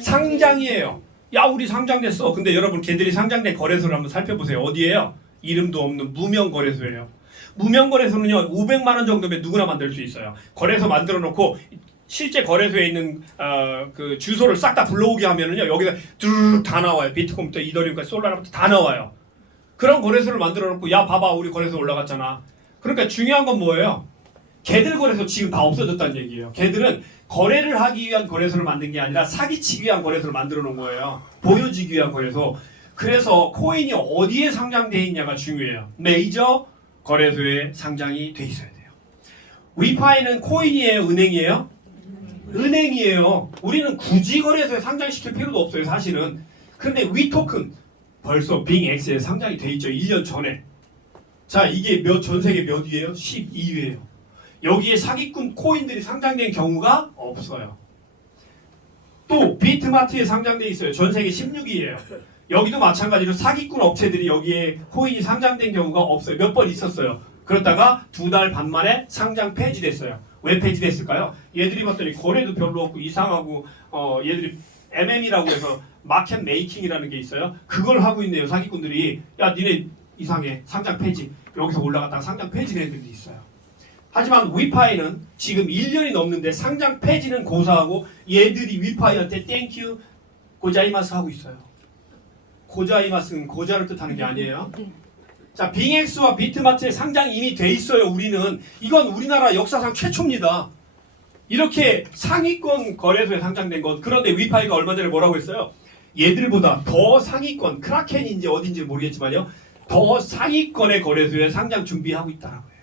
상장이에요. 야, 우리 상장됐어. 근데 여러분 걔들이 상장된 거래소를 한번 살펴보세요. 어디예요? 이름도 없는 무명 거래소예요. 무명 거래소는요 500만 원 정도면 누구나 만들 수 있어요. 거래소 만들어 놓고 실제 거래소에 있는 그 주소를 싹 다 불러오게 하면은요 여기가 뚜루룩 다 나와요. 비트코인부터 이더리움까지 솔라나부터 다 나와요. 그런 거래소를 만들어 놓고 야 봐봐 우리 거래소 올라갔잖아. 그러니까 중요한 건 뭐예요? 걔들 거래소 지금 다 없어졌다는 얘기예요. 걔들은 거래를 하기 위한 거래소를 만든 게 아니라 사기치기 위한 거래소를 만들어 놓은 거예요. 보여지기 위한 거래소. 그래서 코인이 어디에 상장돼 있냐가 중요해요. 메이저 거래소에 상장이 돼 있어야 돼요. 위파이는 코인이에요, 은행이에요? 은행이에요. 우리는 굳이 거래소에 상장시킬 필요도 없어요, 사실은. 그런데 위토큰 벌써 빙X에 상장이 돼 있죠. 1년 전에. 자, 이게 전 세계 몇 위예요? 12위예요. 여기에 사기꾼 코인들이 상장된 경우가 없어요. 또 비트마트에 상장돼 있어요. 전 세계 16위예요. 여기도 마찬가지로 사기꾼 업체들이 여기에 코인이 상장된 경우가 없어요. 몇 번 있었어요. 그러다가 2달 반 만에 상장 폐지됐어요. 왜 폐지됐을까요? 얘들이 봤더니 거래도 별로 없고 이상하고 얘들이 MM이라고 해서 마켓 메이킹이라는 게 있어요. 그걸 하고 있네요. 사기꾼들이. 야 니네 이상해. 상장 폐지. 여기서 올라갔다가 상장 폐지된 애들도 있어요. 하지만 위파이는 지금 1년이 넘는데 상장 폐지는 고사하고 얘들이 위파이한테 땡큐 고자이마스 하고 있어요. 고자이마스는 고자를 뜻하는 게 아니에요. 자, 빙엑스와 비트마트에 상장이 이미 돼 있어요. 우리는 이건 우리나라 역사상 최초입니다. 이렇게 상위권 거래소에 상장된 것. 그런데 위파이가 얼마 전에 뭐라고 했어요? 얘들보다 더 상위권, 크라켄인지 어딘지 모르겠지만요. 더 상위권의 거래소에 상장 준비하고 있다라고 해요.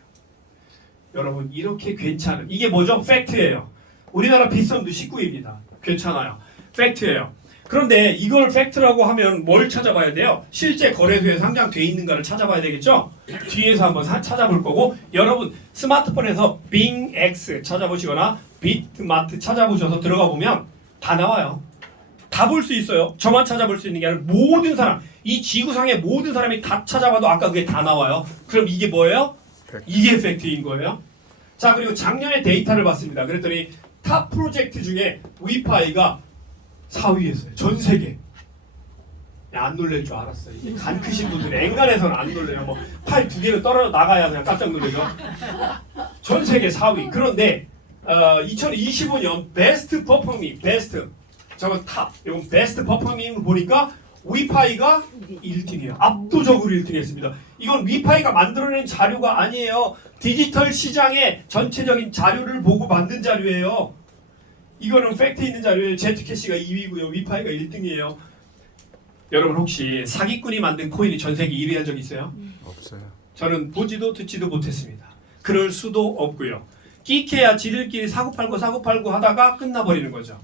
여러분 이렇게 괜찮은 이게 뭐죠? 팩트예요. 우리나라 빗썸도 19위입니다. 괜찮아요. 팩트예요. 그런데 이걸 팩트라고 하면 뭘 찾아봐야 돼요? 실제 거래소에 상장돼 있는가를 찾아봐야 되겠죠? 뒤에서 한번 찾아볼 거고 여러분 스마트폰에서 빙X 찾아보시거나 비트마트 찾아보셔서 들어가 보면 다 나와요. 다 볼 수 있어요. 저만 찾아볼 수 있는 게 아니라 모든 사람 이 지구상의 모든 사람이 다 찾아봐도 아까 그게 다 나와요. 그럼 이게 뭐예요? 이게 팩트인 거예요. 자, 그리고 작년에 데이터를 봤습니다. 그랬더니 탑 프로젝트 중에 위파이가 4위였어요. 전 세계. 안 놀랄 줄 알았어요. 이게 간 크신 분들 앵간해서는 안 놀래요. 뭐 팔 2개는 떨어져 나가야 그냥 깜짝 놀래죠. 전 세계 4위. 그런데 2025년 베스트 퍼포밍, 베스트 저건 탑. 이건 베스트 퍼포밍을 보니까 위파이가 1등이에요. 압도적으로 1등했습니다. 이건 위파이가 만들어낸 자료가 아니에요. 디지털 시장의 전체적인 자료를 보고 만든 자료예요. 이거는 팩트 있는 자료예요. 제트캐시가 2위고요. 위파이가 1등이에요. 여러분 혹시 사기꾼이 만든 코인이 전 세계 1위 한 적 있어요? 없어요. 저는 보지도 듣지도 못했습니다. 그럴 수도 없고요. 끼케야 지들끼리 사고팔고 하다가 끝나버리는 거죠.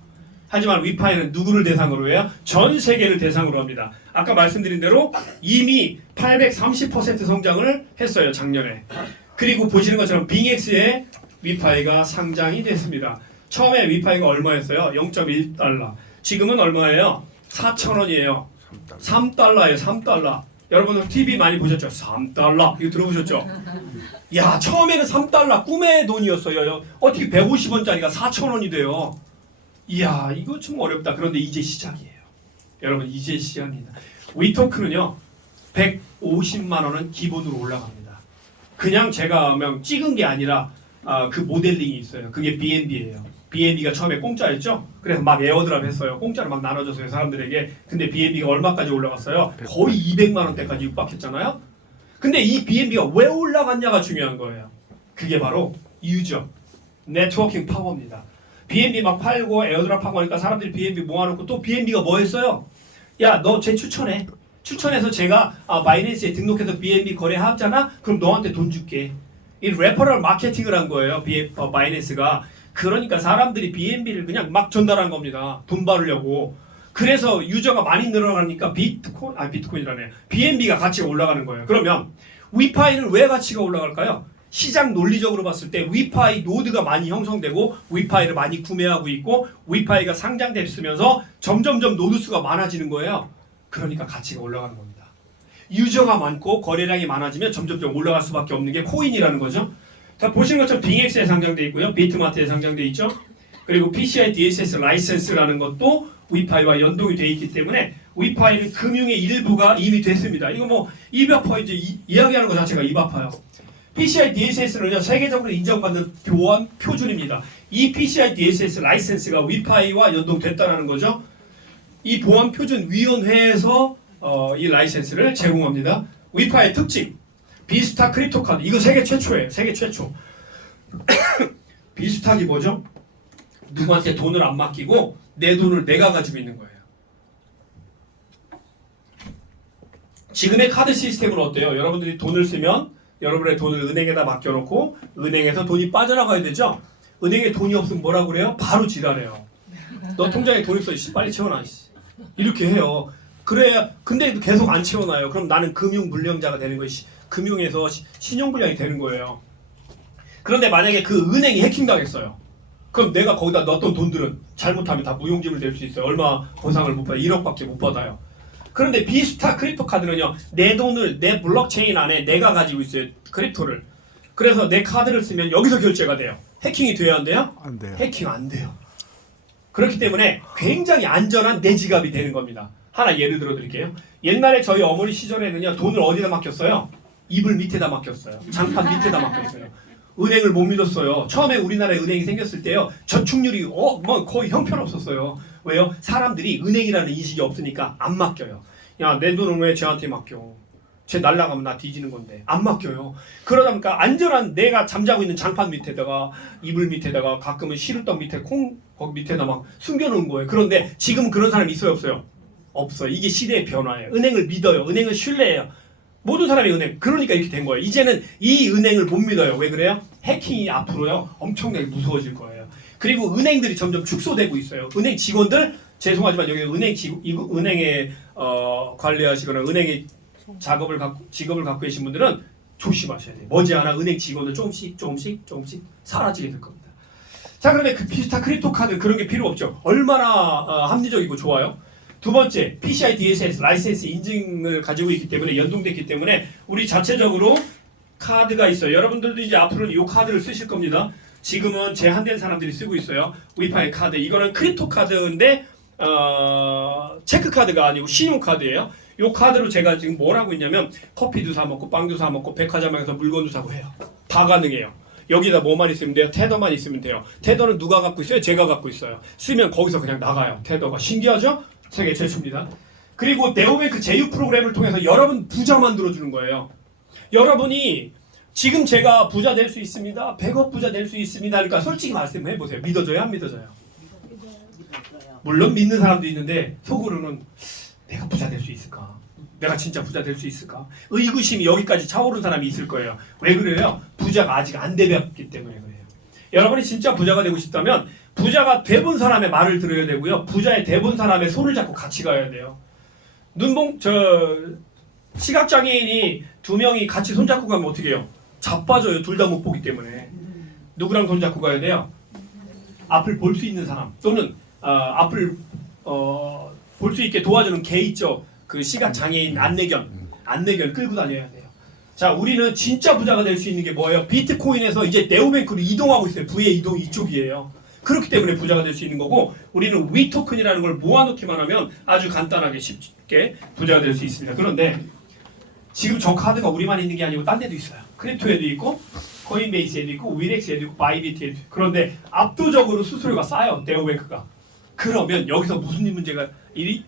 하지만 위파이는 누구를 대상으로 해요? 전 세계를 대상으로 합니다. 아까 말씀드린 대로 이미 830% 성장을 했어요, 작년에. 그리고 보시는 것처럼 빙엑스에 위파이가 상장이 됐습니다. 처음에 위파이가 얼마였어요? 0.1달러. 지금은 얼마예요? 4,000원이에요. 3달러예요, 3달러. 여러분들 TV 많이 보셨죠? 3달러. 이거 들어보셨죠? 야, 처음에는 3달러 꿈의 돈이었어요. 어떻게 150원짜리가 4,000원이 돼요? 이야, 이거 좀 어렵다. 그런데 이제 시작이에요. 여러분, 이제 시작입니다. 위토크는요, 150만 원은 기본으로 올라갑니다. 그냥 제가 찍은 게 아니라 그 모델링이 있어요. 그게 BNB예요. BNB가 처음에 공짜였죠? 그래서 막 에어드랍 했어요. 공짜로 막 나눠줬어요, 사람들에게. 근데 BNB가 얼마까지 올라갔어요? 거의 200만 원대까지 육박했잖아요? 근데 이 BNB가 왜 올라갔냐가 중요한 거예요. 그게 바로 유저, 네트워킹 파워입니다. BNB 막 팔고 에어드랍 하고 하니까 사람들이 BNB 모아놓고 또 BNB가 뭐 했어요? 야, 너 쟤 추천해. 추천해서 제가 바이낸스에 등록해서 BNB 거래하잖아? 그럼 너한테 돈 줄게. 이 레퍼럴 마케팅을 한 거예요. 바이낸스가. 그러니까 사람들이 BNB를 그냥 막 전달한 겁니다. 돈 벌으려고. 그래서 유저가 많이 늘어나니까 비트코인이라네. BNB가 가치가 올라가는 거예요. 그러면 위파이는 왜 가치가 올라갈까요? 시장 논리적으로 봤을 때 위파이 노드가 많이 형성되고 위파이를 많이 구매하고 있고 위파이가 상장됐으면서 점점점 노드 수가 많아지는 거예요. 그러니까 가치가 올라가는 겁니다. 유저가 많고 거래량이 많아지면 점점점 올라갈 수밖에 없는 게 코인이라는 거죠. 자, 보시는 것처럼 빙엑스에 상장돼 있고요. 비트마트에 상장돼 있죠. 그리고 PCI DSS 라이센스라는 것도 위파이와 연동이 돼 있기 때문에 위파이는 금융의 일부가 이미 됐습니다. 이거 뭐 입 아파 이제 이야기하는 것 자체가 입 아파요. PCI DSS는요, 세계적으로 인정받는 보안 표준입니다. 이 PCI DSS 라이센스가 위파이와 연동됐다는 거죠. 이 보안 표준 위원회에서 이 라이센스를 제공합니다. 위파이의 특징, 비스타 크립토 카드. 이거 세계 최초예요. 세계 최초. 비스탁이 뭐죠? 누구한테 돈을 안 맡기고 내 돈을 내가 가지고 있는 거예요. 지금의 카드 시스템은 어때요? 여러분들이 돈을 쓰면 여러분의 돈을 은행에다 맡겨놓고 은행에서 돈이 빠져나가야 되죠? 은행에 돈이 없으면 뭐라고 그래요? 바로 지랄해요. 너 통장에 돈 있어. 빨리 채워놔. 이렇게 해요. 그래야 근데 계속 안 채워놔요. 그럼 나는 금융불량자가 되는 거예요. 금융에서 신용불량이 되는 거예요. 그런데 만약에 그 은행이 해킹당했어요. 그럼 내가 거기다 넣었던 돈들은 잘못하면 다 무용지물 될 수 있어요. 얼마 보상을 못 받아요. 1억밖에 못 받아요. 그런데 비스타 크립토 카드는요, 내 돈을 내 블록체인 안에 내가 가지고 있어요. 크립토를. 그래서 내 카드를 쓰면 여기서 결제가 돼요. 해킹이 돼야 안 돼요? 안 돼요. 해킹 안 돼요. 그렇기 때문에 굉장히 안전한 내 지갑이 되는 겁니다. 하나 예를 들어 드릴게요. 옛날에 저희 어머니 시절에는요, 돈을 어디다 맡겼어요? 이불 밑에다 맡겼어요. 장판 밑에다 맡겼어요. 은행을 못 믿었어요. 처음에 우리나라에 은행이 생겼을 때요, 저축률이 뭐 거의 형편없었어요. 왜요? 사람들이 은행이라는 인식이 없으니까 안 맡겨요. 야, 내 돈은 왜 쟤한테 맡겨? 쟤 날라가면 나 뒤지는 건데 안 맡겨요. 그러다 보니까 안전한 내가 잠자고 있는 장판 밑에다가 이불 밑에다가 가끔은 시루떡 밑에 거기 밑에다 막 숨겨놓은 거예요. 그런데 지금은 그런 사람이 있어요, 없어요? 없어요. 이게 시대의 변화예요. 은행을 믿어요. 은행을 신뢰해요. 모든 사람이 은행. 그러니까 이렇게 된 거예요. 이제는 이 은행을 못 믿어요. 왜 그래요? 해킹이 앞으로요 엄청나게 무서워질 거예요. 그리고 은행들이 점점 축소되고 있어요. 은행 직원들, 죄송하지만 여기 은행에 관리하시거나 은행에 직업을 갖고 계신 분들은 조심하셔야 돼요. 머지않아 은행 직원들 조금씩 사라지게 될 겁니다. 자, 그런데 그 비스타 크립토 카드 그런 게 필요 없죠. 얼마나 합리적이고 좋아요. 두 번째, PCI DSS 라이센스 인증을 가지고 있기 때문에 연동됐기 때문에 우리 자체적으로 카드가 있어요. 여러분들도 이제 앞으로는 이 카드를 쓰실 겁니다. 지금은 제한된 사람들이 쓰고 있어요. 위파이 카드. 이거는 크립토 카드인데 체크 카드가 아니고 신용 카드예요. 이 카드로 제가 지금 뭘 하고 있냐면 커피도 사 먹고 빵도 사 먹고 백화점에서 물건도 사고 해요. 다 가능해요. 여기다 뭐만 있으면 돼요? 테더만 있으면 돼요. 테더는 누가 갖고 있어요? 제가 갖고 있어요. 쓰면 거기서 그냥 나가요. 테더가. 신기하죠? 세계 최초입니다. 그리고 네오뱅크 제휴 프로그램을 통해서 여러분 부자 만들어주는 거예요. 여러분이 지금 제가 부자 될 수 있습니다. 100억 부자 될 수 있습니다. 그러니까 솔직히 말씀해보세요. 믿어져요? 안 믿어져요? 물론 믿는 사람도 있는데 속으로는 내가 부자 될 수 있을까? 내가 진짜 부자 될 수 있을까? 의구심이 여기까지 차오른 사람이 있을 거예요. 왜 그래요? 부자가 아직 안 되었기 때문에 그래요. 여러분이 진짜 부자가 되고 싶다면 부자가 돼본 사람의 말을 들어야 되고요. 부자의 돼본 사람의 손을 잡고 같이 가야 돼요. 시각장애인이 두 명이 같이 손잡고 가면 어떻게 해요? 자빠져요. 둘 다 못 보기 때문에. 누구랑 손잡고 가야 돼요? 앞을 볼 수 있는 사람 또는 앞을 볼 수 있게 도와주는 개 있죠. 그 시각장애인 안내견 끌고 다녀야 돼요. 자, 우리는 진짜 부자가 될 수 있는 게 뭐예요? 비트코인에서 이제 네오뱅크로 이동하고 있어요. 부의 이동 이쪽이에요. 그렇기 때문에 부자가 될 수 있는 거고, 우리는 위토큰이라는 걸 모아놓기만 하면 아주 간단하게 쉽게 부자가 될 수 있습니다. 그런데 지금 저 카드가 우리만 있는 게 아니고 딴 데도 있어요. 크립토에도 있고 코인베이스에도 있고 위렉스에도 있고 바이비트에도 있고. 그런데 압도적으로 수수료가 싸요. 네오뱅크가. 그러면 여기서 무슨 문제가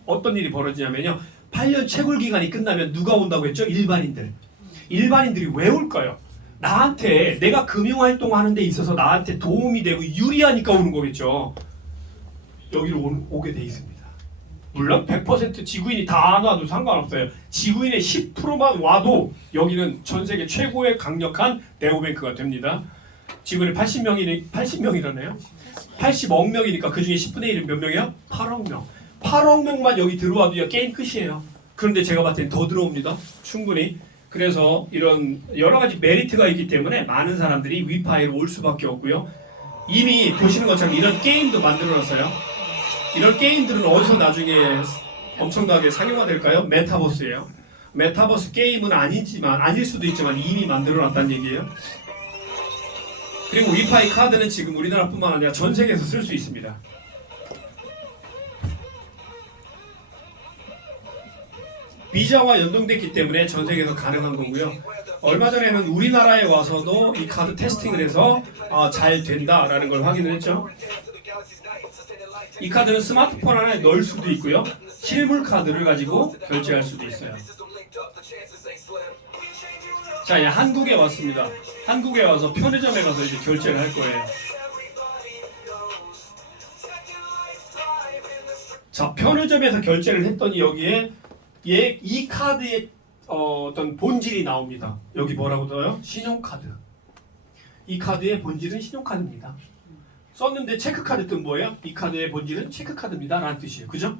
어떤 일이 벌어지냐면요. 8년 채굴 기간이 끝나면 누가 온다고 했죠? 일반인들이 왜 올까요? 나한테 내가 금융활동하는 데 있어서 나한테 도움이 되고 유리하니까 오는 거겠죠. 여기로 오게 돼 있습니다. 물론 100% 지구인이 다 안 와도 상관없어요. 지구인의 10%만 와도 여기는 전 세계 최고의 강력한 네오뱅크가 됩니다. 지구인이 80명이라네요. 80억 명이니까 그 중에 10분의 1은 몇 명이요? 8억 명. 8억 명만 여기 들어와도 게임 끝이에요. 그런데 제가 봤을 땐 더 들어옵니다. 충분히. 그래서 이런 여러 가지 메리트가 있기 때문에 많은 사람들이 위파이로 올 수밖에 없고요. 이미 보시는 것처럼 이런 게임도 만들어놨어요. 이런 게임들은 어디서 나중에 엄청나게 상용화될까요? 메타버스예요. 메타버스 게임은 아닐 수도 있지만 이미 만들어놨다는 얘기예요. 그리고 위파이 카드는 지금 우리나라뿐만 아니라 전 세계에서 쓸 수 있습니다. 비자와 연동됐기 때문에 전 세계에서 가능한 거고요. 얼마 전에는 우리나라에 와서도 이 카드 테스팅을 해서 잘 된다라는 걸 확인을 했죠. 이 카드는 스마트폰 안에 넣을 수도 있고요. 실물 카드를 가지고 결제할 수도 있어요. 자, 이제 한국에 왔습니다. 한국에 와서 편의점에 가서 이제 결제를 할 거예요. 자, 편의점에서 결제를 했더니 여기에 이 카드의 어떤 본질이 나옵니다. 여기 뭐라고 써요? 신용카드. 이 카드의 본질은 신용카드입니다. 썼는데 체크카드 뜻 뭐예요? 이 카드의 본질은 체크카드입니다 라는 뜻이에요. 그죠?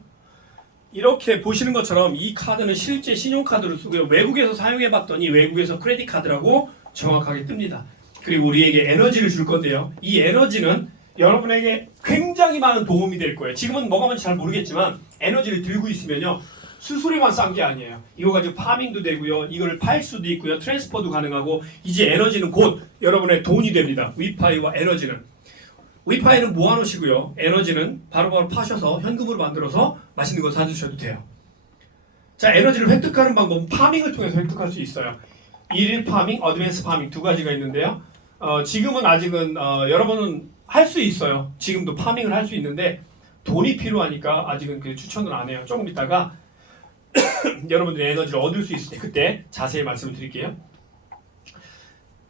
이렇게 보시는 것처럼 이 카드는 실제 신용카드로 쓰고요. 외국에서 사용해봤더니 외국에서 크레딧 카드라고 정확하게 뜹니다. 그리고 우리에게 에너지를 줄 건데요. 이 에너지는 여러분에게 굉장히 많은 도움이 될 거예요. 지금은 뭐가 뭔지 잘 모르겠지만 에너지를 들고 있으면요. 수수료만 싼 게 아니에요. 이거 가지고 파밍도 되고요. 이걸 팔 수도 있고요. 트랜스퍼도 가능하고 이제 에너지는 곧 여러분의 돈이 됩니다. 위파이와 에너지는. 위파이는 모아놓으시고요. 에너지는 바로바로 파셔서 현금으로 만들어서 맛있는 거 사주셔도 돼요. 자, 에너지를 획득하는 방법은 파밍을 통해서 획득할 수 있어요. 일일 파밍, 어드밴스 파밍 두 가지가 있는데요. 지금은 아직은 여러분은 할 수 있어요. 지금도 파밍을 할 수 있는데 돈이 필요하니까 아직은 그 추천을 안 해요. 조금 있다가 여러분들이 에너지를 얻을 수 있을 때 그때 자세히 말씀을 드릴게요.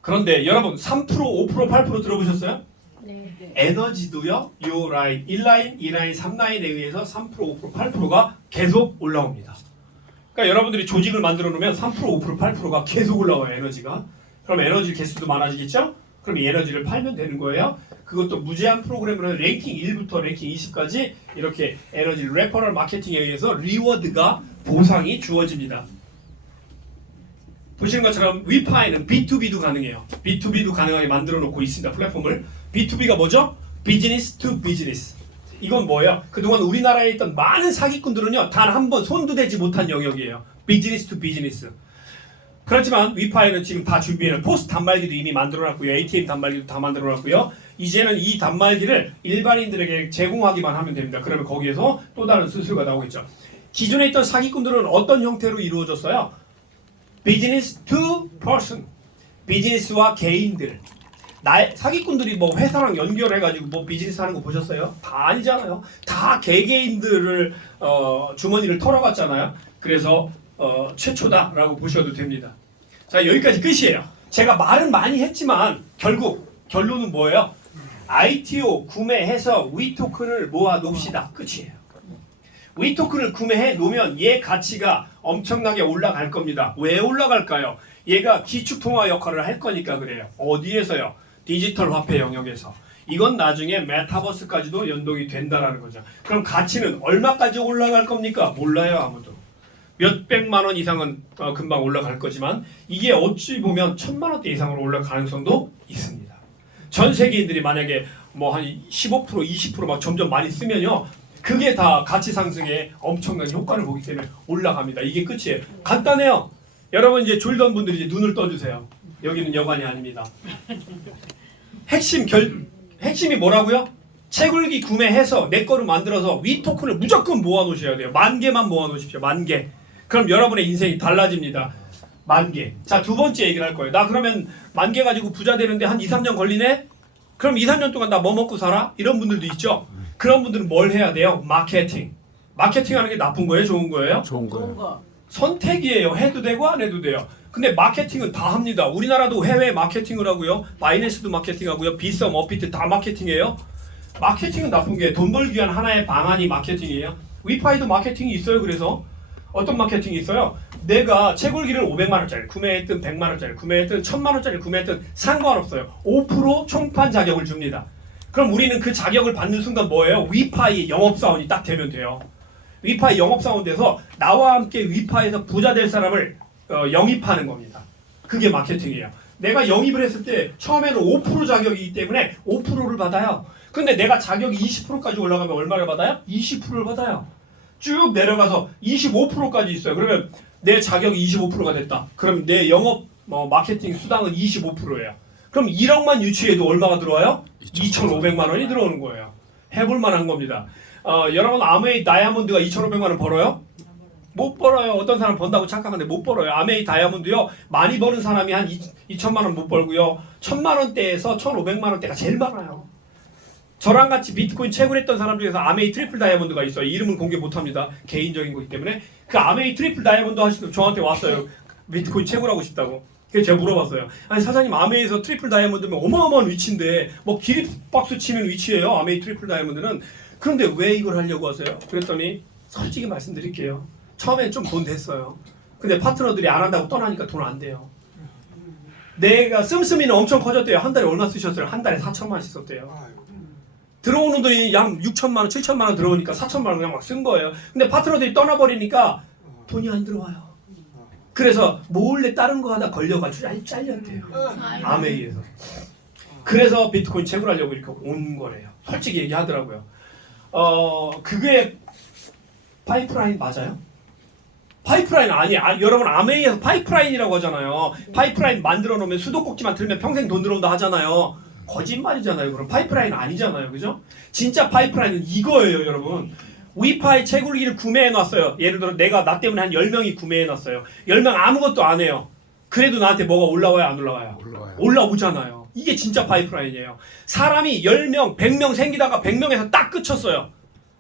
그런데 여러분 3%, 5%, 8% 들어보셨어요? 네. 에너지도요. 요 라인 1라인, 2라인, 3라인에 의해서 3%, 5%, 8%가 계속 올라옵니다. 그러니까 여러분들이 조직을 만들어 놓으면 3%, 5%, 8%가 계속 올라와요. 에너지가. 그럼 에너지 개수도 많아지겠죠? 그럼 이 에너지를 팔면 되는 거예요. 그것도 무제한 프로그램으로 랭킹 1부터 랭킹 20까지 이렇게 에너지 레퍼럴 마케팅에 의해서 리워드가 보상이 주어집니다. 보시는 것처럼 위파이는 B2B도 가능해요. B2B도 가능하게 만들어 놓고 있습니다. 플랫폼을. B2B가 뭐죠? 비즈니스 투 비즈니스. 이건 뭐예요? 그동안 우리나라에 있던 많은 사기꾼들은요. 단 한 번 손도 대지 못한 영역이에요. 비즈니스 투 비즈니스. 그렇지만 위파이는 지금 다 준비해요. 포스 단말기도 이미 만들어놨고요. ATM 단말기도 다 만들어놨고요. 이제는 이 단말기를 일반인들에게 제공하기만 하면 됩니다. 그러면 거기에서 또 다른 수수료가 나오겠죠. 기존에 있던 사기꾼들은 어떤 형태로 이루어졌어요? 비즈니스 투 퍼슨. 비즈니스와 개인들. 사기꾼들이 뭐 회사랑 연결해가지고 뭐 비즈니스 하는 거 보셨어요? 다 아니잖아요. 다 개개인들을 주머니를 털어갔잖아요. 그래서 최초다라고 보셔도 됩니다. 자, 여기까지 끝이에요. 제가 말은 많이 했지만 결국 결론은 뭐예요? ITO 구매해서 위토큰을 모아 놓읍시다. 끝이에요. 위토큰을 구매해 놓으면 얘 가치가 엄청나게 올라갈 겁니다. 왜 올라갈까요? 얘가 기축통화 역할을 할 거니까 그래요. 어디에서요? 디지털 화폐 영역에서. 이건 나중에 메타버스까지도 연동이 된다라는 거죠. 그럼 가치는 얼마까지 올라갈 겁니까? 몰라요, 아무도. 몇백만 원 이상은 금방 올라갈 거지만 이게 어찌 보면 1,000만 원대 이상으로 올라갈 가능성도 있습니다. 전 세계인들이 만약에 뭐 한 15%, 20% 점점 많이 쓰면요. 그게 다 가치 상승에 엄청난 효과를 보기 때문에 올라갑니다. 이게 끝이에요. 간단해요. 여러분 이제 졸던 분들이 이제 눈을 떠주세요. 여기는 여관이 아닙니다. 핵심이 뭐라고요? 채굴기 구매해서 내 거로 만들어서 위 토큰을 무조건 모아 놓으셔야 돼요. 10,000개만 모아 놓으십시오. 10,000개. 그럼 여러분의 인생이 달라집니다. 10,000개. 자, 두 번째 얘기를 할 거예요. 나 그러면 10,000개 가지고 부자 되는데 한 2, 3년 걸리네? 그럼 2, 3년 동안 나 뭐 먹고 살아? 이런 분들도 있죠. 그런 분들은 뭘 해야 돼요? 마케팅. 마케팅 하는 게 나쁜 거예요? 좋은 거예요? 좋은 거. 선택이에요. 해도 되고 안 해도 돼요. 근데 마케팅은 다 합니다. 우리나라도 해외 마케팅을 하고요. 바이낸스도 마케팅하고요. 비썸, 어피트 다 마케팅이에요. 마케팅은 나쁜 게 돈 벌기 위한 하나의 방안이 마케팅이에요. 위파이도 마케팅이 있어요. 그래서 어떤 마케팅이 있어요? 내가 채굴기를 500만 원짜리 구매했든 100만 원짜리 구매했든 1,000만 원짜리 구매했든 상관없어요. 5% 총판 자격을 줍니다. 그럼 우리는 그 자격을 받는 순간 뭐예요? 위파이 영업사원이 딱 되면 돼요. 위파이 영업사원 돼서 나와 함께 위파이에서 부자 될 사람을 영입하는 겁니다. 그게 마케팅이에요. 내가 영입을 했을 때 처음에는 5% 자격이기 때문에 5%를 받아요. 근데 내가 자격이 20%까지 올라가면 얼마를 받아요? 20%를 받아요. 쭉 내려가서 25%까지 있어요. 그러면 내 자격이 25%가 됐다. 그럼 내 영업 마케팅 수당은 25%예요. 그럼 1억만 유치해도 얼마가 들어와요? 2,500만 원이 들어오는 거예요. 해볼 만한 겁니다. 여러분 아메이 다이아몬드가 2,500만 원 벌어요? 못 벌어요. 어떤 사람 번다고 착각하는데 못 벌어요. 아메이 다이아몬드요. 많이 버는 사람이 한 2천만 원 못 벌고요. 1,000만 원대에서 1,500만 원대가 제일 많아요. 저랑 같이 비트코인 채굴했던 사람 중에서 아메이 트리플 다이아몬드가 있어요. 이름은 공개 못합니다. 개인적인 거기 때문에. 그 아메이 트리플 다이아몬드 하시는 저한테 왔어요. 비트코인 채굴하고 싶다고. 그래서 제가 물어봤어요. 아니 사장님 아메이에서 트리플 다이아몬드면 어마어마한 위치인데 뭐 기립박수 치는 위치예요. 아메이 트리플 다이아몬드는. 그런데 왜 이걸 하려고 하세요? 그랬더니 솔직히 말씀드릴게요. 처음엔 좀 돈 됐어요. 근데 파트너들이 안 한다고 떠나니까 돈 안 돼요. 내가 씀씀이는 엄청 커졌대요. 한 달에 얼마 쓰셨어요? 한 달에 4,000만 원씩 썼대요. 들어오는 돈이 약 6천만 원, 7천만 원 들어오니까 4천만 원 그냥 막 쓴 거예요. 근데 파트너들이 떠나버리니까 돈이 안 들어와요. 그래서 몰래 다른 거 하다 걸려가지고 잘렸대요. 아메이에서. 그래서 비트코인 채굴하려고 이렇게 온 거래요. 솔직히 얘기하더라고요. 그게 파이프라인 맞아요? 파이프라인 아니에요. 여러분 아메이에서 파이프라인이라고 하잖아요. 파이프라인 만들어 놓으면 수도꼭지만 들면 평생 돈 들어온다 하잖아요. 거짓말이잖아요. 그럼 파이프라인 아니잖아요. 그죠? 진짜 파이프라인은 이거예요, 여러분. 위파이 채굴기를 구매해 놨어요. 예를 들어 나 때문에 한 10명이 구매해 놨어요. 10명 아무것도 안 해요. 그래도 나한테 뭐가 올라와요, 안 올라와요? 올라오잖아요. 이게 진짜 파이프라인이에요. 사람이 10명, 100명 생기다가 100명에서 딱 그쳤어요.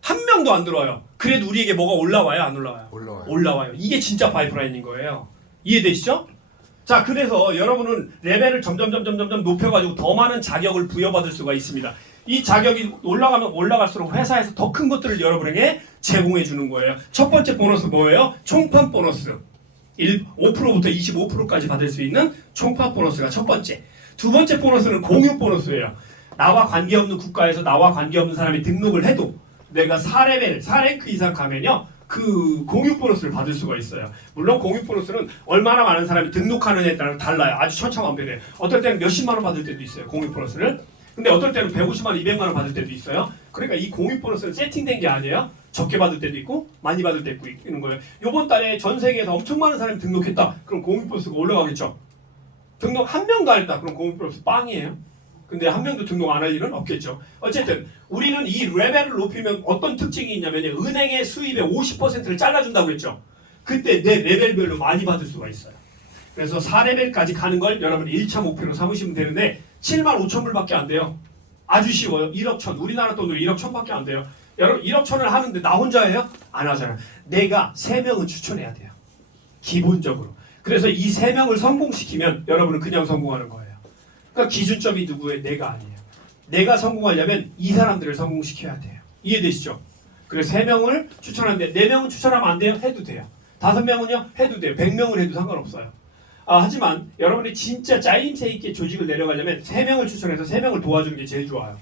한 명도 안 들어와요. 그래도 우리에게 뭐가 올라와요, 안 올라와요? 올라와요. 이게 진짜 파이프라인인 거예요. 이해되시죠? 자, 그래서 여러분은 레벨을 점점 높여가지고 더 많은 자격을 부여받을 수가 있습니다. 이 자격이 올라가면 올라갈수록 회사에서 더 큰 것들을 여러분에게 제공해 주는 거예요. 첫 번째 보너스 뭐예요? 총판 보너스. 5%부터 25%까지 받을 수 있는 총판 보너스가 첫 번째. 두 번째 보너스는 공유 보너스예요. 나와 관계없는 국가에서 나와 관계없는 사람이 등록을 해도 내가 4레벨, 4랭크 이상 가면요. 그 공유 보너스를 받을 수가 있어요. 물론 공유 보너스는 얼마나 많은 사람이 등록하느냐에 따라 달라요. 아주 천차만별이에요. 어떨 때는 몇십만 원 받을 때도 있어요. 공유 보너스를. 근데 어떨 때는 150만 원, 200만 원 받을 때도 있어요. 그러니까 이 공유 보너스는 세팅된 게 아니에요. 적게 받을 때도 있고 많이 받을 때도 있는 거예요. 이번 달에 전 세계에서 엄청 많은 사람이 등록했다. 그럼 공유 보너스가 올라가겠죠. 등록 한 명도 안 했다. 그럼 공유 보너스 빵이에요. 근데 한 명도 등록 안 할 일은 없겠죠. 어쨌든 우리는 이 레벨을 높이면 어떤 특징이 있냐면 은행의 수입의 50%를 잘라준다고 했죠. 그때 내 레벨별로 많이 받을 수가 있어요. 그래서 4레벨까지 가는 걸 여러분 1차 목표로 삼으시면 되는데 7만 5천 불밖에 안 돼요. 아주 쉬워요. 1억 천. 우리나라 돈으로 1억 천밖에 안 돼요. 여러분 1억 천을 하는데 나 혼자 해요? 안 하잖아요. 내가 3명은 추천해야 돼요. 기본적으로. 그래서 이 3명을 성공시키면 여러분은 그냥 성공하는 거예요. 그러니까 기준점이 누구예요? 내가 아니에요. 내가 성공하려면 이 사람들을 성공시켜야 돼요. 이해되시죠? 그래서 3명을 추천하는데 4명은 추천하면 안 돼요? 해도 돼요. 5명은요? 해도 돼요. 100명을 해도 상관없어요. 하지만 여러분이 진짜 짜임새 있게 조직을 내려가려면 3명을 추천해서 3명을 도와주는 게 제일 좋아요.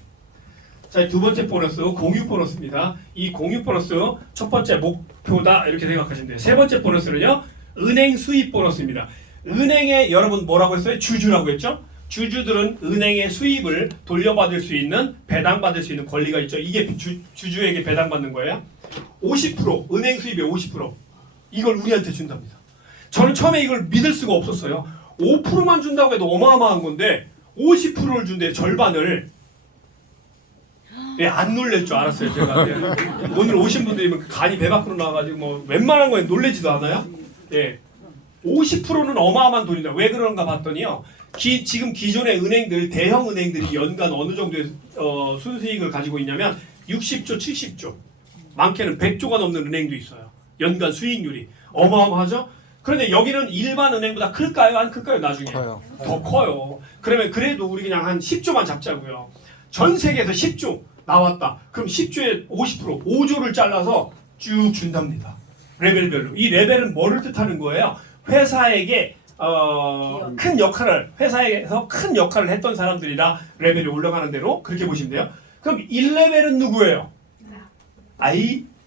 자, 두 번째 보너스 공유 보너스입니다. 이 공유 보너스 첫 번째 목표다 이렇게 생각하시면 돼요. 세 번째 보너스는요, 은행 수입 보너스입니다. 은행에 여러분 뭐라고 했어요? 주주라고 했죠? 주주들은 은행의 수입을 돌려받을 수 있는, 배당받을 수 있는 권리가 있죠. 이게 주주에게 배당받는 거예요. 50%, 은행 수입의 50%, 이걸 우리한테 준답니다. 저는 처음에 이걸 믿을 수가 없었어요. 5%만 준다고 해도 어마어마한 건데 50%를 준대, 절반을. 예, 안 놀랄 줄 알았어요, 제가. 예. 오늘 오신 분들이 간이 배 밖으로 나와가지고 뭐 웬만한 거에 놀래지도 않아요. 예, 50%는 어마어마한 돈이다. 왜 그런가 봤더니요, 지금 기존의 은행들, 대형 은행들이 연간 어느 정도의 순수익을 가지고 있냐면 60조, 70조, 많게는 100조가 넘는 은행도 있어요. 연간 수익률이 어마어마하죠. 그런데 여기는 일반 은행보다 클까요? 안 클까요? 나중에 커요. 더 커요. 그러면 그래도 우리 그냥 한 10조만 잡자고요. 전 세계에서 10조 나왔다. 그럼 10조에 50%, 5조를 잘라서 쭉 준답니다. 레벨별로. 이 레벨은 뭐를 뜻하는 거예요? 회사에게 큰 역할을, 회사에서 큰 역할을 했던 사람들이라 레벨이 올라가는 대로 그렇게 보시면 돼요. 그럼 1레벨은 누구예요?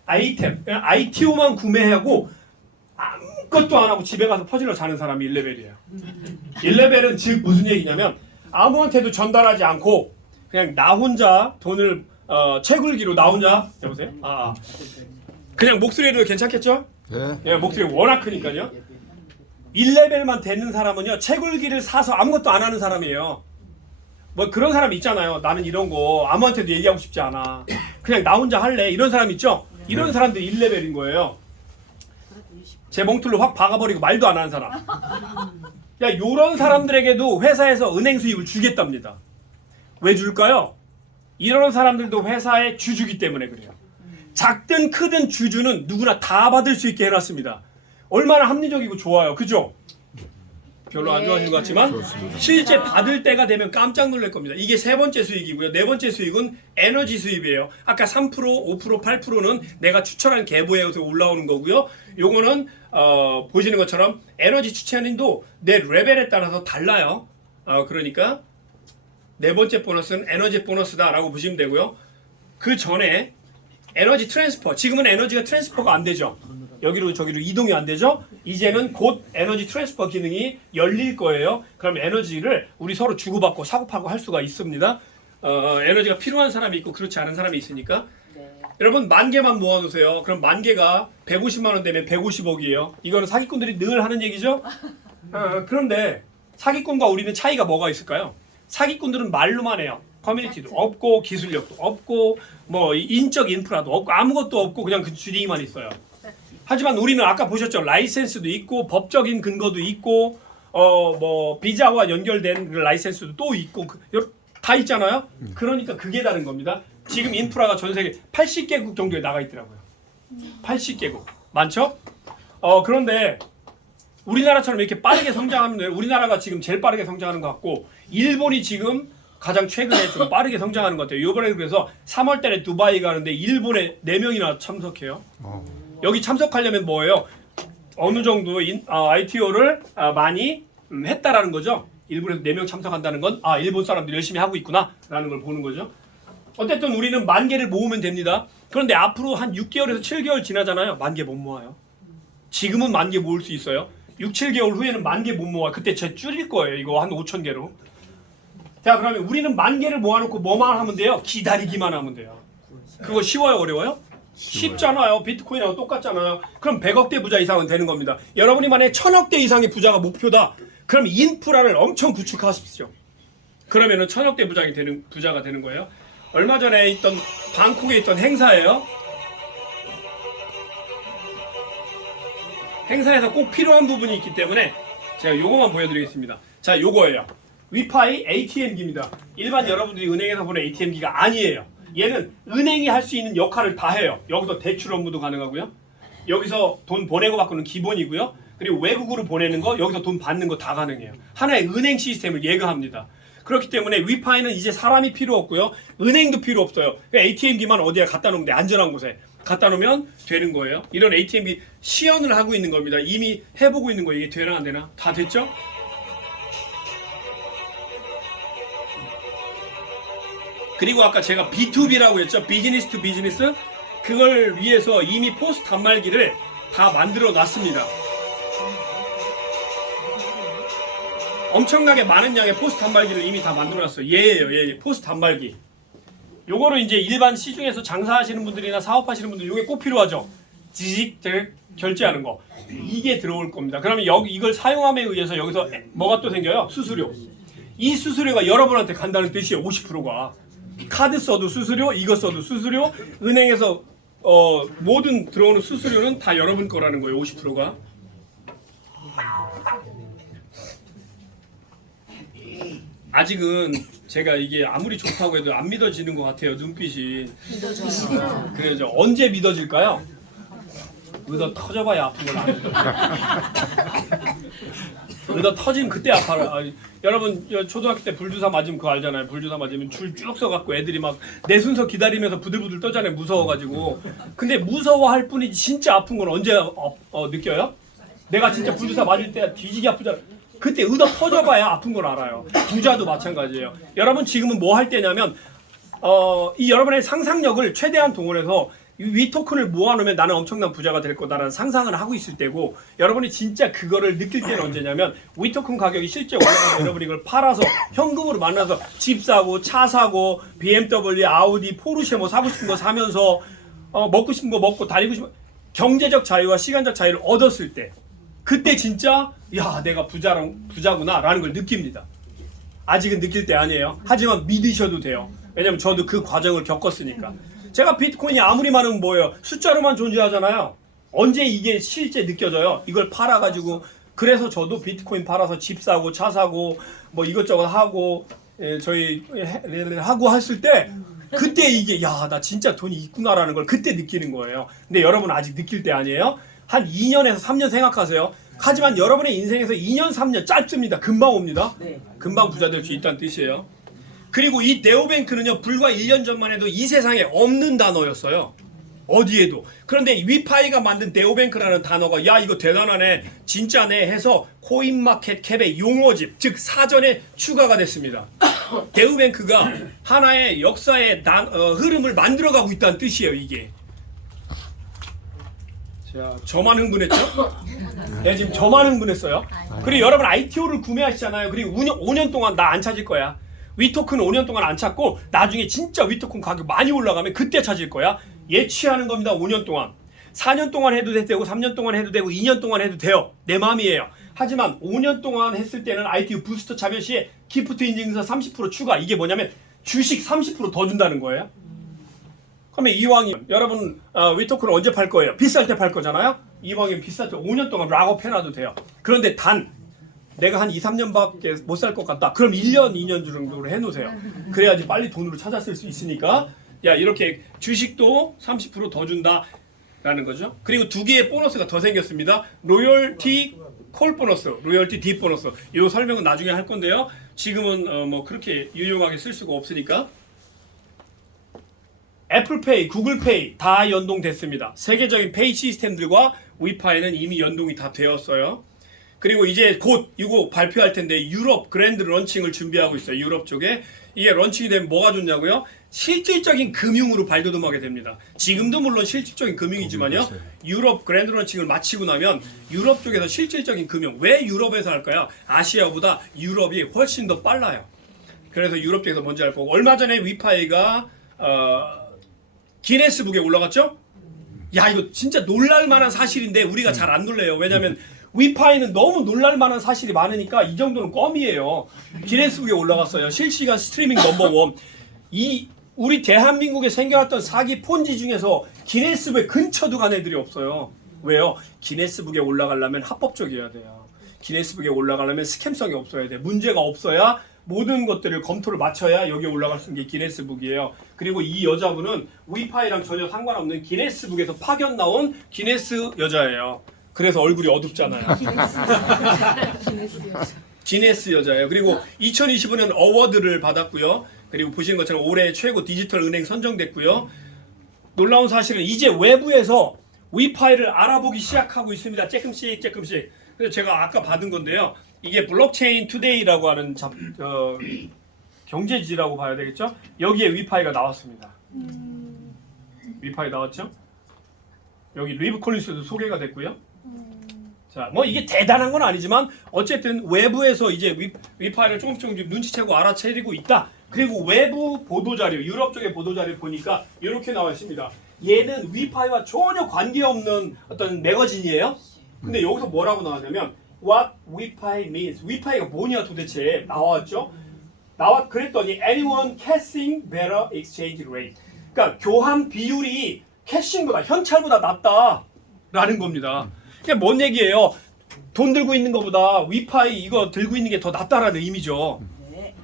아이템, ITO만 구매하고 아무것도 안 하고 집에 가서 퍼질러 자는 사람이 1레벨이에요. 1레벨은 즉 무슨 얘기냐면 아무한테도 전달하지 않고 그냥 나 혼자 돈을 채굴기로 나 혼자, 여보세요? 그냥 목소리로 괜찮겠죠? 네. 예, 목소리 워낙 크니까요. 1레벨만 되는 사람은요, 채굴기를 사서 아무것도 안 하는 사람이에요. 뭐 그런 사람 있잖아요. 나는 이런 거 아무한테도 얘기하고 싶지 않아. 그냥 나 혼자 할래. 이런 사람 있죠? 이런 사람들 1레벨인 거예요. 제 몽툴로 확 박아버리고 말도 안 하는 사람. 야, 요런 사람들에게도 회사에서 은행 수입을 주겠답니다. 왜 줄까요? 이런 사람들도 회사의 주주기 때문에 그래요. 작든 크든 주주는 누구나 다 받을 수 있게 해놨습니다. 얼마나 합리적이고 좋아요. 그죠? 별로 안 좋아하시는 것 같지만 실제 받을 때가 되면 깜짝 놀랄 겁니다. 이게 세 번째 수익이고요. 네 번째 수익은 에너지 수입이에요. 아까 3%, 5%, 8%는 내가 추천한 계보에서 올라오는 거고요. 요거는 보시는 것처럼 에너지 추천인도 내 레벨에 따라서 달라요. 그러니까 네 번째 보너스는 에너지 보너스다라고 보시면 되고요. 그 전에 에너지 트랜스퍼, 지금은 에너지가 트랜스퍼가 안 되죠. 여기로 저기로 이동이 안 되죠. 이제는 곧 에너지 트랜스퍼 기능이 열릴 거예요. 그럼 에너지를 우리 서로 주고받고 사고팔고 할 수가 있습니다. 에너지가 필요한 사람이 있고 그렇지 않은 사람이 있으니까. 여러분 10,000개만 모아놓으세요. 그럼 10,000개가 150만 원 되면 150억이에요. 이거는 사기꾼들이 늘 하는 얘기죠. 그런데 사기꾼과 우리는 차이가 뭐가 있을까요? 사기꾼들은 말로만 해요. 커뮤니티도 없고 기술력도 없고 뭐 인적 인프라도 없고 아무것도 없고 그냥 그 주둥이만 있어요. 하지만 우리는 아까 보셨죠? 라이센스도 있고 법적인 근거도 있고 뭐 비자와 연결된 그 라이센스도 또 있고 다 있잖아요. 그러니까 그게 다른 겁니다. 지금 인프라가 전 세계 80개국 정도에 나가 있더라고요. 80개국 많죠? 그런데 우리나라처럼 이렇게 빠르게 성장하는, 우리나라가 지금 제일 빠르게 성장하는 것 같고 일본이 지금 가장 최근에 좀 빠르게 성장하는 것 같아요. 이번에 그래서 3월 달에 두바이 가는데 일본에 4명이나 참석해요. 여기 참석하려면 뭐예요? 어느 정도 ITO를 많이 했다라는 거죠. 일본에서 4명 참석한다는 건 일본 사람들이 열심히 하고 있구나 라는 걸 보는 거죠. 어쨌든 우리는 10,000개를 모으면 됩니다. 그런데 앞으로 한 6개월에서 7개월 지나잖아요. 10,000개 못 모아요. 지금은 10,000개 모을 수 있어요. 6, 7개월 후에는 10,000개 못 모아요. 그때 제 줄일 거예요. 이거 한 5,000개로. 자, 그러면 우리는 10,000개를 모아놓고 뭐만 하면 돼요? 기다리기만 하면 돼요. 그거 쉬워요? 어려워요? 쉽잖아요. 비트코인하고 똑같잖아요. 그럼 100억대 부자 이상은 되는 겁니다. 여러분이 만약에 1,000억대 이상의 부자가 목표다. 그럼 인프라를 엄청 구축하십시오. 그러면은 1,000억대 부자가 되는 거예요. 얼마 전에 있던 방콕에 있던 행사예요. 행사에서 꼭 필요한 부분이 있기 때문에 제가 요거만 보여드리겠습니다. 자, 요거예요. 위파이 ATM기입니다. 일반 여러분들이 은행에서 보는 ATM기가 아니에요. 얘는 은행이 할 수 있는 역할을 다 해요. 여기서 대출 업무도 가능하고요. 여기서 돈 보내고 받고는 기본이고요. 그리고 외국으로 보내는 거, 여기서 돈 받는 거 다 가능해요. 하나의 은행 시스템을 예가합니다. 그렇기 때문에 위파이는 이제 사람이 필요 없고요. 은행도 필요 없어요. ATM기만 어디에 갖다 놓으면 돼. 안전한 곳에 갖다 놓으면 되는 거예요. 이런 ATM기 시연을 하고 있는 겁니다. 이미 해보고 있는 거 이게 되나 안 되나? 다 됐죠? 그리고 아까 제가 B2B라고 했죠. 비즈니스 투 비즈니스. 그걸 위해서 이미 포스 단말기를 다 만들어 놨습니다. 엄청나게 많은 양의 포스 단말기를 이미 다 만들어 놨어요. 얘예요. 포스 단말기. 요거를 이제 일반 시중에서 장사하시는 분들이나 사업하시는 분들 요게 꼭 필요하죠. 지직 결제하는 거. 이게 들어올 겁니다. 그러면 여기 이걸 사용함에 의해서 여기서 뭐가 또 생겨요? 수수료. 이 수수료가 여러분한테 간다는 뜻이에요. 50%가. 카드 써도 수수료, 이거 써도 수수료, 은행에서 모든 들어오는 수수료는 다 여러분 거라는 거예요. 50%가. 아직은 제가 이게 아무리 좋다고 해도 안 믿어지는 것 같아요. 눈빛이. 그래서 언제 믿어질까요? 의도 터져봐야 아픈 걸 안 믿어. 의도 터지면 그때 아파요. 여러분 초등학교 때 불주사 맞으면 그거 알잖아요. 불주사 맞으면 줄 쭉 서갖고 애들이 막 내 순서 기다리면서 부들부들 떠잖아요. 무서워가지고. 근데 무서워할 뿐이지 진짜 아픈 건 언제 느껴요? 내가 진짜 불주사 맞을 때 뒤지게 아프잖아. 그때 의도 터져봐야 아픈 걸 알아요. 부자도 마찬가지예요. 여러분 지금은 뭐 할 때냐면 이 여러분의 상상력을 최대한 동원해서 위 토큰을 모아놓으면 나는 엄청난 부자가 될 거다라는 상상을 하고 있을 때고, 여러분이 진짜 그거를 느낄 때는 언제냐면 위 토큰 가격이 실제 올라가서 여러분이 이걸 팔아서 현금으로 만나서 집 사고 차 사고 BMW, 아우디, 포르쉐 뭐 사고 싶은 거 사면서 먹고 싶은 거 먹고 다니고 싶은 경제적 자유와 시간적 자유를 얻었을 때, 그때 진짜 야 내가 부자구나 라는 걸 느낍니다. 아직은 느낄 때 아니에요. 하지만 믿으셔도 돼요. 왜냐면 저도 그 과정을 겪었으니까. 제가 비트코인이 아무리 많으면 뭐예요? 숫자로만 존재하잖아요. 언제 이게 실제 느껴져요? 이걸 팔아가지고. 그래서 저도 비트코인 팔아서 집 사고 차 사고 뭐 이것저것 하고 저희 하고 했을 때 그때 이게 야 나 진짜 돈이 있구나라는 걸 그때 느끼는 거예요. 근데 여러분 아직 느낄 때 아니에요? 한 2년에서 3년 생각하세요. 하지만 여러분의 인생에서 2년 3년 짧습니다. 금방 옵니다. 금방 부자 될 수 있다는 뜻이에요. 그리고 이 네오뱅크는요, 불과 1년 전만 해도 이 세상에 없는 단어였어요. 어디에도. 그런데 위파이가 만든 네오뱅크라는 단어가 야 이거 대단하네, 진짜네 해서 코인마켓 캡의 용어집, 즉 사전에 추가가 됐습니다. 네오뱅크가 하나의 역사의 흐름을 만들어가고 있다는 뜻이에요. 이게. 자, 저만 흥분했죠? 네, 지금 저만 흥분했어요. 그리고 여러분 ITO를 구매하시잖아요. 그리고 5년 동안 나 안 찾을 거야. 위토큰 5년 동안 안 찾고 나중에 진짜 위토큰 가격 많이 올라가면 그때 찾을 거야. 예치하는 겁니다. 5년 동안. 4년 동안 해도 되고 3년 동안 해도 되고 2년 동안 해도 돼요. 내 마음이에요. 하지만 5년 동안 했을 때는 ITO 부스터 참여 시에 기프트 인증서 30% 추가. 이게 뭐냐면 주식 30% 더 준다는 거예요. 그러면 이왕이면 여러분 위토큰을 언제 팔 거예요? 비쌀 때 팔 거잖아요. 이왕이면 비쌀 때 5년 동안 락업 해놔도 돼요. 그런데 단 내가 한 2, 3년밖에 못 살 것 같다. 그럼 1년, 2년 정도로 해놓으세요. 그래야지 빨리 돈으로 찾아 쓸 수 있으니까. 야 이렇게 주식도 30% 더 준다라는 거죠. 그리고 두 개의 보너스가 더 생겼습니다. 로열티 콜 보너스, 로열티 딥 보너스. 이 설명은 나중에 할 건데요. 지금은 뭐 그렇게 유용하게 쓸 수가 없으니까. 애플페이, 구글페이 다 연동됐습니다. 세계적인 페이 시스템들과 위파이는 이미 연동이 다 되었어요. 그리고 이제 곧 이거 발표할 텐데 유럽 그랜드 런칭을 준비하고 있어요. 유럽 쪽에. 이게 런칭이 되면 뭐가 좋냐고요? 실질적인 금융으로 발돋움하게 됩니다. 지금도 물론 실질적인 금융이지만요. 유럽 그랜드 런칭을 마치고 나면 유럽 쪽에서 실질적인 금융. 왜 유럽에서 할까요? 아시아보다 유럽이 훨씬 더 빨라요. 그래서 유럽 쪽에서 먼저 할 거고. 얼마 전에 위파이가 기네스북에 올라갔죠? 야 이거 진짜 놀랄만한 사실인데 우리가 잘 안 놀래요. 왜냐면 위파이는 너무 놀랄만한 사실이 많으니까 이 정도는 껌이에요. 기네스북에 올라갔어요. 실시간 스트리밍 넘버원. 이 우리 대한민국에 생겨났던 사기 폰지 중에서 기네스북에 근처도 간 애들이 없어요. 왜요? 기네스북에 올라가려면 합법적이어야 돼요. 기네스북에 올라가려면 스캠성이 없어야 돼. 문제가 없어야 모든 것들을 검토를 마쳐야 여기에 올라갈 수 있는 게 기네스북이에요. 그리고 이 여자분은 위파이랑 전혀 상관없는 기네스북에서 파견 나온 기네스 여자예요. 그래서 얼굴이 어둡잖아요. 기네스 여자예요. 그리고 2025년 어워드를 받았고요. 그리고 보시는 것처럼 올해 최고 디지털 은행 선정됐고요. 놀라운 사실은 이제 외부에서 위파이를 알아보기 시작하고 있습니다. 조금씩. 그래서 제가 아까 받은 건데요. 이게 블록체인 투데이라고 하는 경제지라고 봐야 되겠죠? 여기에 위파이가 나왔습니다. 위파이 나왔죠? 여기 리브 콜린스도 소개가 됐고요. 자, 뭐 이게 대단한 건 아니지만 어쨌든 외부에서 이제 위파이를 조금씩 눈치채고 알아채리고 있다. 그리고 외부 보도자료, 유럽 쪽의 보도자료 보니까 이렇게 나와 있습니다. 얘는 위파이와 전혀 관계없는 어떤 매거진이에요. 근데 여기서 뭐라고 나왔냐면 What Wi-Fi means. 위파이가 뭐냐 도대체 나왔죠. 그랬더니 anyone cashing better exchange rate. 그러니까 교환 비율이 캐싱보다 현찰보다 낫다라는 겁니다. 이게 뭔 얘기예요? 돈 들고 있는 것보다 위파이 이거 들고 있는 게 더 낫다라는 의미죠. 네.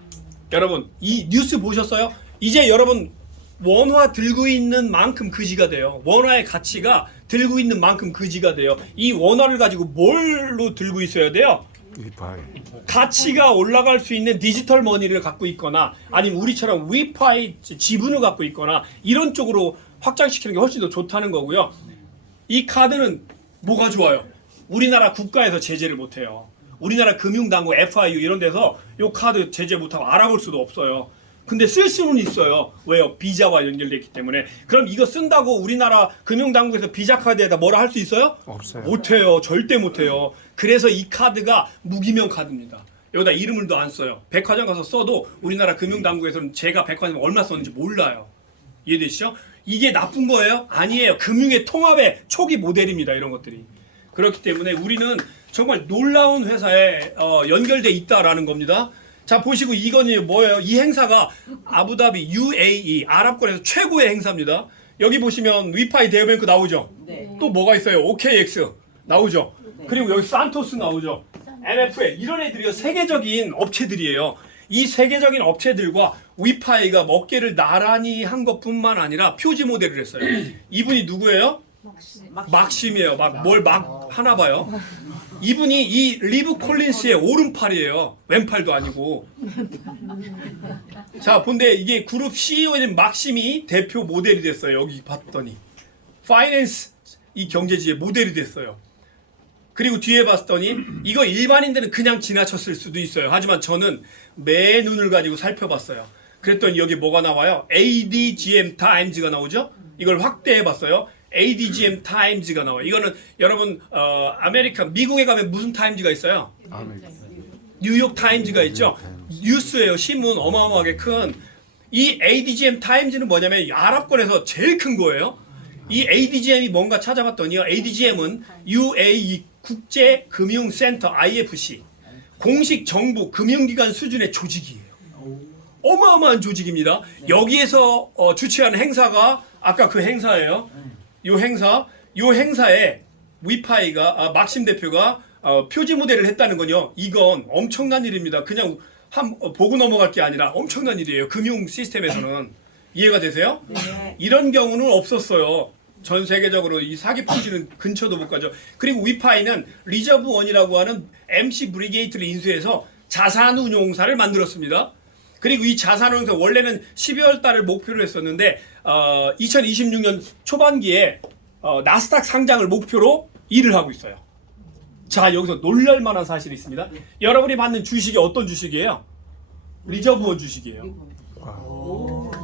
여러분 이 뉴스 보셨어요? 이제 여러분 원화 들고 있는 만큼 그지가 돼요. 원화의 가치가 들고 있는 만큼 그지가 돼요. 이 원화를 가지고 뭘로 들고 있어야 돼요? 위파이. 가치가 올라갈 수 있는 디지털 머니를 갖고 있거나 아니면 우리처럼 위파이 지분을 갖고 있거나 이런 쪽으로 확장시키는 게 훨씬 더 좋다는 거고요. 이 카드는 뭐가 좋아요? 우리나라 국가에서 제재를 못해요. 우리나라 금융당국 FIU 이런 데서 이 카드 제재 못하고 알아볼 수도 없어요. 근데 쓸 수는 있어요. 왜요? 비자와 연결됐기 때문에. 그럼 이거 쓴다고 우리나라 금융당국에서 비자 카드에다 뭐라 할 수 있어요? 없어요. 못해요. 절대 못해요. 그래서 이 카드가 무기명 카드입니다. 여기다 이름을도 안 써요. 백화점 가서 써도 우리나라 금융당국에서는 제가 백화점에 얼마 썼는지 몰라요. 이해되시죠? 이게 나쁜 거예요? 아니에요. 금융의 통합의 초기 모델입니다. 이런 것들이. 그렇기 때문에 우리는 정말 놀라운 회사에 연결돼 있다라는 겁니다. 자 보시고 이건 뭐예요? 이 행사가 아부다비 UAE 아랍권에서 최고의 행사입니다. 여기 보시면 위파이 대여뱅크 나오죠? 네. 또 뭐가 있어요? OKX 나오죠? 네. 그리고 여기 산토스 나오죠? NFL 이런 애들이 세계적인 업체들이에요. 이 세계적인 업체들과 위파이가 먹개를 나란히 한 것뿐만 아니라 표지 모델을 했어요. 이분이 누구예요? 막심이에요. 막 하나 봐요. 이분이 이 리브 콜린스의 오른팔이에요. 왼팔도 아니고. 자, 근데 이게 그룹 CEO인 막심이 대표 모델이 됐어요. 여기 봤더니. 파이낸스 이 경제지의 모델이 됐어요. 그리고 뒤에 봤더니 이거 일반인들은 그냥 지나쳤을 수도 있어요. 하지만 저는 매 눈을 가지고 살펴봤어요. 그랬더니 여기 뭐가 나와요? ADGM 타임즈가 나오죠? 이걸 확대해 봤어요. ADGM 타임즈가 나와요. 이거는 여러분 아메리카 미국에 가면 무슨 타임즈가 있어요? 뉴욕 타임즈가 있죠. 뉴스예요. 신문 어마어마하게 큰. 이 ADGM 타임즈는 뭐냐면 아랍권에서 제일 큰 거예요. 이 ADGM이 뭔가 찾아봤더니요. ADGM은 UAE 국제금융센터 IFC 공식 정부 금융기관 수준의 조직이에요. 어마어마한 조직입니다. 여기에서 주최하는 행사가 아까 그 행사예요. 요 행사에 위파이가 막심 대표가 표지 모델을 했다는 건요. 이건 엄청난 일입니다. 그냥 보고 넘어갈 게 아니라 엄청난 일이에요. 금융 시스템에서는. 이해가 되세요? 네. 이런 경우는 없었어요. 전 세계적으로 이 사기 펀치는 근처도 못 가죠. 그리고 위파이는 리저브 원이라고 하는 MC 브리게이트를 인수해서 자산운용사를 만들었습니다. 그리고 이 자산운용사 원래는 12월 달을 목표로 했었는데 2026년 초반기에 나스닥 상장을 목표로 일을 하고 있어요. 자, 여기서 놀랄만한 사실이 있습니다. 여러분이 받는 주식이 어떤 주식이에요? 리저브원 주식이에요.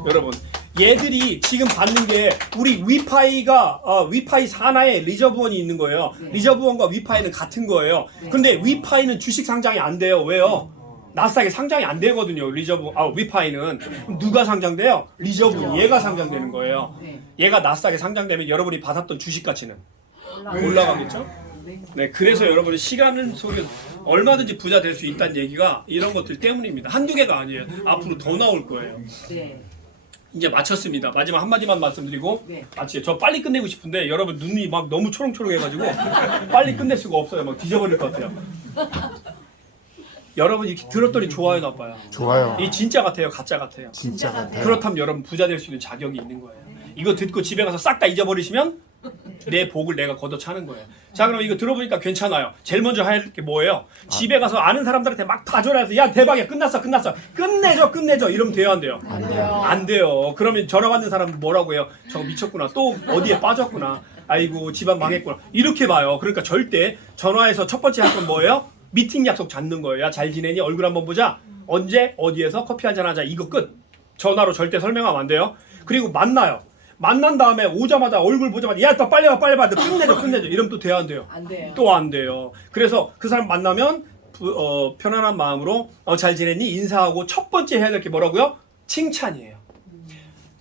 여러분, 얘들이 지금 받는 게 우리 위파이가 위파이 산하에 리저브원이 있는 거예요. 리저브원과 위파이는 같은 거예요. 근데 위파이는 주식 상장이 안 돼요. 왜요? 나스닥에 상장이 안 되거든요. 위파이는. 그럼 누가 상장돼요? 리저브. 얘가 상장되는 거예요. 얘가 나스닥에 상장되면 여러분이 받았던 주식 가치는 올라가겠죠? 네, 그래서 여러분이 시간을 속에 얼마든지 부자 될 수 있다는 얘기가 이런 것들 때문입니다. 한두 개가 아니에요. 앞으로 더 나올 거예요. 네. 이제 마쳤습니다. 마지막 한마디만 말씀드리고 네. 마치죠. 저 빨리 끝내고 싶은데 여러분 눈이 막 너무 초롱초롱해가지고 빨리 끝낼 수가 없어요. 막 뒤져버릴 것 같아요. 여러분 이렇게 들었더니 좋아요, 나빠요? 좋아요. 이 진짜 같아요, 가짜 같아요? 진짜 같아요. 그렇다면 여러분 부자 될 수 있는 자격이 있는 거예요. 이거 듣고 집에 가서 싹 다 잊어버리시면 내 복을 내가 걷어차는 거예요. 자, 그럼 이거 들어보니까 괜찮아요. 제일 먼저 할 게 뭐예요? 집에 가서 아는 사람들한테 막 다 전화해서 야 대박이야, 끝났어 끝내줘 이러면 돼요, 안 돼요? 안 돼요. 그러면 전화 받는 사람은 뭐라고 해요? 저거 미쳤구나, 또 어디에 빠졌구나, 아이고 집안 망했구나, 이렇게 봐요. 그러니까 절대 전화해서 첫 번째 할 건 뭐예요? 미팅 약속 잡는 거예요. 야, 잘 지내니? 얼굴 한번 보자. 언제 어디에서 커피 한잔 하자. 이거 끝. 전화로 절대 설명하면 안 돼요. 그리고 만나요. 만난 다음에 오자마자 얼굴 보자마자 야, 또 빨리 와, 빨리 와. 너 끝내줘. 이러면 또 돼야 안 돼요. 안 돼요. 또 안 돼요. 그래서 그 사람 만나면 편안한 마음으로 잘 지냈니? 인사하고 첫 번째 해야 될 게 뭐라고요? 칭찬이에요.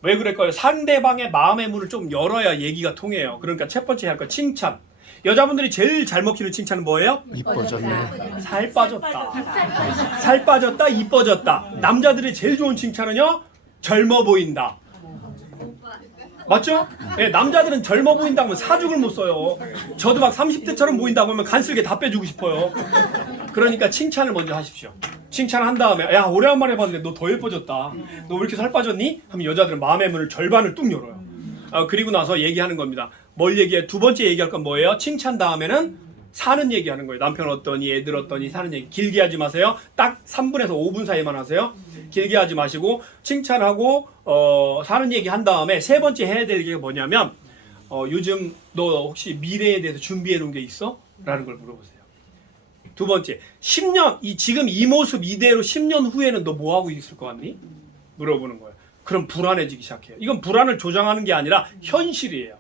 왜 그럴까요? 상대방의 마음의 문을 좀 열어야 얘기가 통해요. 그러니까 첫 번째 해야 할 거 칭찬. 여자분들이 제일 잘 먹히는 칭찬은 뭐예요? 이뻐졌네. 살 빠졌다. 살 빠졌다, 이뻐졌다. 남자들이 제일 좋은 칭찬은요? 젊어 보인다. 맞죠? 네, 남자들은 젊어 보인다고 하면 사죽을 못 써요. 저도 막 30대처럼 보인다고 하면 간쓸게 다 빼주고 싶어요. 그러니까 칭찬을 먼저 하십시오. 칭찬한 다음에 야, 오래간만에 봤는데 너 더 예뻐졌다. 너 왜 이렇게 살 빠졌니? 하면 여자들은 마음의 문을 절반을 뚝 열어요. 그리고 나서 얘기하는 겁니다. 뭘 얘기해? 두 번째 얘기할 건 뭐예요? 칭찬 다음에는 사는 얘기하는 거예요. 남편 어떠니, 애들 어떠니, 사는 얘기. 길게 하지 마세요. 딱 3분에서 5분 사이만 하세요. 길게 하지 마시고 칭찬하고 사는 얘기 한 다음에 세 번째 해야 될 게 뭐냐면 요즘 너 혹시 미래에 대해서 준비해 놓은 게 있어? 라는 걸 물어보세요. 두 번째, 10년 지금 이 모습 이대로 10년 후에는 너 뭐 하고 있을 것 같니? 물어보는 거예요. 그럼 불안해지기 시작해요. 이건 불안을 조장하는 게 아니라 현실이에요.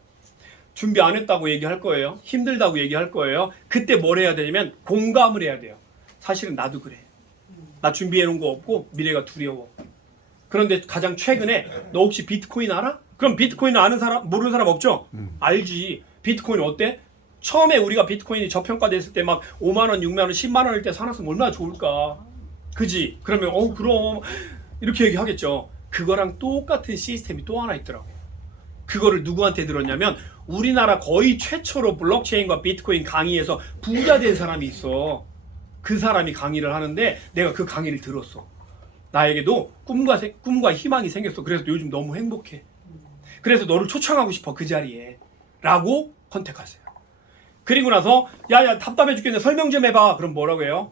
준비 안 했다고 얘기할 거예요. 힘들다고 얘기할 거예요. 그때 뭘 해야 되냐면 공감을 해야 돼요. 사실은 나도 그래. 나 준비해 놓은 거 없고 미래가 두려워. 그런데 가장 최근에 너 혹시 비트코인 알아? 그럼 비트코인 아는 사람, 모르는 사람 없죠? 알지. 비트코인 어때? 처음에 우리가 비트코인이 저평가됐을 때 막 5만 원, 6만 원, 10만 원일 때 사놨으면 얼마나 좋을까? 그지? 그러면 그럼 이렇게 얘기하겠죠. 그거랑 똑같은 시스템이 또 하나 있더라고요. 그거를 누구한테 들었냐면 우리나라 거의 최초로 블록체인과 비트코인 강의에서 부자 된 사람이 있어. 그 사람이 강의를 하는데 내가 그 강의를 들었어. 나에게도 꿈과 희망이 생겼어. 그래서 요즘 너무 행복해. 그래서 너를 초청하고 싶어, 그 자리에. 라고 컨택하세요. 그리고 나서 야야 답답해 죽겠네, 설명 좀 해봐. 그럼 뭐라고 해요?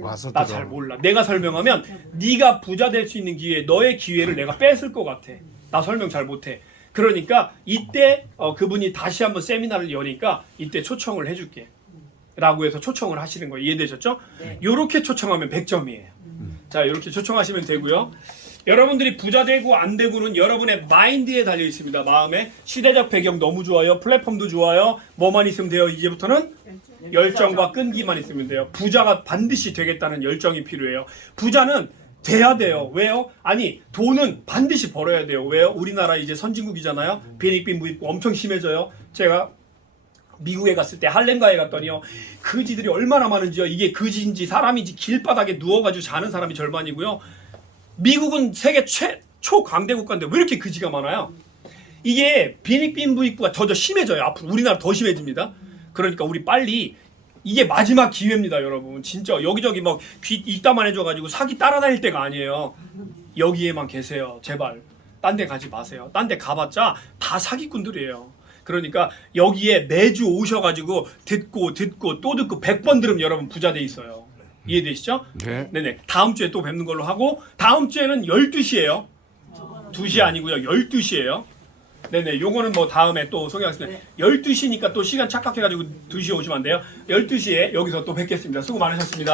와서 나 들어. 잘 몰라. 내가 설명하면 네가 부자 될 수 있는 기회, 너의 기회를 내가 뺏을 것 같아. 나 설명 잘 못해. 그러니까 이때 그분이 다시 한번 세미나를 여니까 이때 초청을 해줄게 라고 해서 초청을 하시는 거예요. 이해되셨죠? 네. 요렇게 초청하면 100점이에요. 자, 요렇게 초청하시면 되고요. 여러분들이 부자 되고 안 되고는 여러분의 마인드에 달려 있습니다. 마음에. 시대적 배경 너무 좋아요. 플랫폼도 좋아요. 뭐만 있으면 돼요. 이제부터는 열정과 끈기만 있으면 돼요. 부자가 반드시 되겠다는 열정이 필요해요. 부자는 돼야 돼요. 왜요? 아니, 돈은 반드시 벌어야 돼요. 왜요? 우리나라 이제 선진국이잖아요. 비닉빈 무입 엄청 심해져요. 제가 미국에 갔을 때 할렘가에 갔더니요, 그지들이 얼마나 많은지요. 이게 그지인지 사람인지 길바닥에 누워가지고 자는 사람이 절반이고요. 미국은 세계 최초 강대 국가인데 왜 이렇게 그지가 많아요? 이게 비닉빈 무입부가 더 심해져요. 앞으로 우리나라 더 심해집니다. 그러니까 우리 빨리, 이게 마지막 기회입니다, 여러분. 진짜 여기저기 막 귀 입다만 해줘가지고 사기 따라다닐 때가 아니에요. 여기에만 계세요, 제발. 딴 데 가지 마세요. 딴 데 가봤자 다 사기꾼들이에요. 그러니까 여기에 매주 오셔가지고 듣고 또 듣고 100번 들으면 여러분 부자 돼 있어요. 이해되시죠? 네. 네네. 다음 주에 또 뵙는 걸로 하고, 다음 주에는 12시예요. 2시 아니고요, 12시예요. 네네. 요거는 뭐 다음에 또 소개하겠습니다. 12시니까 또 시간 착각해가지고 2시에 오시면 안 돼요. 12시에 여기서 또 뵙겠습니다. 수고 많으셨습니다.